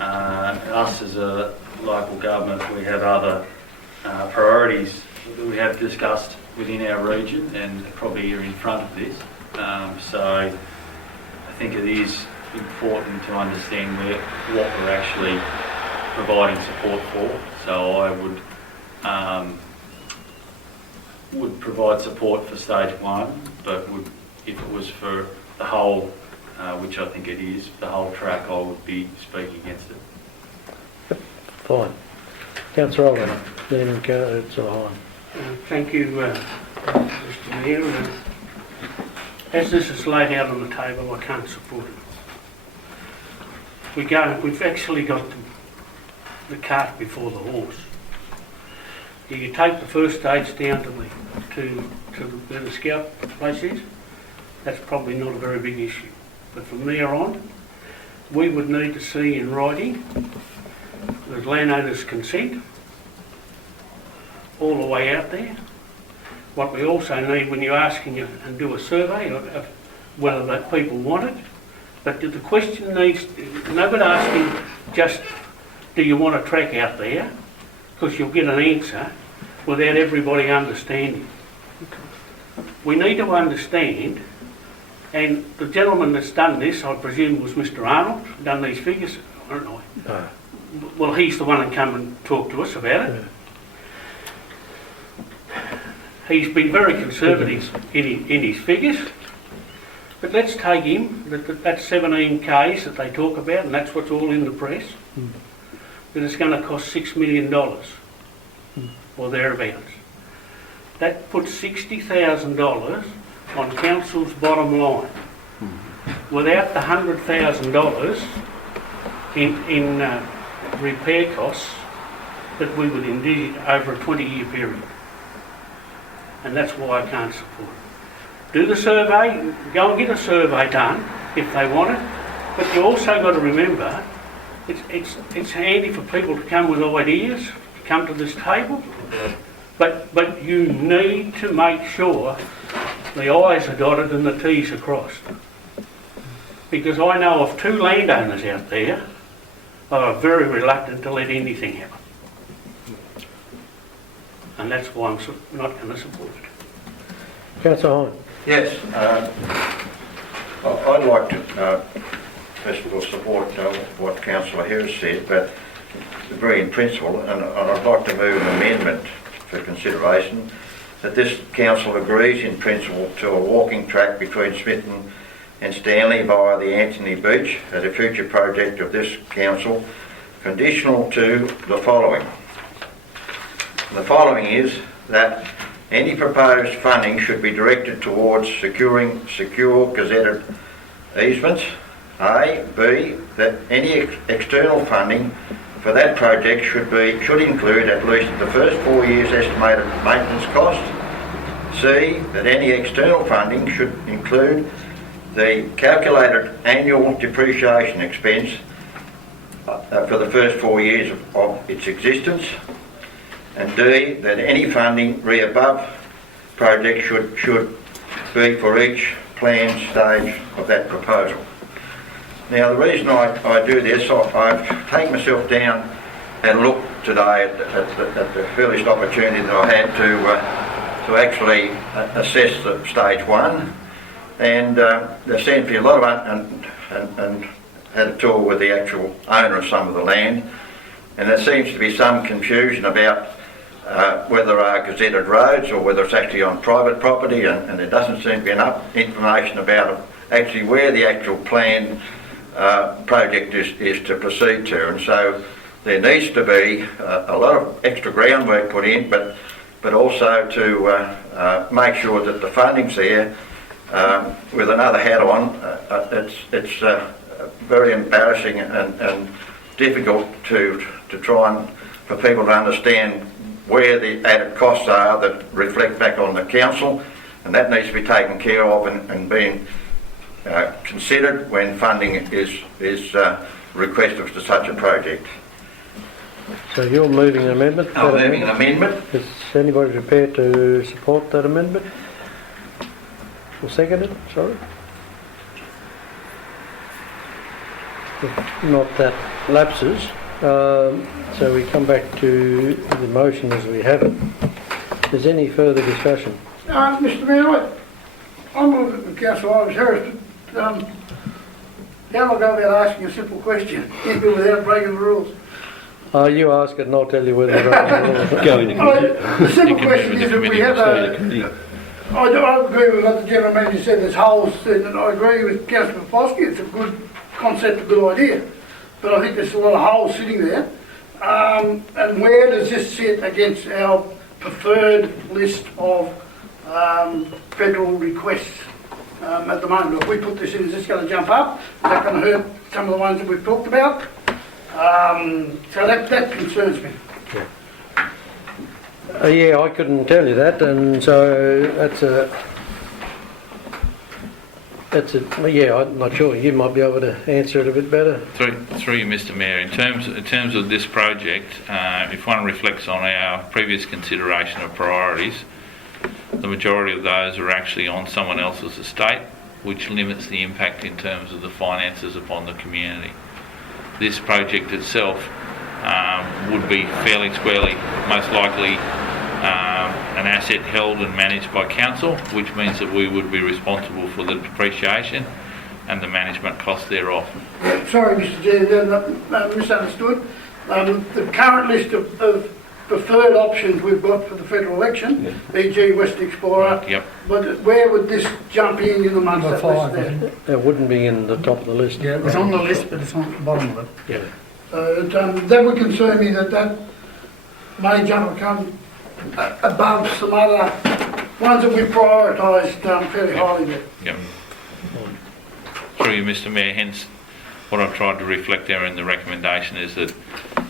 Us as a local government, we have other priorities that we have discussed within our region and probably are in front of this. So I think it is important to understand what we're actually providing support for. So I would provide support for stage 1, but if it was for the whole, which I think it is, the whole track, I would be speaking against it. Fine. Councillor Allen, then Councillor Hine. Thank you, Mr Mayor. As this is laid out on the table, I can't support it. We've actually got the cart before the horse. You take the first stage down to where the scout place is, that's probably not a very big issue. But from there on, we would need to see in writing the landowner's consent all the way out there. What we also need when you're asking and do a survey of whether that people want it, but the question needs, nobody asking just, do you want a track out there? Because you'll get an answer without everybody understanding. We need to understand, and the gentleman that's done this, I presume was Mr Arnold, done these figures, I don't know. No. Well, he's the one that come and talked to us about it. He's been very conservative in his figures, but let's take him, that's 17 Ks that they talk about, and that's what's all in the press, that it's going to cost $6 million or thereabouts. That puts $60,000 on council's bottom line, without the $100,000 in repair costs that we would envisage over a 20-year period. And that's why I can't support it. Do the survey, go and get a survey done if they want it, but you also got to remember it's handy for people to come with ideas, to come to this table, but you need to make sure the I's are dotted and the T's are crossed. Because I know of 2 landowners out there who are very reluctant to let anything happen. And that's why I'm not going to support it. Councillor Hine. Yes, I'd like to, first of all, support what Councillor Harris said, but agree in principle, and I'd like to move an amendment for consideration that this council agrees in principle to a walking track between Smithton and Stanley via the Anthony Beach as a future project of this council, conditional to the following. The following is that any proposed funding should be directed towards securing secure gazetted easements. A. B. That any external funding for that project should include at least the first 4 years' estimated maintenance cost. C. That any external funding should include the calculated annual depreciation expense for the first 4 years of its existence. And D, that any funding above project should be for each planned stage of that proposal. Now, the reason I do this, I've taken myself down and looked today at the earliest opportunity that I had to actually assess the stage 1, and there seems to be a lot of and had a tour with the actual owner of some of the land, and there seems to be some confusion about whether there are gazetted roads or whether it's actually on private property, and there doesn't seem to be enough information about actually where the actual planned project is to proceed to. And so there needs to be a lot of extra groundwork put in, but also to make sure that the funding's there. With another hat on, it's very embarrassing and difficult to try and for people to understand where the added costs are that reflect back on the council, and that needs to be taken care of and being considered when funding is requested for such a project. So you're moving an amendment? I'm moving an amendment. Is anybody prepared to support that amendment? Or second it, sorry? If not, that lapses. So we come back to the motion as we have it. Is any further discussion? Mr Mayor, I'm with Councillor Ives Harris, but how do I go about asking a simple question without breaking the rules? You ask it and I'll tell you whether you're right or not. The simple question is that we have I agree with what the general manager said, there's holes, and I agree with Councillor Foskey, it's a good concept, a good idea, but I think there's a lot of holes sitting there. And where does this sit against our preferred list of federal requests at the moment? If we put this in, is this going to jump up? Is that going to hurt some of the ones that we've talked about? So that concerns me. Yeah, I couldn't tell you that, and so yeah, I'm not sure. You might be able to answer it a bit better. Through you, Mr. Mayor, in terms of this project, if one reflects on our previous consideration of priorities, the majority of those are actually on someone else's estate, which limits the impact in terms of the finances upon the community. This project itself would be fairly squarely, most likely, an asset held and managed by council, which means that we would be responsible for the depreciation and the management cost thereof. Sorry, Mr. Chair, misunderstood. The current list of preferred options we've got for the federal election, e.g. West Explorer, but where would this jump in amongst that list there? It wouldn't be in the top of the list. Yeah, it was on the list, but it's on the bottom of it. Yeah. That would concern me that may jump come above some other ones that we've prioritised fairly highly there. Yep. Through you, Mr. Mayor, hence what I've tried to reflect there in the recommendation is that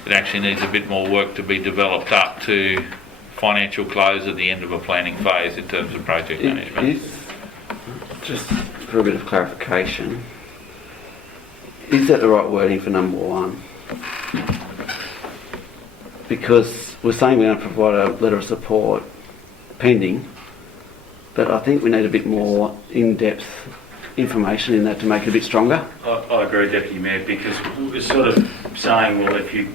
it actually needs a bit more work to be developed up to financial close at the end of a planning phase in terms of project management. Just for a bit of clarification, is that the right wording for number 1? Because we're saying we're going to provide a letter of support pending, but I think we need a bit more in-depth information in that to make it a bit stronger. I agree, Deputy Mayor, because we're sort of saying, well, if you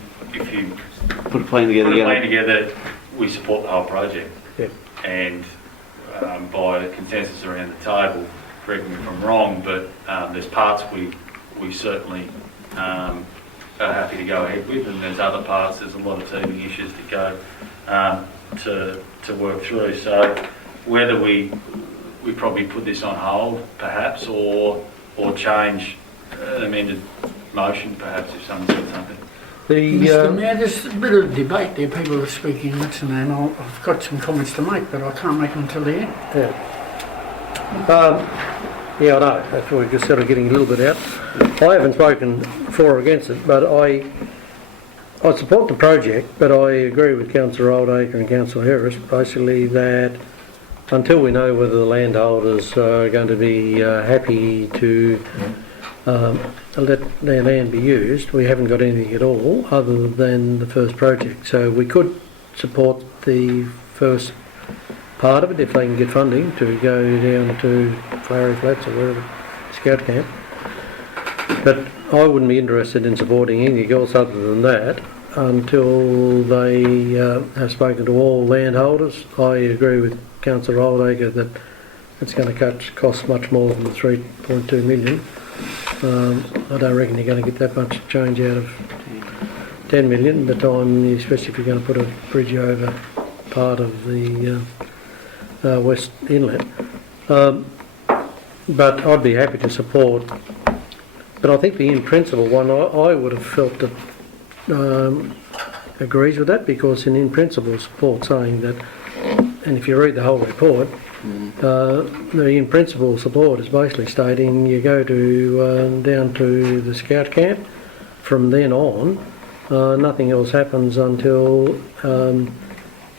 put a plan together, we support the whole project. Yep. And by consensus around the table, correct me if I'm wrong, but there's parts we certainly are happy to go ahead with, and there's other parts, there's a lot of teething issues to go to work through. So whether we probably put this on hold, perhaps, or change an amended motion, perhaps, if someone said something. Mr. Mayor, there's a bit of debate there. People are speaking, and I've got some comments to make, but I can't make them until the end. Yeah, I know. That's why we're just sort of getting a little bit out. I haven't spoken for or against it, but I support the project, but I agree with Councillor Oldacre and Councillor Harris, basically that until we know whether the landholders are going to be happy to let their land be used, we haven't got anything at all other than the first project. So we could support the first part of it if they can get funding to go down to Flowery Flats or wherever, Scout Camp. But I wouldn't be interested in supporting anything else other than that until they have spoken to all landholders. I agree with Councillor Oldacre that it's going to cost much more than the 3.2 million. I don't reckon you're going to get that much change out of 10 million by the time, especially if you're going to put a bridge over part of the West Inlet. But I'd be happy to support. But I think the in principle one, I would have felt that agrees with that, because in principle support saying that, and if you read the whole report, the in principle support is basically stating you go to down to the scout camp. From then on, nothing else happens until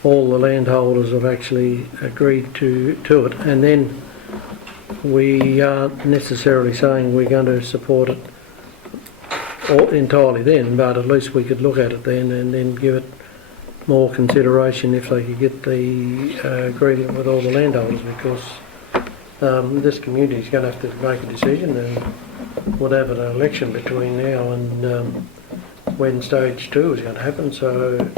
all the landholders have actually agreed to it, and then we aren't necessarily saying we're going to support it entirely then, but at least we could look at it then and then give it more consideration if they could get the agreement with all the landowners, because this community is going to have to make a decision, and we'll have an election between now and when stage 2 is going to happen, so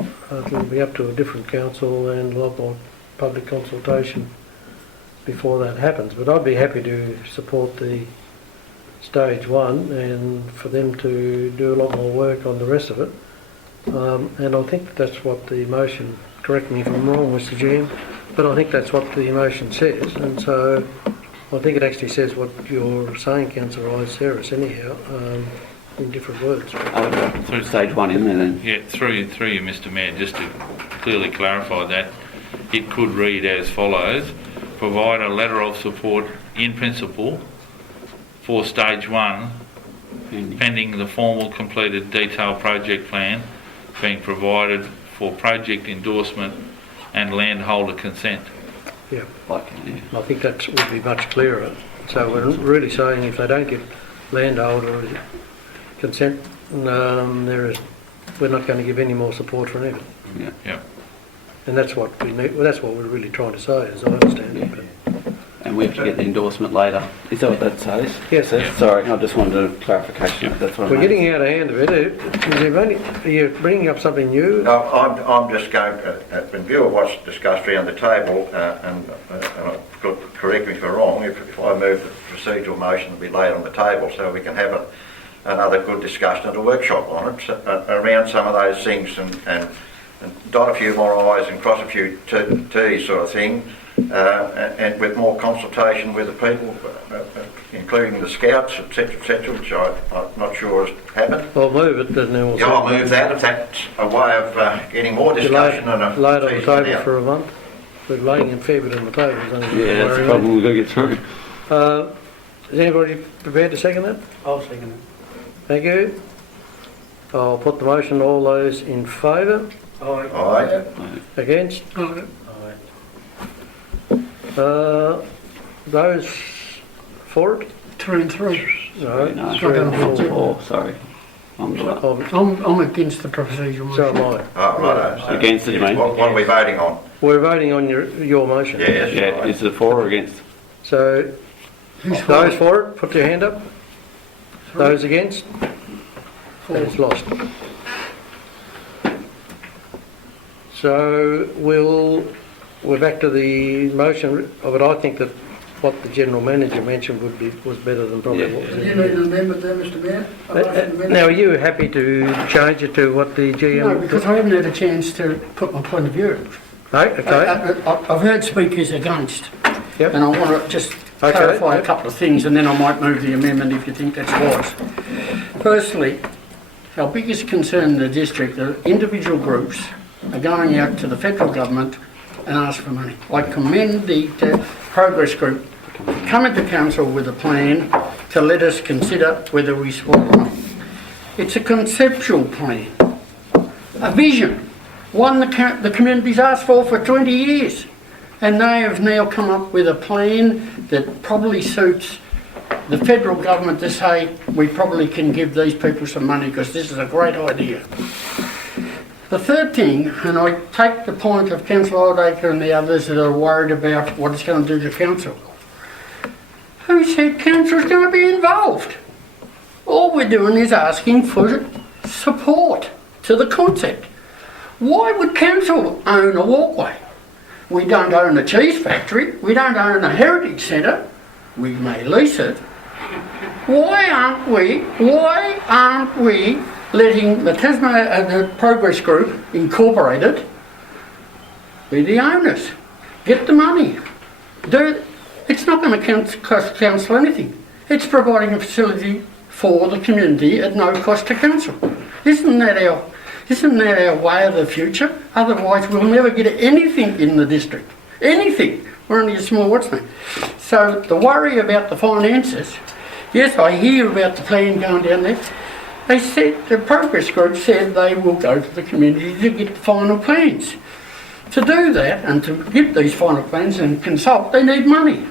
it'll be up to a different council and a lot more public consultation before that happens. But I'd be happy to support the stage 1 and for them to do a lot more work on the rest of it. And I think that's what the motion, correct me if I'm wrong, Mr. Jam, but I think that's what the motion says, and so I think it actually says what you're saying, Councillor Iceris, anyhow, in different words. I would go through stage 1 in there then. Yeah, through you, Mr. Mayor, just to clearly clarify that, it could read as follows: provide a letter of support in principle for stage 1, pending the formal completed detailed project plan being provided for project endorsement and landholder consent. Yeah, I think that would be much clearer. So we're really saying if they don't get landholder consent, we're not going to give any more support for anything. Yeah. Yeah. And that's what we need. Well, that's what we're really trying to say, as I understand it. But And we have to get the endorsement later. Is that what that says? Yes. Yeah. Sorry, I just wanted a clarification. Yeah. That's what we're I mean. getting out of hand of it. Are you bringing up something new? No, I'm just going, in view of what's discussed around the table, and correct me if I'm wrong, if I move the procedural motion to be laid on the table so we can have another good discussion and a workshop on it around some of those things, and dot a few more I's and cross a few T's sort of thing, and with more consultation with the people, including the scouts, etc., which I'm not sure has happened. I'll move it, and then we'll... Yeah, I'll move that if that's a way of getting more discussion and a... Lay it on the table for a month. We're laying a fair bit on the table. Yeah, that's the problem we've got to get through. Is anybody prepared to second that? I'll second it. Thank you. I'll put the motion. All those in favour? Aye. Aye. Against? Aye. Those for it? 3 and 3. No, 3 and 4. Sorry. I'm against the procedural motion. So am I. Oh, right. Against it, you mean? What are we voting on? We're voting on your motion. Yes. Yeah, Right. is it 4 or against? So, those for it, put your hand up. Those against? It's lost. So we're back to the motion, but I think that what the General Manager mentioned was better than probably what was Do in you need an amendment there, Mr Mayor? Now, are you happy to change it to what the GM... No, because I haven't had a chance to put my point of view. Okay. I've heard speakers against, Yep. and I want to just clarify a couple of things, and then I might move the amendment if you think that's wise. Firstly, our biggest concern in the district, the individual groups are going out to the federal government and ask for money. I commend the progress group coming to council with a plan to let us consider whether we support or not. It's a conceptual plan, a vision, one the community's asked for 20 years, and they have now come up with a plan that probably suits the federal government to say we probably can give these people some money because this is a great idea. The third thing, and I take the point of Councillor Oldacre and the others that are worried about what it's going to do to council. Who said council's going to be involved? All we're doing is asking for support to the concept. Why would council own a walkway? We don't own a cheese factory. We don't own a heritage centre. We may lease it. Why aren't we letting the Progress Group Incorporated be the owners? Get the money. It's not going to cost council anything. It's providing a facility for the community at no cost to council. Isn't that our way of the future? Otherwise we'll never get anything in the district. Anything. We're only a small what's name. So the worry about the finances, yes, I hear about the plan going down there. They said, the Progress Group said they will go to the community to get the final plans. To do that and to get these final plans and consult, they need money.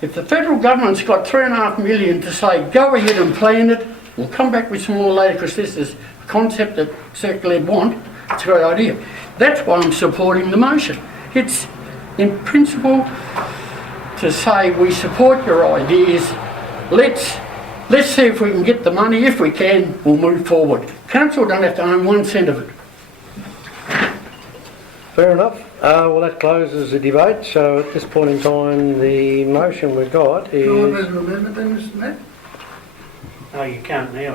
If the federal government's got $3.5 million to say, go ahead and plan it, we'll come back with some more later because this is a concept that Circle-Ed want. It's a great idea. That's why I'm supporting the motion. It's in principle to say we support your ideas. Let's see if we can get the money. If we can, we'll move forward. Council don't have to own 1 cent of it. Fair enough. Well, that closes the debate. So at this point in time, the motion we've got is... Do you want an amendment then, Mr Mayor? No, you can't now.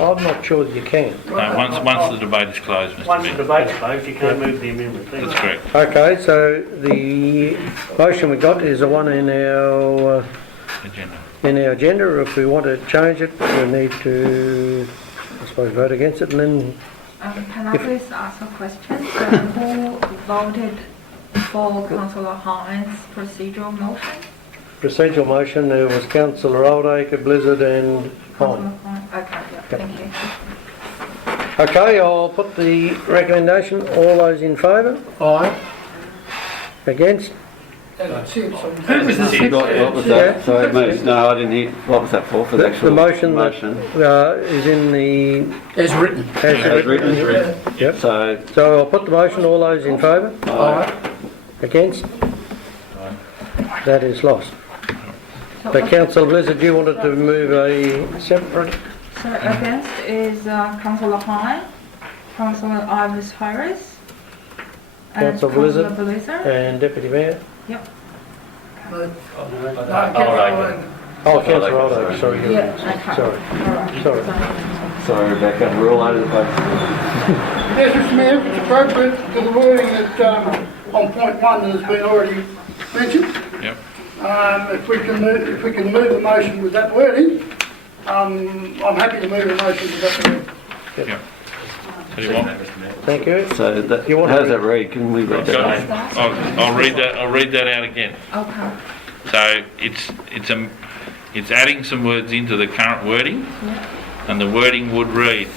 I'm not sure that you can. No, once the debate is closed, Mr. Once Mayor. the debate's closed, you can't move the amendment. That's correct. Okay, so the motion we've got is the one in our agenda. If we want to change it, we need to, I suppose, vote against it, and then... Can I please ask a question? Who voted for Councillor Hines' procedural motion? Procedural motion, there was Councillor Oldacre, Blizzard and Hine. Okay, yeah, thank you. Okay, I'll put the recommendation. All those in favour? Aye. Against? What was that? So it moves. No, I didn't hear. What was that for? For the actual motion is in the... As written. As written. Yep. So I'll put the motion. All those in favour? Aye. Against? Aye. That is lost. So Councillor Blizzard, you wanted to move a separate... So against is Councillor Hine, Councillor Iris Harris, and Councillor Blizzard, and Deputy Mayor. Yep. Oh, Councillor Oldacre, sorry. Yeah, okay. Sorry, Rebecca, we're all over the place. Yes, Mr Mayor, it's appropriate to the wording that on point 1 that has been already mentioned. Yep. If we can move the motion with that wording, I'm happy to move the motion with that wording. Yep. So you want? Thank you. So that, how does that read? Can we read that? I'll read that. I'll read that out again. Okay. So it's adding some words into the current wording, and the wording would read: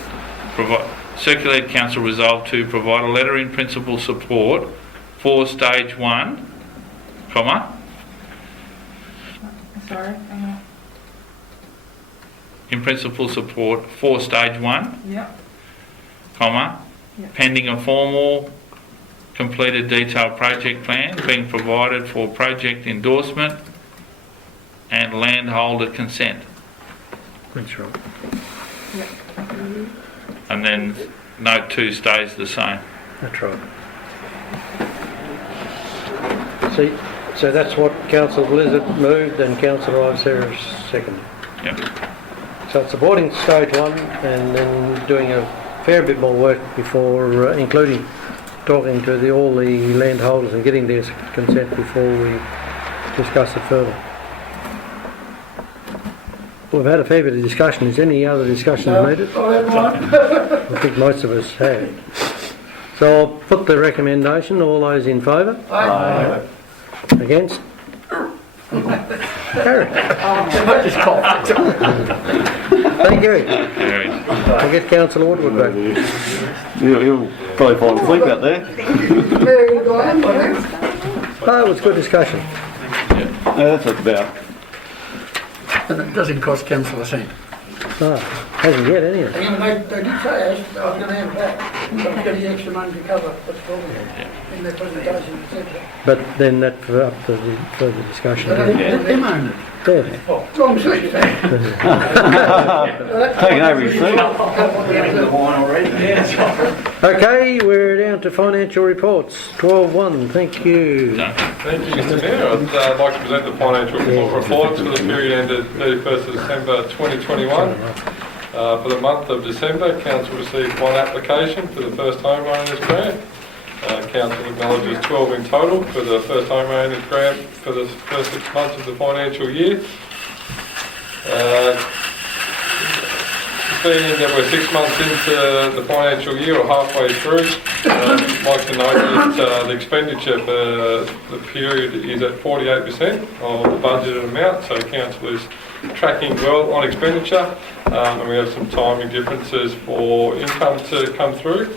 Circle-Ed Council resolved to provide a letter in principle support for stage 1, comma. Sorry. In principle support for stage 1. Yep. Comma. Yep. Pending a formal completed detailed project plan being provided for project endorsement and landholder consent. That's right. Yep. And then note 2 stays the same. That's right. See, so that's what Councillor Blizzard moved and Councillor Ives Harris seconded. Yep. So it's supporting stage 1 and then doing a fair bit more work before, including talking to all the landholders and getting their consent before we discuss it further. We've had a fair bit of discussion. Is any other discussion needed? I think most of us have. So I'll put the recommendation. All those in favour? Aye. Against? Carried. Thank you. I guess Councillor Woodward back. You'll probably fall asleep out there. Oh, it was good discussion. That's what it's about. And it doesn't cost council a cent. No, hasn't yet anyway. They did say I was going to have that. but getting extra money to cover what's problem in their presentation, etc. But then that's up to the further discussion. Let them own it. Yeah. Wrong seat. Taking over your seat. Okay, we're down to financial reports. 12.1, thank you. Thank you, Mr Mayor. I'd like to present the financial reports for the period ended 31st of December 2021. For the month of December, Council received one application for the first home owners grant. Council acknowledges 12 in total for the first home owners grant for the first 6 months of the financial year. Being that we're 6 months into the financial year or halfway through, I'd like to note that the expenditure for the period is at 48% of the budgeted amount, so Council is tracking well on expenditure, and we have some timing differences for income to come through.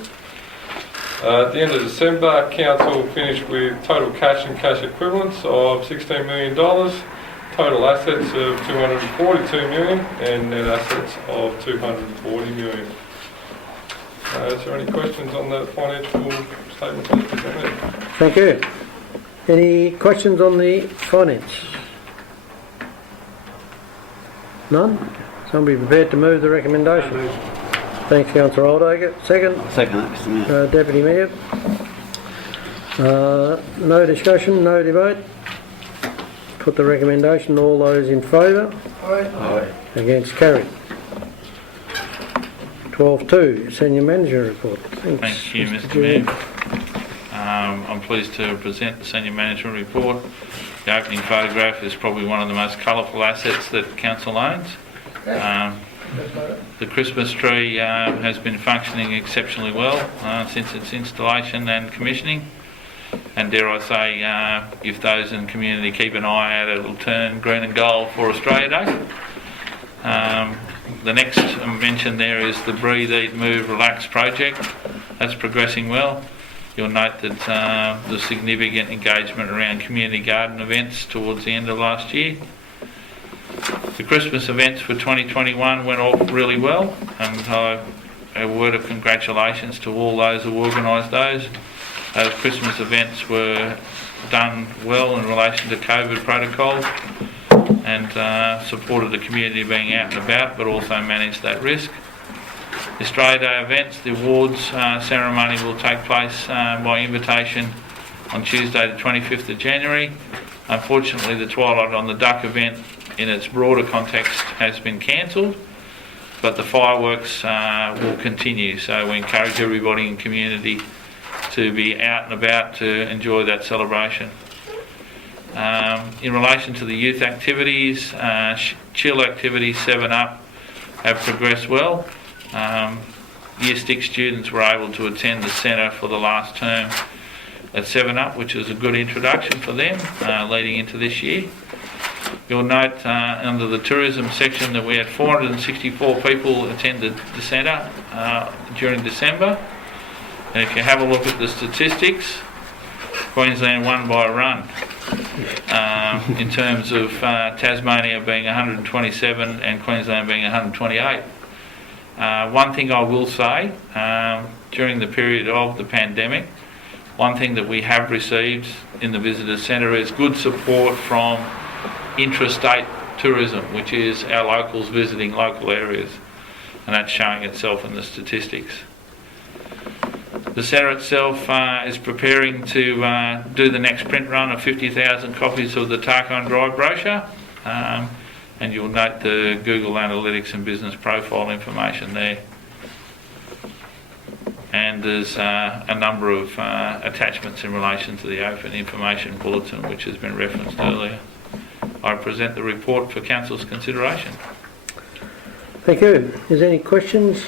At the end of December, Council finished with total cash and cash equivalents of $16 million, total assets of $242 million, and net assets of $240 million. Is there any questions on the financial statements as presented? Thank you. Any questions on the finance? None? Somebody prepared to move the recommendation? Thanks, Councillor Oldacre. Second? Second that, Mr Mayor. Deputy Mayor. No discussion, no debate. Put the recommendation. All those in favour? Aye. Against, carried. 12.2, Senior Manager Report. Thanks, Thank you, Mr Mayor. I'm pleased to present the Senior Management Report. The opening photograph is probably one of the most colourful assets that Council owns. The Christmas tree has been functioning exceptionally well since its installation and commissioning, and dare I say, if those in the community keep an eye out, it'll turn green and gold for Australia Day. The next mention there is the Breathe, Eat, Move, Relax project. That's progressing well. You'll note that the significant engagement around community garden events towards the end of last year. The Christmas events for 2021 went off really well, and a word of congratulations to all those who organised those. Those Christmas events were done well in relation to COVID protocols and supported the community being out and about, but also managed that risk. The Australia Day events, the awards ceremony will take place by invitation on Tuesday the 25th of January. Unfortunately, the Twilight on the Duck event in its broader context has been cancelled, but the fireworks will continue, so we encourage everybody in the community to be out and about to enjoy that celebration. In relation to the youth activities, chill activities 7 Up have progressed well. Year 6 students were able to attend the centre for the last term at 7 Up, which is a good introduction for them leading into this year. You'll note under the tourism section that we had 464 people attended the centre during December. And if you have a look at the statistics, Queensland won by a run in terms of Tasmania being 127 and Queensland being 128. One thing I will say, during the period of the pandemic, one thing that we have received in the visitor centre is good support from intrastate tourism, which is our locals visiting local areas, and that's showing itself in the statistics. The centre itself is preparing to do the next print run of 50,000 copies of the Tarkine Drive brochure, and you'll note the Google Analytics and business profile information there. And there's a number of attachments in relation to the open information bulletin, which has been referenced earlier. I present the report for Council's consideration. Thank you. Is there any questions?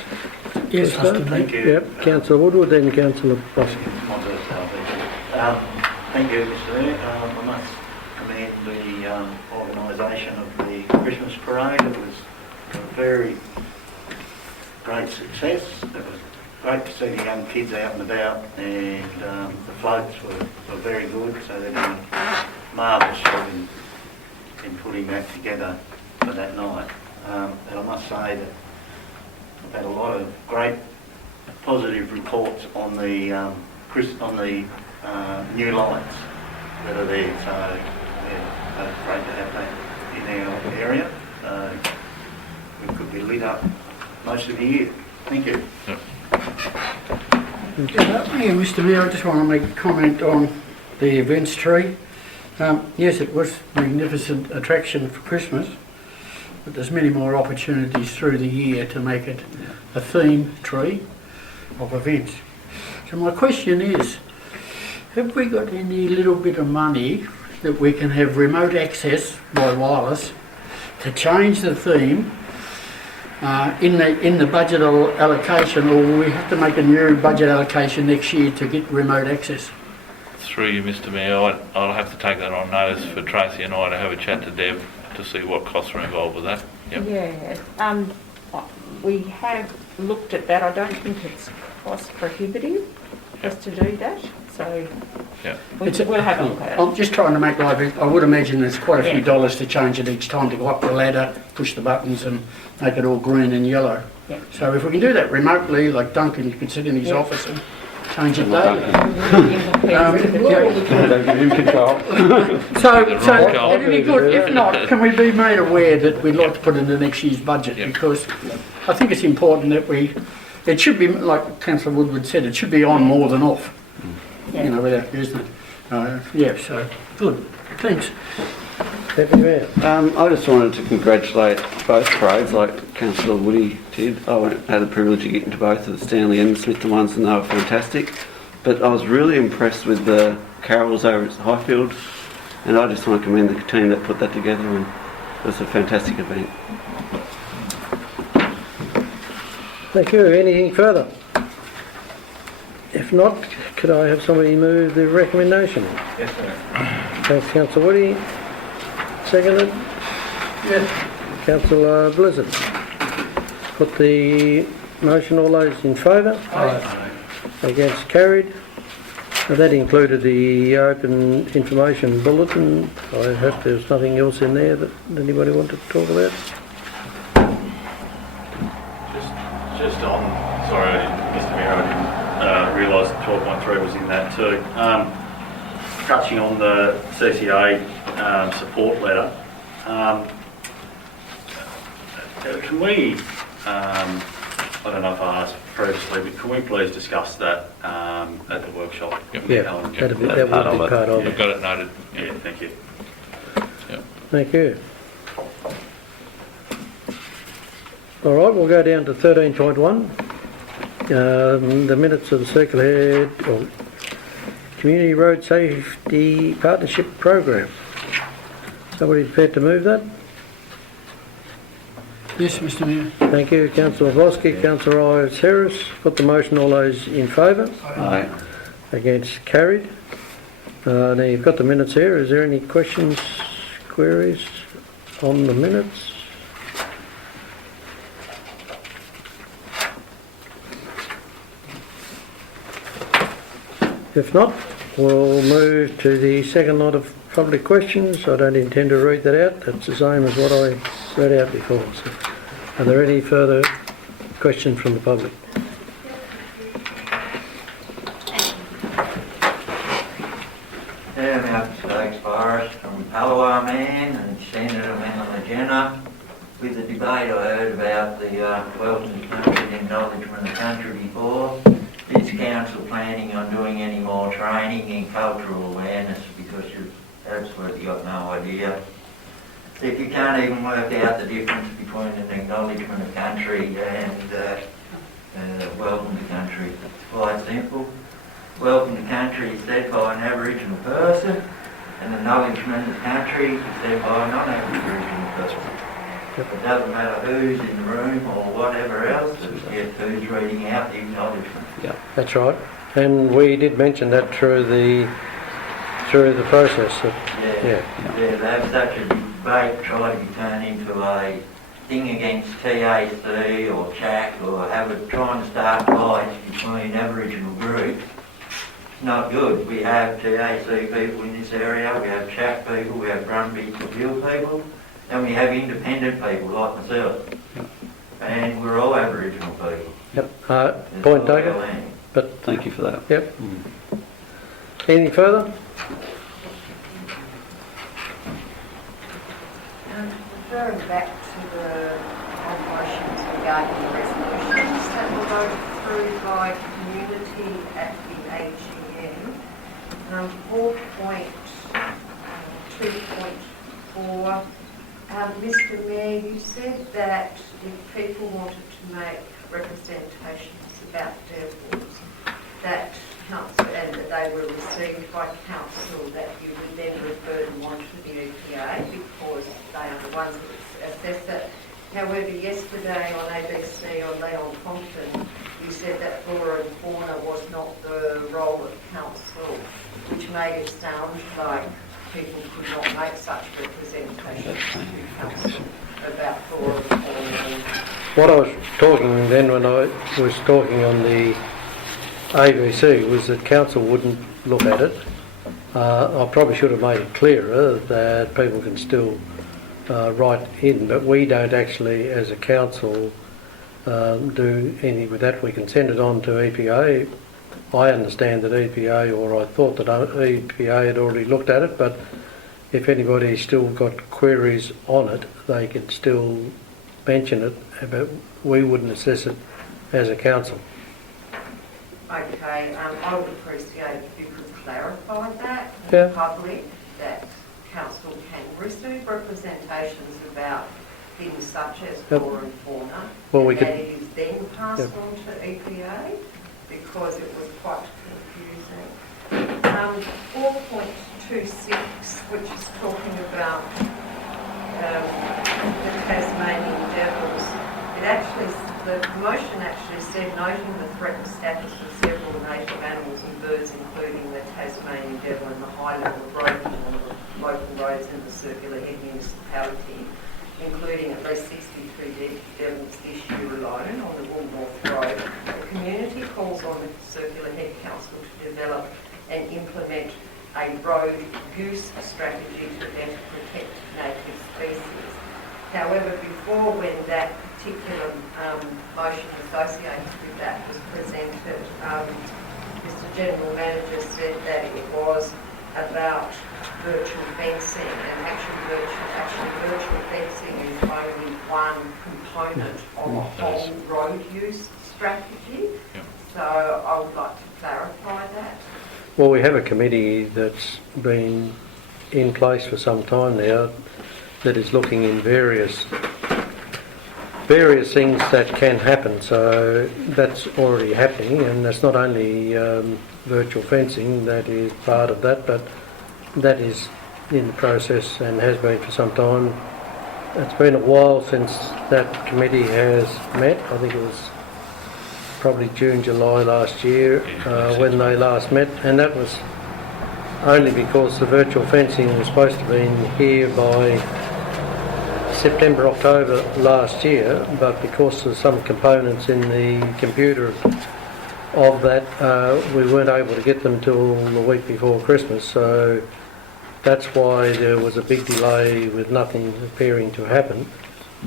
Yes, Mr. Thank you. Yep, Councillor Woodward, then Councillor Bosky. Thank you, Mr. Mayor. I must commend the organisation of the Christmas parade. It was a very great success. It was great to see the young kids out and about, and the floats were very good, so they're doing a marvellous job in putting that together for that night. And I must say that I've had a lot of great positive reports on the new lights that are there. So yeah, it's great to have that in our area. So we could be lit up most of the year. Thank you. Yeah, Mr Mayor, I just want to make a comment on the events tree. Yes, it was a magnificent attraction for Christmas, but there's many more opportunities through the year to make it a theme tree of events. So my question is, have we got any little bit of money that we can have remote access by wireless to change the theme in the budget allocation, or will we have to make a new budget allocation next year to get remote access? Through you, Mr Mayor, I'll have to take that on notice for Tracy and I to have a chat to Deb to see what costs are involved with that. Yep. Yeah, we have looked at that. I don't think it's cost prohibitive for us to do that, so yeah. we'll have a look at it. I'm just trying to make life. I would imagine there's quite a few dollars to change it each time, to go up the ladder, push the buttons and make it all green and yellow. Yeah. So if we can do that remotely, like Duncan could sit in his office and change it daily. So it'd be good. If not, can we be made aware that we'd like to put in the next year's budget? Because I think it's important that it should be, like Councillor Woodward said, it should be on more than off. You know, without using it. Yeah, so good. Thanks. Deputy Mayor. I just wanted to congratulate both parades, like Councillor Woody did. I had the privilege of getting to both of the Stanley and the Smithton ones, and they were fantastic. But I was really impressed with the carols over at Highfield, and I just want to commend the team that put that together, and it was a fantastic event. Thank you. Anything further? If not, could I have somebody move the recommendation? Yes, sir. Thanks, Councillor Woody. Seconded? Yes. Councillor Blizzard. Put the motion. All those in favour? Aye. Against? Carried. And that included the open information bulletin. I hope there's nothing else in there that anybody wanted to talk about. Just on, sorry, Mr Mayor, I didn't realise 12.3 was in that too. Touching on the CCA support letter, can we, I don't know if I asked previously, but can we please discuss that at the workshop? Yep. Yeah, that would be part of it. We've got it noted. Yeah, thank you. Yep. Thank you. All right, we'll go down to 13.1. The minutes of the Circle Head or Community Road Safety Partnership Program. Somebody prepared to move that? Yes, Mr Mayor. Thank you, Councillor Vosky. Councillor Ives Harris. Put the motion. All those in favour? Aye. Against? Carried. Now you've got the minutes here. Is there any questions, queries on the minutes? If not, we'll move to the second lot of public questions. I don't intend to read that out. That's the same as what I read out before. So, are there any further questions from the public? Yeah, Mount Stokes Forest from Palawa Man and Senator Manalajenna. With the debate I heard about the welcome to country and acknowledgement of country before, is council planning on doing any more training in cultural awareness, because you've absolutely got no idea. If you can't even work out the difference between an acknowledgement of country and welcome to country, it's quite simple. Welcome to country is said by an Aboriginal person, and acknowledgement of country is said by a non-Aboriginal person. It doesn't matter who's in the room or whatever else, it's just who's reading out the acknowledgement. Yeah, that's right. And we did mention that through the process. Yeah, they have such a debate trying to be turned into a thing against TAC or CHAC, or have it trying to start fights between Aboriginal groups. It's not good. We have TAC people in this area, we have CHAC people, we have Brumby Pavil people, and we have independent people like myself. And we're all Aboriginal people. Yep. It's Point all our taken. land. But Thank you for that. yep. Anything further? Referring back to the motions regarding the resolutions that were voted through by community at the AGM, 4.2.4, Mr Mayor, you said that if people wanted to make representations about their votes, that council and that they were received by council, that you would then refer them on to the EPA because they are the ones that assess it. However, yesterday on ABC on Leon Compton, you said that flora and fauna was not the role of council, which made it sound like people could not make such representations to council about flora and fauna. What I was talking then when I was talking on the ABC was that council wouldn't look at it. I probably should have made it clearer that people can still write in, but we don't actually, as a council, do anything with that. We can send it on to EPA. I understand that EPA, or I thought that EPA had already looked at it, but if anybody's still got queries on it, they can still mention it, but we wouldn't assess it as a council. Okay, I would appreciate if you could clarify that in Yeah. public, that council can receive representations about things such as Yep. flora and fauna, Well, we and could- that it is then passed Yep. on to EPA, because it was quite confusing. 4.26, which is talking about the Tasmanian devils, the motion actually said, noting the threatened status of several native animals and birds, including the Tasmanian devil and the high level of rodent on the local roads in the Circular Head municipality, including at least 62 devils this year alone on the Wool North Road. The community calls on the Circular Head Council to develop and implement a road goose strategy to better protect native species. However, before, when that particular motion associated with that was presented, Mr General Manager said that it was about virtual fencing, and actually virtual fencing is only one component of a whole road use strategy. So I would like to clarify that. Well, we have a committee that's been in place for some time now that is looking in various things that can happen. So that's already happening, and that's not only virtual fencing that is part of that, but that is in the process and has been for some time. It's been a while since that committee has met. I think it was probably June, July last year when they last met, and that was only because the virtual fencing was supposed to have been here by September, October last year, but because of some components in the computer of that, we weren't able to get them till the week before Christmas, so that's why there was a big delay with nothing appearing to happen.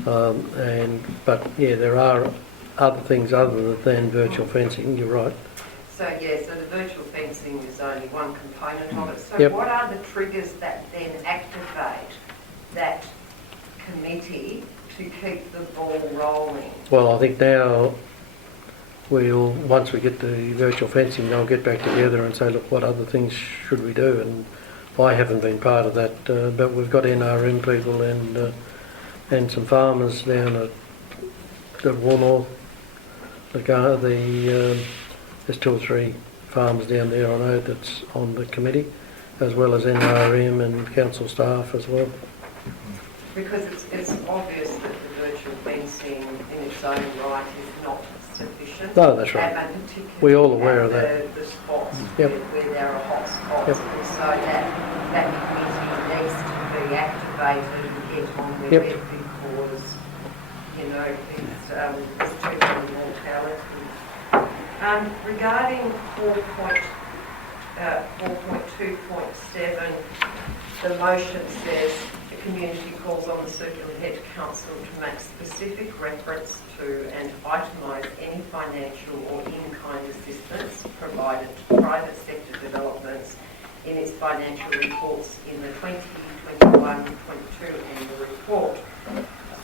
But yeah, there are other things other than virtual fencing, you're right. So yeah, so the virtual fencing is only one component of it. So Yep. what are the triggers that then activate that committee to keep the ball rolling? Well, I think now once we get the virtual fencing, they'll get back together and say, look, what other things should we do? And I haven't been part of that, but we've got NRM people and some farmers down at the Wool North. There's 2 or 3 farmers down there I know that's on the committee, as well as NRM and council staff as well. Because it's obvious that the virtual fencing in its own right is not sufficient. No, that's right. And particularly We're all aware of that. The spots Yep. where there are hot spots. Yep. And so that committee needs to be activated and get on with Yep. it because, there's too many mortalities. Regarding 4.2.2, 4.2.7, the motion says the community calls on the circular head council to make specific reference to and itemise any financial or in-kind assistance provided to private sector developments in its financial reports in the 2021-22 annual report.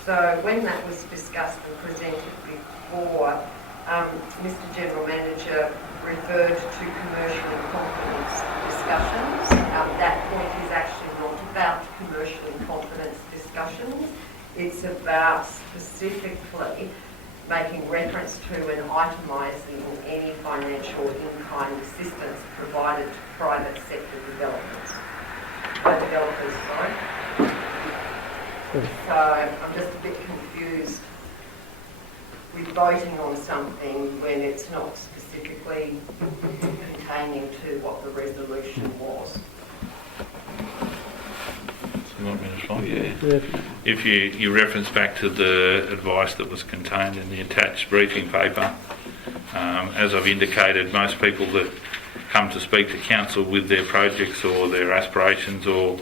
So when that was discussed and presented before, Mr General Manager referred to commercial in confidence discussions. That point is actually not about commercial in confidence discussions. It's about specifically making reference to and itemising any financial in-kind assistance provided to private sector developers, sorry. So I'm just a bit confused with voting on something when it's not specifically pertaining to what the resolution was. You want me to respond? Yeah. If you reference back to the advice that was contained in the attached briefing paper, as I've indicated, most people that come to speak to council with their projects or their aspirations or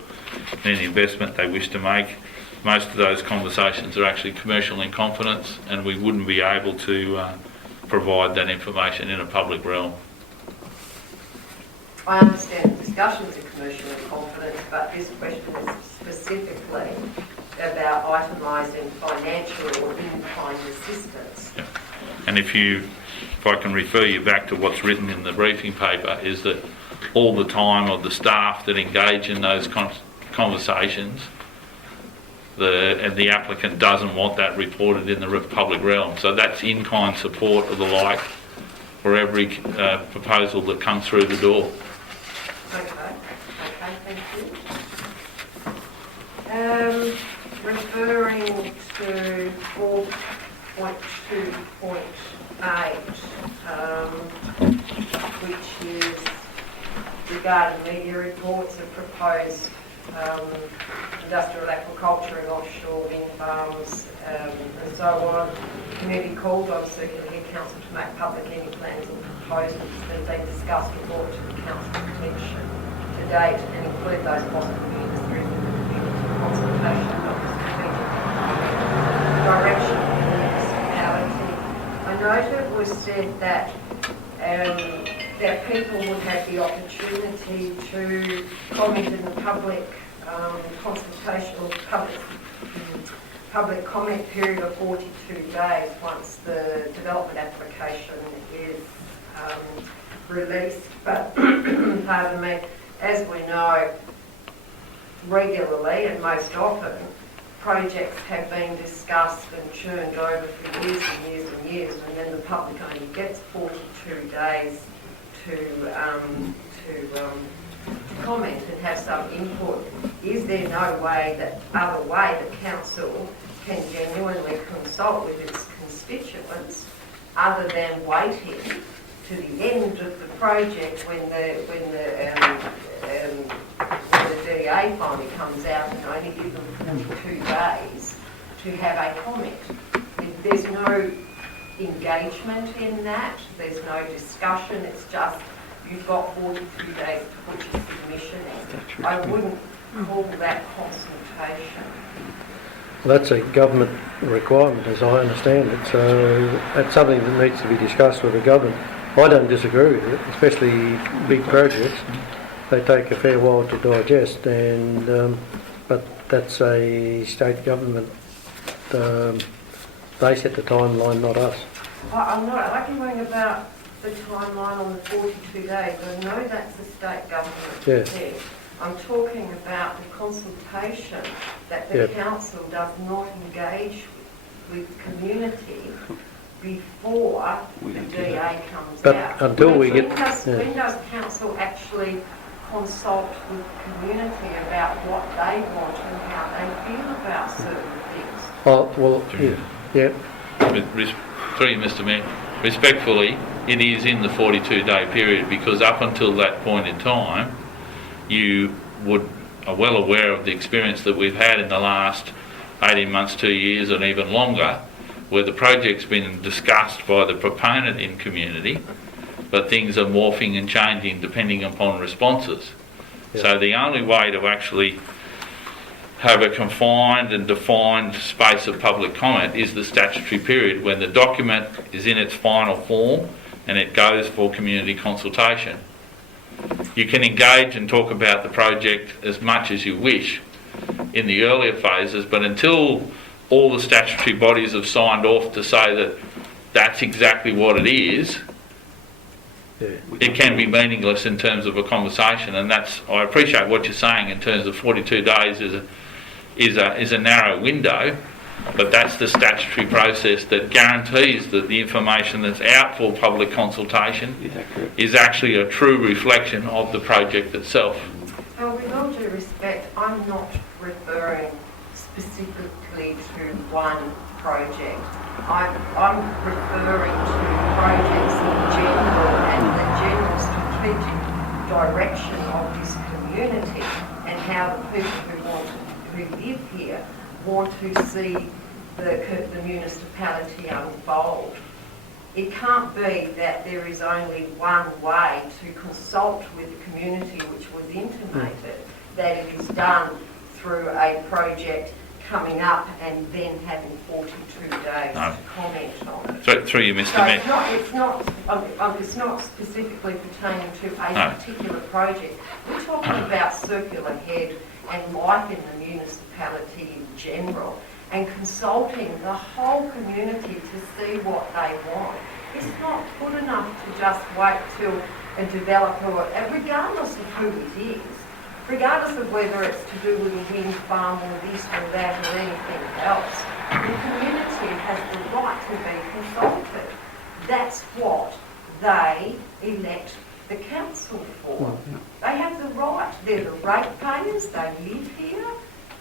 any investment they wish to make, most of those conversations are actually commercial in confidence, and we wouldn't be able to provide that information in a public realm. I understand discussions are commercial in confidence, but this question is specifically about itemising financial or in-kind assistance. Yeah. And if I can refer you back to what's written in the briefing paper, is that all the time of the staff that engage in those conversations, the applicant doesn't want that reported in the public realm. So that's in-kind support of the like for every proposal that comes through the door. Okay, thank you. Referring to 4.2.8, which is regarding media reports of proposed industrial aquaculture and offshore wind farms and so on. The committee called on Circular Head Council to make public any plans or proposals that have been discussed and brought to the council's attention to date and include those possible industries in the community consultation of the strategic direction of the municipality. I note it was said that people would have the opportunity to comment in the public consultation or public comment period of 42 days once the development application is released. But, pardon me, as we know, regularly and most often, projects have been discussed and churned over for years and years and years, and then the public only gets 42 days to comment and have some input. Is there no way that council can genuinely consult with its constituents other than waiting to the end of the project when the DA finally comes out and only give them 42 days to have a comment? There's no engagement in that, there's no discussion, it's just you've got 42 days to put your submission in. I wouldn't call that consultation. Well, that's a government requirement as I understand it, so that's something that needs to be discussed with the government. I don't disagree with it, especially big projects. They take a fair while to digest, and but that's a state government. They set the timeline, not us. I'm not arguing about the timeline on the 42 days. I know that's the state government. Yeah. I'm talking about the consultation that the council does not engage with community before the DA comes but out. Until we get... When does council actually consult with the community about what they want and how they feel about certain things? Oh, well, yeah. Through you, Mr. Mayor, respectfully, it is in the 42-day period, because up until that point in time, you are well aware of the experience that we've had in the last 18 months, 2 years, and even longer, where the project's been discussed by the proponent in community, but things are morphing and changing depending upon responses. So the only way to actually have a confined and defined space of public comment is the statutory period when the document is in its final form and it goes for community consultation. You can engage and talk about the project as much as you wish in the earlier phases, but until all the statutory bodies have signed off to say that that's exactly what it is, it can be meaningless in terms of a conversation. And that's, I appreciate what you're saying in terms of 42 days is a narrow window, but that's the statutory process that guarantees that the information that's out for public consultation is actually a true reflection of the project itself. Well, with all due respect, I'm not referring specifically to one project. I'm referring to projects in general and the general strategic direction of this community and how the people who live here want to see the municipality unfold. It can't be that there is only one way to consult with the community, which was intimated, that it is done through a project coming up and then having 42 days to comment on it. Through you, Mr. So Mayor. it's not specifically pertaining to a particular project. We're talking about circular head and life in the municipality in general, and consulting the whole community to see what they want. It's not good enough to just wait till a developer, regardless of who it is, regardless of whether it's to do with a wind farm or this or that or anything else, the community has the right to be consulted. That's what they elect the council for. They have the right, they're the ratepayers, they live here,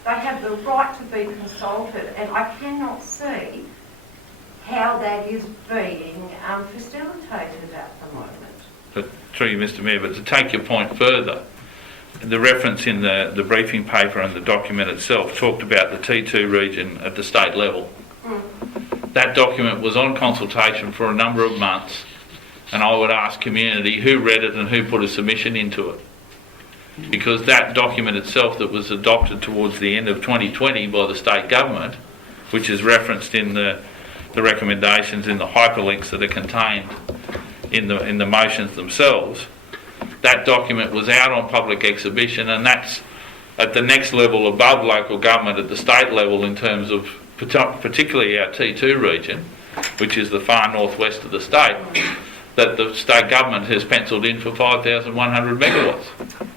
they have the right to be consulted, and I cannot see how that is being facilitated at the moment. But through you, Mr. Mayor, but to take your point further, the reference in the briefing paper and the document itself talked about the T2 region at the state level. That document was on consultation for a number of months, and I would ask community who read it and who put a submission into it. Because that document itself that was adopted towards the end of 2020 by the state government, which is referenced in the recommendations in the hyperlinks that are contained in the motions themselves, that document was out on public exhibition, and that's at the next level above local government at the state level in terms of particularly our T2 region, which is the far northwest of the state, that the state government has penciled in for 5,100 megawatts.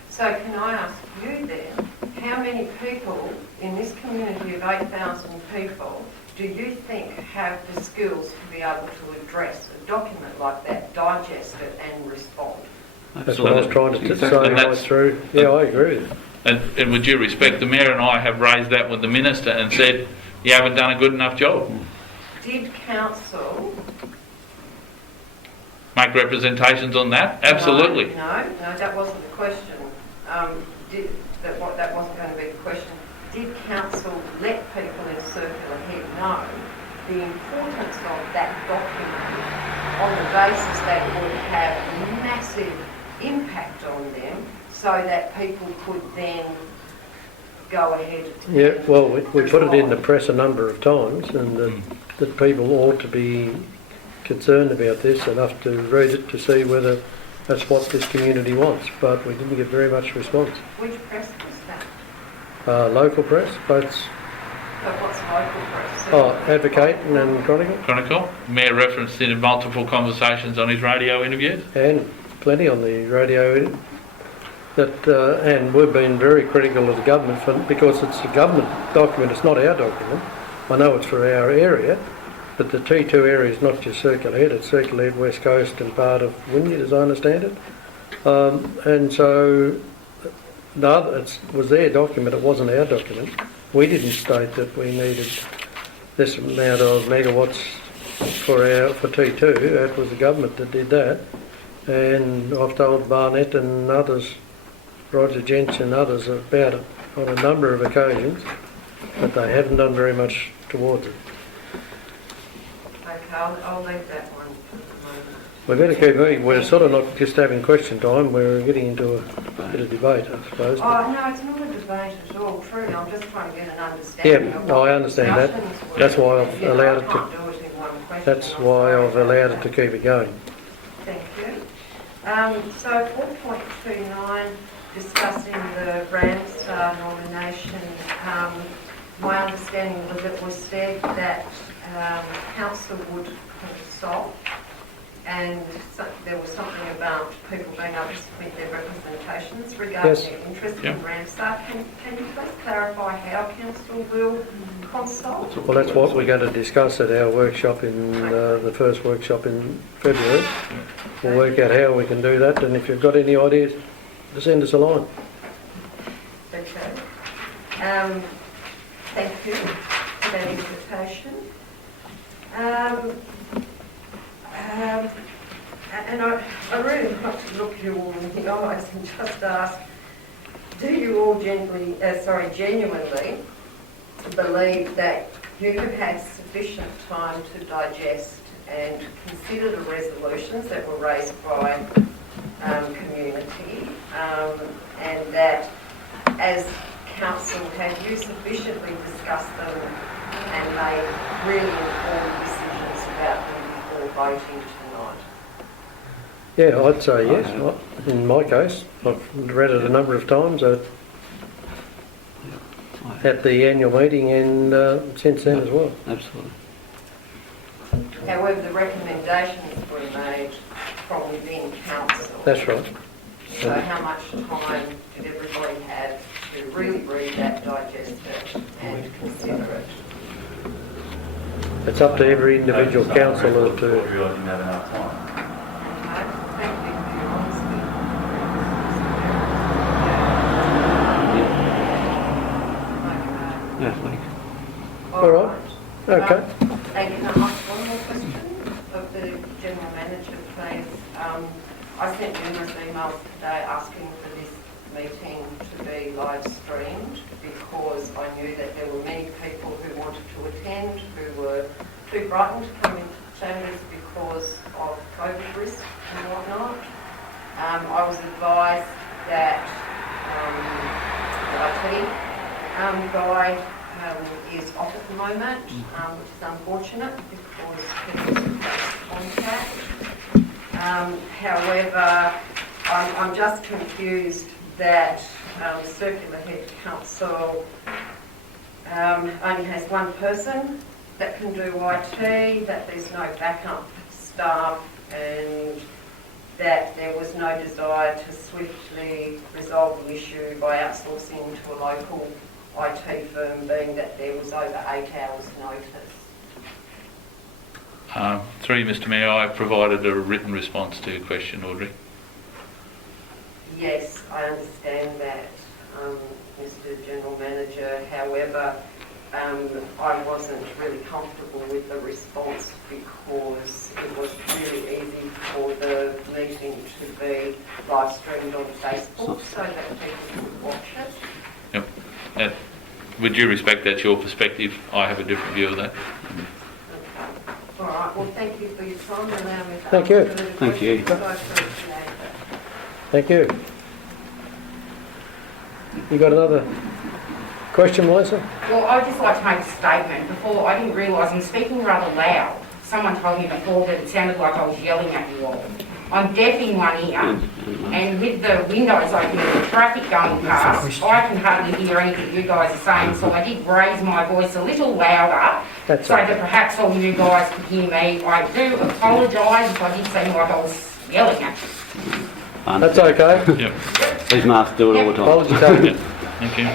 So can I ask you then, how many people in this community of 8,000 people do you think have the skills to be able to address a document like that, digest it and respond? That's what I was trying to say right through. Yeah, I agree with you. And with due respect, the Mayor and I have raised that with the Minister and said, you haven't done a good enough job. Did council make representations on that? Absolutely. No, that wasn't the question. That wasn't going to be the question. Did council let people in circular head know the importance of that document on the basis that it would have massive impact on them, so that people could then go ahead? Yeah, well, we put it in the press a number of times, and that people ought to be concerned about this enough to read it to see whether that's what this community wants, but we didn't get very much response. Which press was that? Local press, both. But what's local press? Advocate and Chronicle. Chronicle. Mayor referenced it in multiple conversations on his radio interviews. And plenty on the radio. And we've been very critical of the government because it's a government document, it's not our document. I know it's for our area, but the T2 area is not just Circular Head, it's Circular Head, West Coast and part of Wynyard, as I understand it. And so it was their document, it wasn't our document. We didn't state that we needed this amount of megawatts for T2, it was the government that did that. And I've told Barnett and others, Roger Gents and others about it on a number of occasions, but they haven't done very much towards it. Okay, I'll leave that one for the moment. We better keep moving. We're sort of not just having question time, we're getting into a bit of debate, I suppose. Oh, no, it's not a debate at all, truly. I'm just trying to get an understanding of Yeah, what I the understand that. discussions were. That's why I've You know, allowed I it can't to, do it in one question. that's why I've allowed it to keep it going. Thank you. So 4.29, discussing the Ramsar nomination. My understanding was it was said that council would consult, and there was something about people being able to submit their representations regarding Yes. their interest Yeah. in Ramsar. Can you please clarify how council will consult? Well, that's what we're going to discuss at our workshop in the first workshop in February. We'll work out how we can do that, and if you've got any ideas, just send us a line. Okay. Thank you for that invitation. And I really want to look you all in the eyes and just ask, do you all genuinely believe that you have had sufficient time to digest and consider the resolutions that were raised by community, and that as council, have you sufficiently discussed them and made really informed decisions about them before voting tonight? Yeah, I'd say yes. In my case, I've read it a number of times at the annual meeting and since then as well. Absolutely. However, the recommendations were made from within council. That's right. So how much time did everybody have to really read that, digest it and consider it? It's up to every individual councillor to... Realising you have enough time. Thank you for your honesty. Yeah, thank you. All right. Okay. And can I ask one more question of the General Manager, please? I sent numerous emails today asking for this meeting to be live streamed because I knew that there were many people who wanted to attend who were too frightened to come into chambers because of COVID risk and whatnot. I was advised that the IT guy is off at the moment, which is unfortunate because people's in close contact. However, I'm just confused that the Circular Head Council only has one person that can do IT, that there's no backup staff, and that there was no desire to swiftly resolve the issue by outsourcing to a local IT firm, being that there was over 8 hours notice. Through you, Mr Mayor, I provided a written response to your question, Audrey. Yes, I understand that, Mr General Manager. However, I wasn't really comfortable with the response because it was really easy for the meeting to be live streamed on Facebook so that people could watch it. Yep. With due respect, that's your perspective. I have a different view of that. All right, well, thank you for your time. Allow me to Thank you. answer the Thank you. questions. I appreciate it. Thank you. You got another question, Melissa? Well, I'd just like to make a statement. Before, I didn't realise I'm speaking rather loud. Someone told me before that it sounded like I was yelling at you all. I'm deaf in one ear, and with the windows open and the traffic going past, I can hardly hear anything you guys are saying, so I did raise my voice a little louder so that perhaps all you guys could hear me. I do apologise if I did seem like I was yelling at you. That's okay. Yep. These masks do it all the time. Apology taken. Thank you.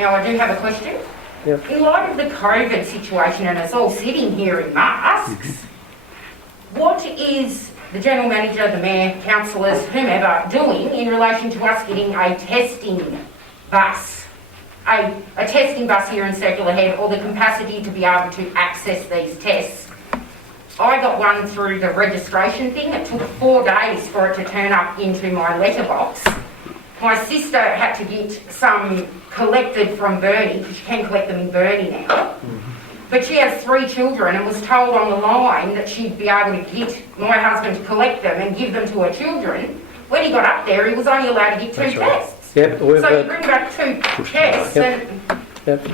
Now, I do have a question. Yep. In light of the COVID situation and us all sitting here in masks, what is the General Manager, the Mayor, councillors, whomever, doing in relation to us getting a testing bus? A testing bus here in Circular Head, or the capacity to be able to access these tests. I got one through the registration thing. It took 4 days for it to turn up into my letterbox. My sister had to get some collected from Burnie, because you can collect them in Burnie now. but she has 3 children and was told on the line that she'd be able to get my husband to collect them and give them to her children. When he got up there, he was only allowed to get 2 tests. Yep, So you bring back 2 tests and... Yep.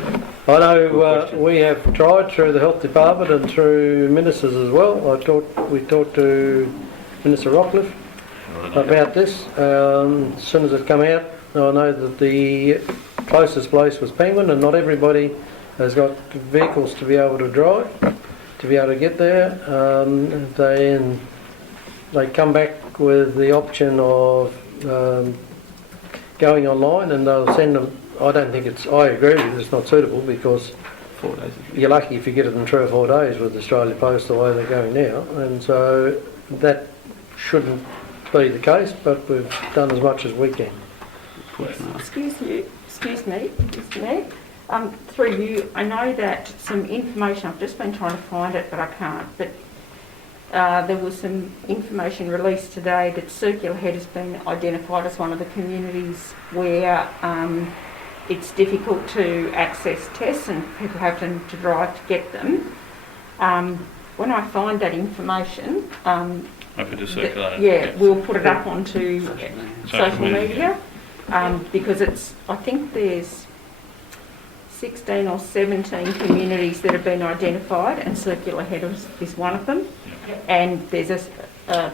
I know we have tried through the health department and through ministers as well. We talked to Minister Rockcliffe about this. As soon as it come out, I know that the closest place was Penguin, and not everybody has got vehicles to be able to drive, to be able to get there. They come back with the option of going online, and they'll send them. I agree with you, it's not suitable, because 4 days. you're lucky if you get it in 3 or 4 days with Australia Post the way they're going now, and so that shouldn't be the case, but we've done as much as we can. Excuse me, Mr. Mayor. Through you, I know that some information, I've just been trying to find it, but I can't, but there was some information released today that Circular Head has been identified as one of the communities where it's difficult to access tests and people have to drive to get them. When I find that information, happy to circulate it. We'll put it up onto social media, because I think there's 16 or 17 communities that have been identified, and Circular Head is one of them. And there's a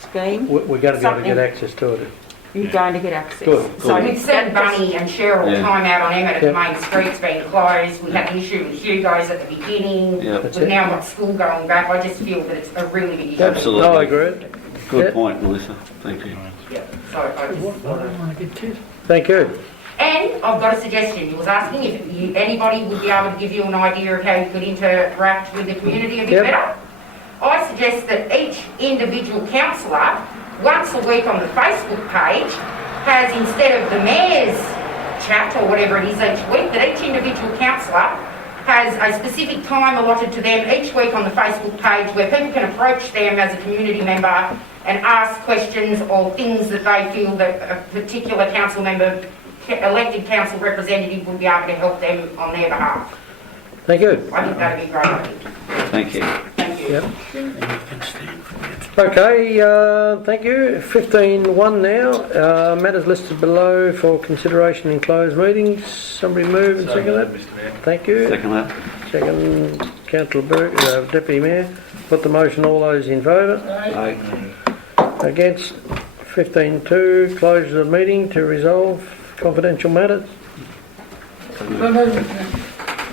scheme. We're going to be able to get access to it. You're going to get access. Good. So we've seen Bunny and Cheryl time out on Emmett at the main streets being closed. We had an issue with Hugo's at the beginning. We've now got school going back. I just feel that it's a really big issue. Absolutely. No, I agree. Good point, Melissa. Thank you. So I just Thank you. And I've got a suggestion. You was asking if anybody would be able to give you an idea of how you could interact with the community a bit better. I suggest that each individual councillor, once a week on the Facebook page, has, instead of the mayor's chat or whatever it is each week, that each individual councillor has a specific time allotted to them each week on the Facebook page where people can approach them as a community member and ask questions or things that they feel that a particular council member, elected council representative, would be able to help them on their behalf. Thank you. I think that would be great. Thank you. Thank you. Okay, thank you. 15.1 now. Matters listed below for consideration in closed meetings. Somebody move and second that? Mr. Mayor. Thank you. Second that. Second, Councillor Burke, Deputy Mayor. Put the motion. All those in favour? Aye. Against? 15.2. Close the meeting to resolve confidential matters. So moved, Mr.